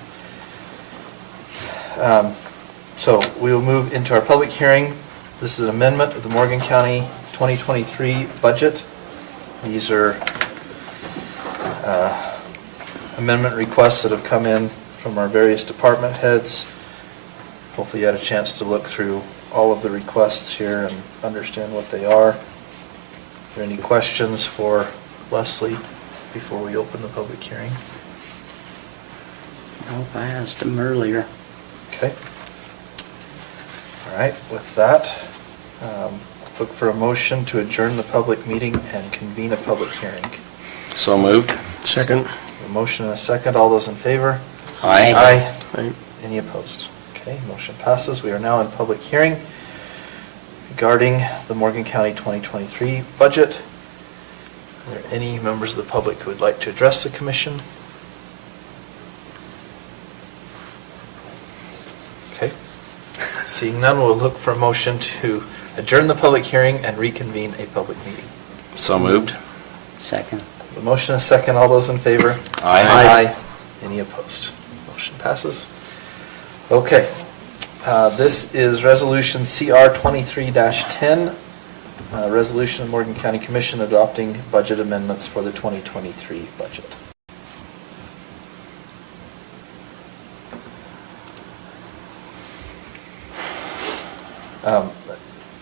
So we will move into our public hearing. This is an amendment of the Morgan County 2023 budget. These are amendment requests that have come in from our various department heads. Hopefully you had a chance to look through all of the requests here and understand what they are. Are there any questions for Leslie before we open the public hearing? Nope, I asked him earlier. Okay. All right, with that, look for a motion to adjourn the public meeting and convene a public hearing. So moved. Second. A motion and a second. All those in favor? Aye. Aye. Any opposed? Okay, motion passes. We are now in public hearing regarding the Morgan County 2023 budget. Are there any members of the public who would like to address the commission? Okay. Seeing none, we'll look for a motion to adjourn the public hearing and reconvene a public meeting. So moved. Second. A motion and a second. All those in favor? Aye. Any opposed? Motion passes. Okay. This is Resolution CR 23-10, Resolution of Morgan County Commission adopting budget amendments for the 2023 budget.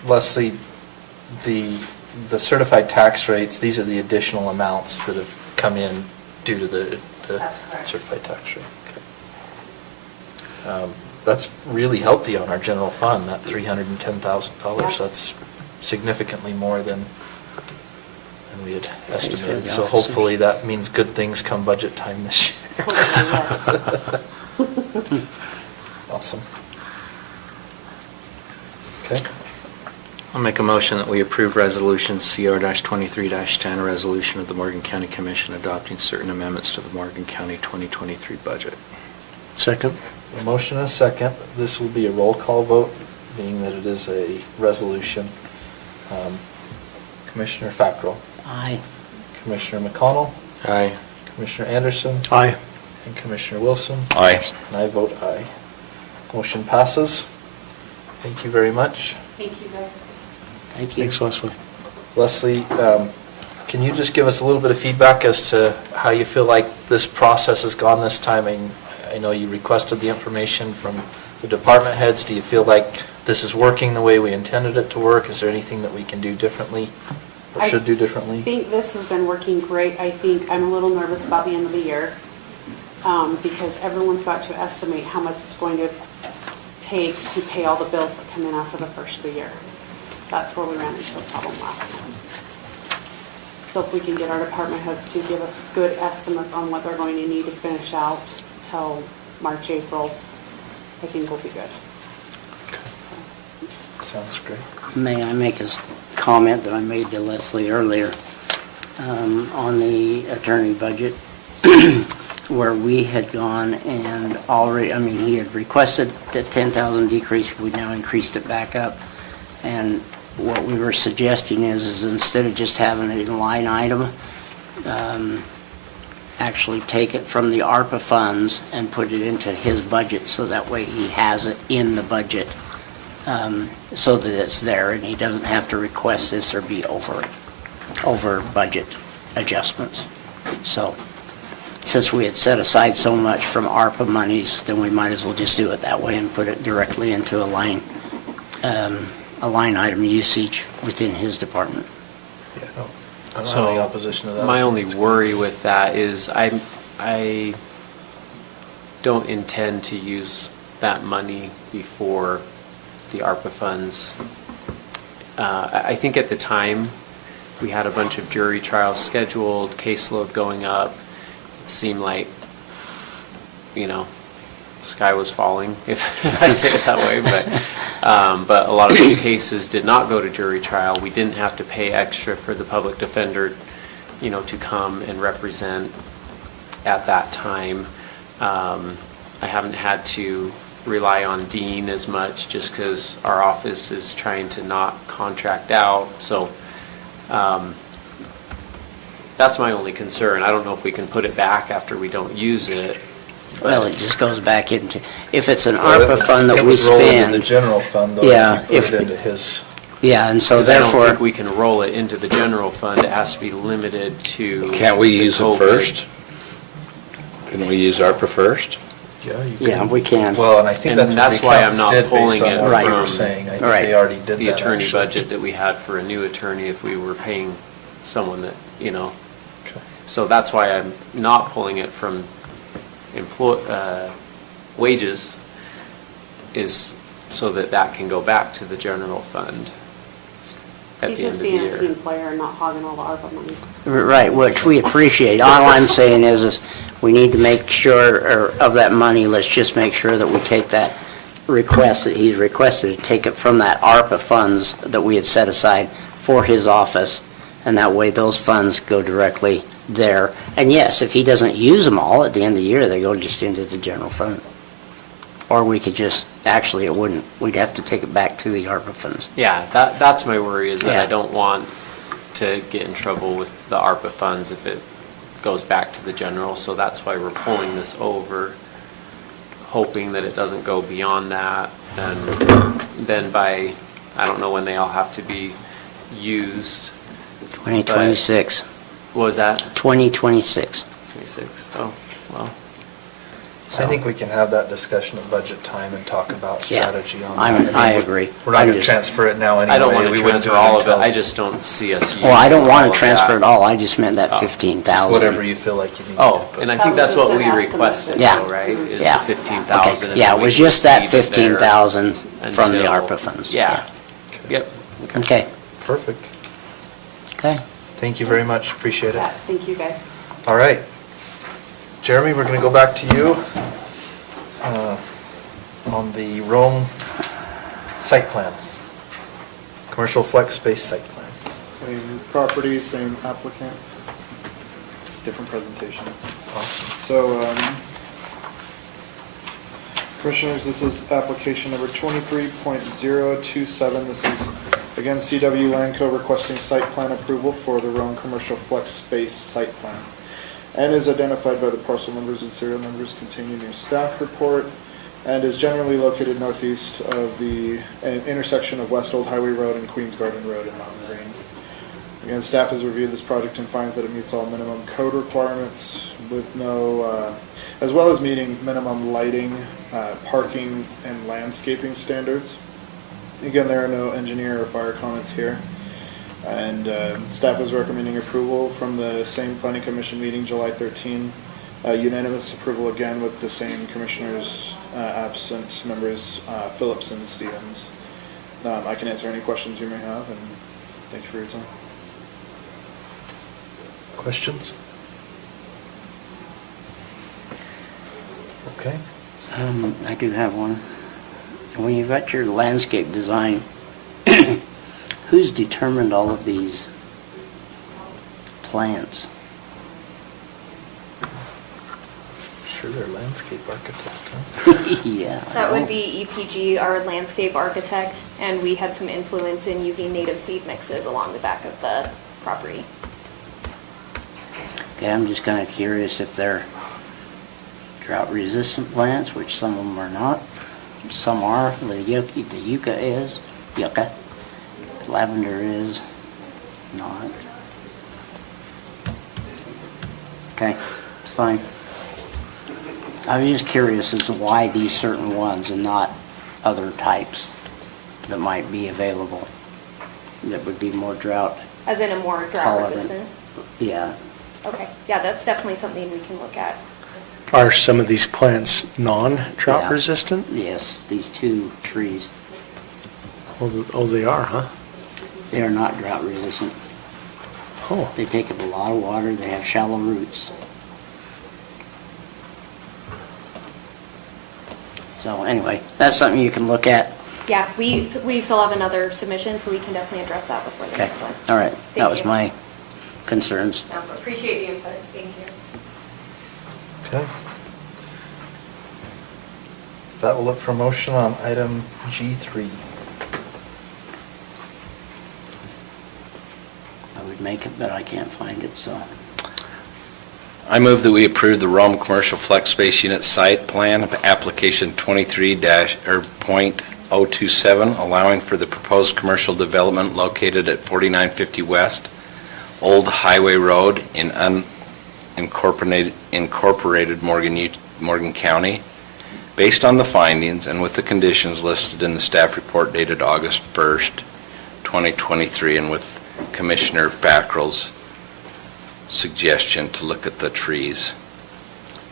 Leslie, the certified tax rates, these are the additional amounts that have come in due to the certified tax rate. Okay. that's really healthy on our general fund, that $310,000. That's significantly more than we had estimated. So hopefully that means good things come budget time this year. Awesome. Okay. I'll make a motion that we approve resolution CR-23-10, a resolution of the Morgan County Commission adopting certain amendments to the Morgan County 2023 budget. Second. A motion and a second. This will be a roll call vote, being that it is a resolution. Commissioner Fackrell. Aye. Commissioner McConnell. Aye. Commissioner Anderson. Aye. And Commissioner Wilson. Aye. And I vote aye. Motion passes. Thank you very much. Thank you, guys. Thank you. Thanks, Leslie. Leslie, can you just give us a little bit of feedback as to how you feel like this process has gone this time? I know you requested the information from the department heads. Do you feel like this is working the way we intended it to work? Is there anything that we can do differently or should do differently? I think this has been working great. I think I'm a little nervous about the end of the year because everyone's got to estimate how much it's going to take to pay all the bills that come in after the first of the year. That's where we ran into a problem last time. So if we can get our department heads to give us good estimates on what they're going to need to finish out till March, April, I think we'll be good. Sounds great. May I make a comment that I made to Leslie earlier on the attorney budget, where we had gone and already, I mean, he had requested the 10,000 decrease, we now increased it back up. And what we were suggesting is instead of just having it in a line item, actually take it from the ARPA funds and put it into his budget, so that way he has it in the budget, so that it's there and he doesn't have to request this or be over budget adjustments. So since we had set aside so much from ARPA monies, then we might as well just do it that way and put it directly into a line item usage within his department. Yeah, I don't have any opposition to that. My only worry with that is I don't intend to use that money before the ARPA funds. I think at the time, we had a bunch of jury trials scheduled, caseload going up. It seemed like, sky was falling, if I say it that way, but a lot of those cases did not go to jury trial. We didn't have to pay extra for the public defender, to come and represent at that time. I haven't had to rely on Dean as much, just because our office is trying to not contract out, so that's my only concern. I don't know if we can put it back after we don't use it. Well, it just goes back into, if it's an ARPA fund that we spend. It would roll into the general fund, though, yeah, if you put it into his. Yeah, and so 'Cause I don't therefore. think we can roll it into the general fund. It has to be limited to. Can't we the use it COVID. first? Can we use ARPA first? Yeah, you Yeah, we can. Well, and I think And that's what the why I'm accountants not did pulling based on it what you were from saying. I think they already did the that, attorney actually. budget that we had for a new attorney if we were paying someone that, Okay. So that's why I'm not pulling it from wages, is so that can go back to the general fund at He's the end just of the being a year. team player and not hogging all the ARPA money. Right, which we appreciate. All I'm saying is we need to make sure, or of that money, let's just make sure that we take that request that he's requested, to take it from that ARPA funds that we had set aside for his office, and that way those funds go directly there. And yes, if he doesn't use them all at the end of the year, they go just into the general fund. Or we could just, actually, it wouldn't, we'd have to take it back to the ARPA funds. Yeah, that's my worry, is that Yeah. I don't want to get in trouble with the ARPA funds if it goes back to the general, so that's why we're pulling this over, hoping that it doesn't go beyond that, and then by, I don't know when they all have to be used. 2026. What was that? 2026. 26, oh, well. I think we can have that discussion at budget time and talk about Yeah, strategy on I that. I agree. We're not I'm going to just- transfer it now anyway. I don't want to We wouldn't do transfer all of it, until- I just don't see us using Well, I don't all want of to transfer that. it all, I just meant that Oh. 15,000. Whatever you feel like you need. Oh, and I think that's what we That was just an requested Yeah. though, right? Is Yeah. the 15,000. Okay. Yeah, it was just that 15,000 from the ARPA funds. Yeah. Yep. Okay, Perfect. okay. Thank you very much. Appreciate it. Yeah, thank you, guys. All right. Jeremy, we're going to go back to you on the Rome site plan. Commercial flex space site plan. Same property, same applicant. It's a different presentation. Awesome. So, Commissioners, this is application number 23.027. This is, again, CW Landco requesting site plan approval for the Rome Commercial Flex Space site plan, and is identified by the parcel numbers and serial numbers contained in your staff report, and is generally located northeast of the intersection of West Old Highway Road and Queens Garden Road in Mountain Green. Again, staff has reviewed this project and finds that it meets all minimum code requirements with no, as well as meeting minimum lighting, parking, and landscaping standards. Again, there are no engineer or fire comments here. And staff is recommending approval from the same planning commission meeting, July 13. Unanimous approval again with the same commissioners absent, members Phillips and Stevens. I can answer any questions you may have, and thank you for your time. Questions? Okay. I do have one. When you've got your landscape design, who's determined all of these plants? Sure, they're landscape architect, huh? Yeah. I That would know. be EPG, our landscape architect, and we had some influence in using native seed mixes along the back of the property. Okay, I'm just kind of curious if they're drought-resistant plants, which some of them are not. Some are. The yucca is. Yucca. Lavender is not. Okay, it's fine. I was just curious as to why these certain ones and not other types that might be available that would be more drought. As in a more drought tolerant. resistant? Yeah. Okay, yeah, that's definitely something we can look at. Are some of these plants non-drought Yeah. resistant? Yes, these two trees. Oh, they are, huh? They are not drought resistant. Oh. They take up a lot of water, they have shallow roots. So anyway, that's something you can look at. Yeah, we still have another submission, so we can definitely address that before the Okay, next one. all right, that Thank was you. my concerns. No, appreciate the input, thank you. Okay. That will look for motion on item G3. I would make it, but I can't find it, so. I move that we approve the Rome Commercial Flex Space Unit Site Plan, application 23-.027, allowing for the proposed commercial development located at 4950 West, Old Highway Road in unincorporated Morgan County, based on the findings and with the conditions listed in the staff report dated August 1st, 2023, and with Commissioner Fackrell's suggestion to look at the trees.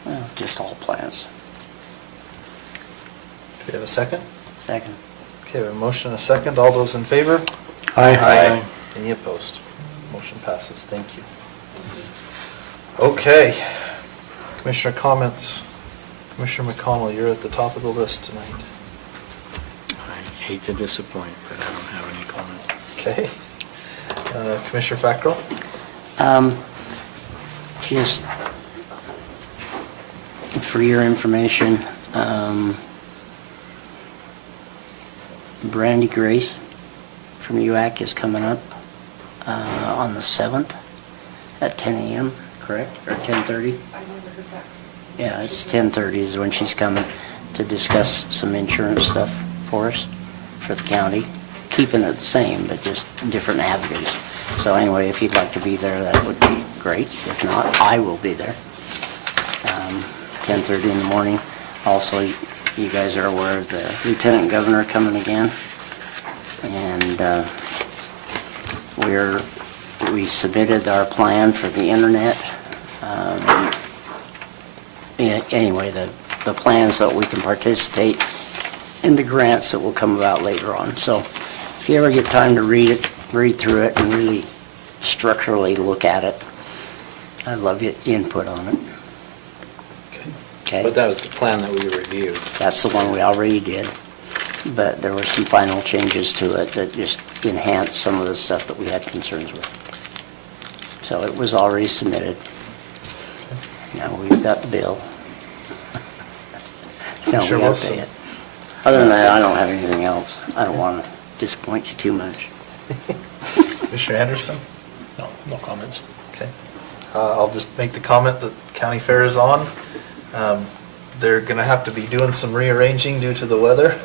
Well, just all plants. Do we have a second? Second. Okay, we have a motion and a second. All those in favor? Aye. Any opposed? Motion passes. Thank you. Okay. Commissioner comments. Commissioner McConnell, you're at the top of the list tonight. I hate to disappoint, but I don't have any comments. Okay. Commissioner Fackrell? Just for your information, Brandy Grace from UAC is coming up on the 7th at 10 a.m., correct? Or 10:30? Yeah, it's 10:30 is when she's coming to discuss some insurance stuff for us, for the county. Keeping it the same, but just different avenues. So anyway, if you'd like to be there, that would be great. If not, I will be there. 10:30 in the morning. Also, you guys are aware of the lieutenant governor coming again. And we submitted our plan for the internet. Anyway, the plans so that we can participate in the grants that will come about later on. So if you ever get time to read through it and really structurally look at it, I'd love your input on it. Okay? But that was the plan that we reviewed. That's the one we already did, but there were some final changes to it that just enhanced some of the stuff that we had concerns with. So it was already submitted. Now we've got the bill. Now we Sure gotta was pay some- it. Other than that, I don't have anything else. I don't want to disappoint you too much. Commissioner Anderson? No comments. Okay. I'll just make the comment that county fair is on. They're going to have to be doing some rearranging due to the weather.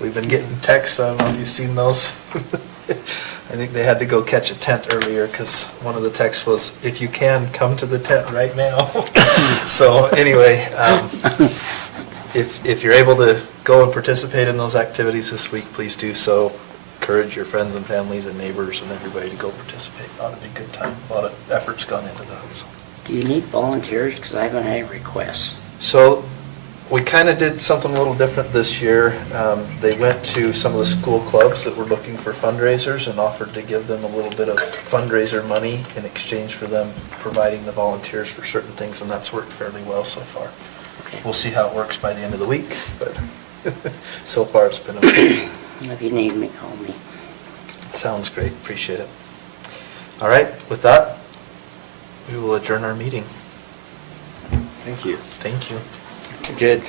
We've been getting texts, I don't know if you've seen those. I think they had to go catch a tent earlier because one of the texts was, if you can, come to the tent right now. So anyway, if you're able to go and participate in those activities this week, please do so. Encourage your friends and families and neighbors and everybody to go participate. It ought to be a good time. A lot of effort's gone into that. So. Do you need volunteers? Because I haven't had any requests. So we kind of did something a little different this year. They went to some of the school clubs that were looking for fundraisers and offered to give them a little bit of fundraiser money in exchange for them providing the volunteers for certain things, and that's worked fairly well so far. Okay. We'll see how it works by the end of the week, but so far it's been okay. If you need me, call me. Sounds great. Appreciate it. All right, with that, we will adjourn our meeting. Thank you. Thank you. Good.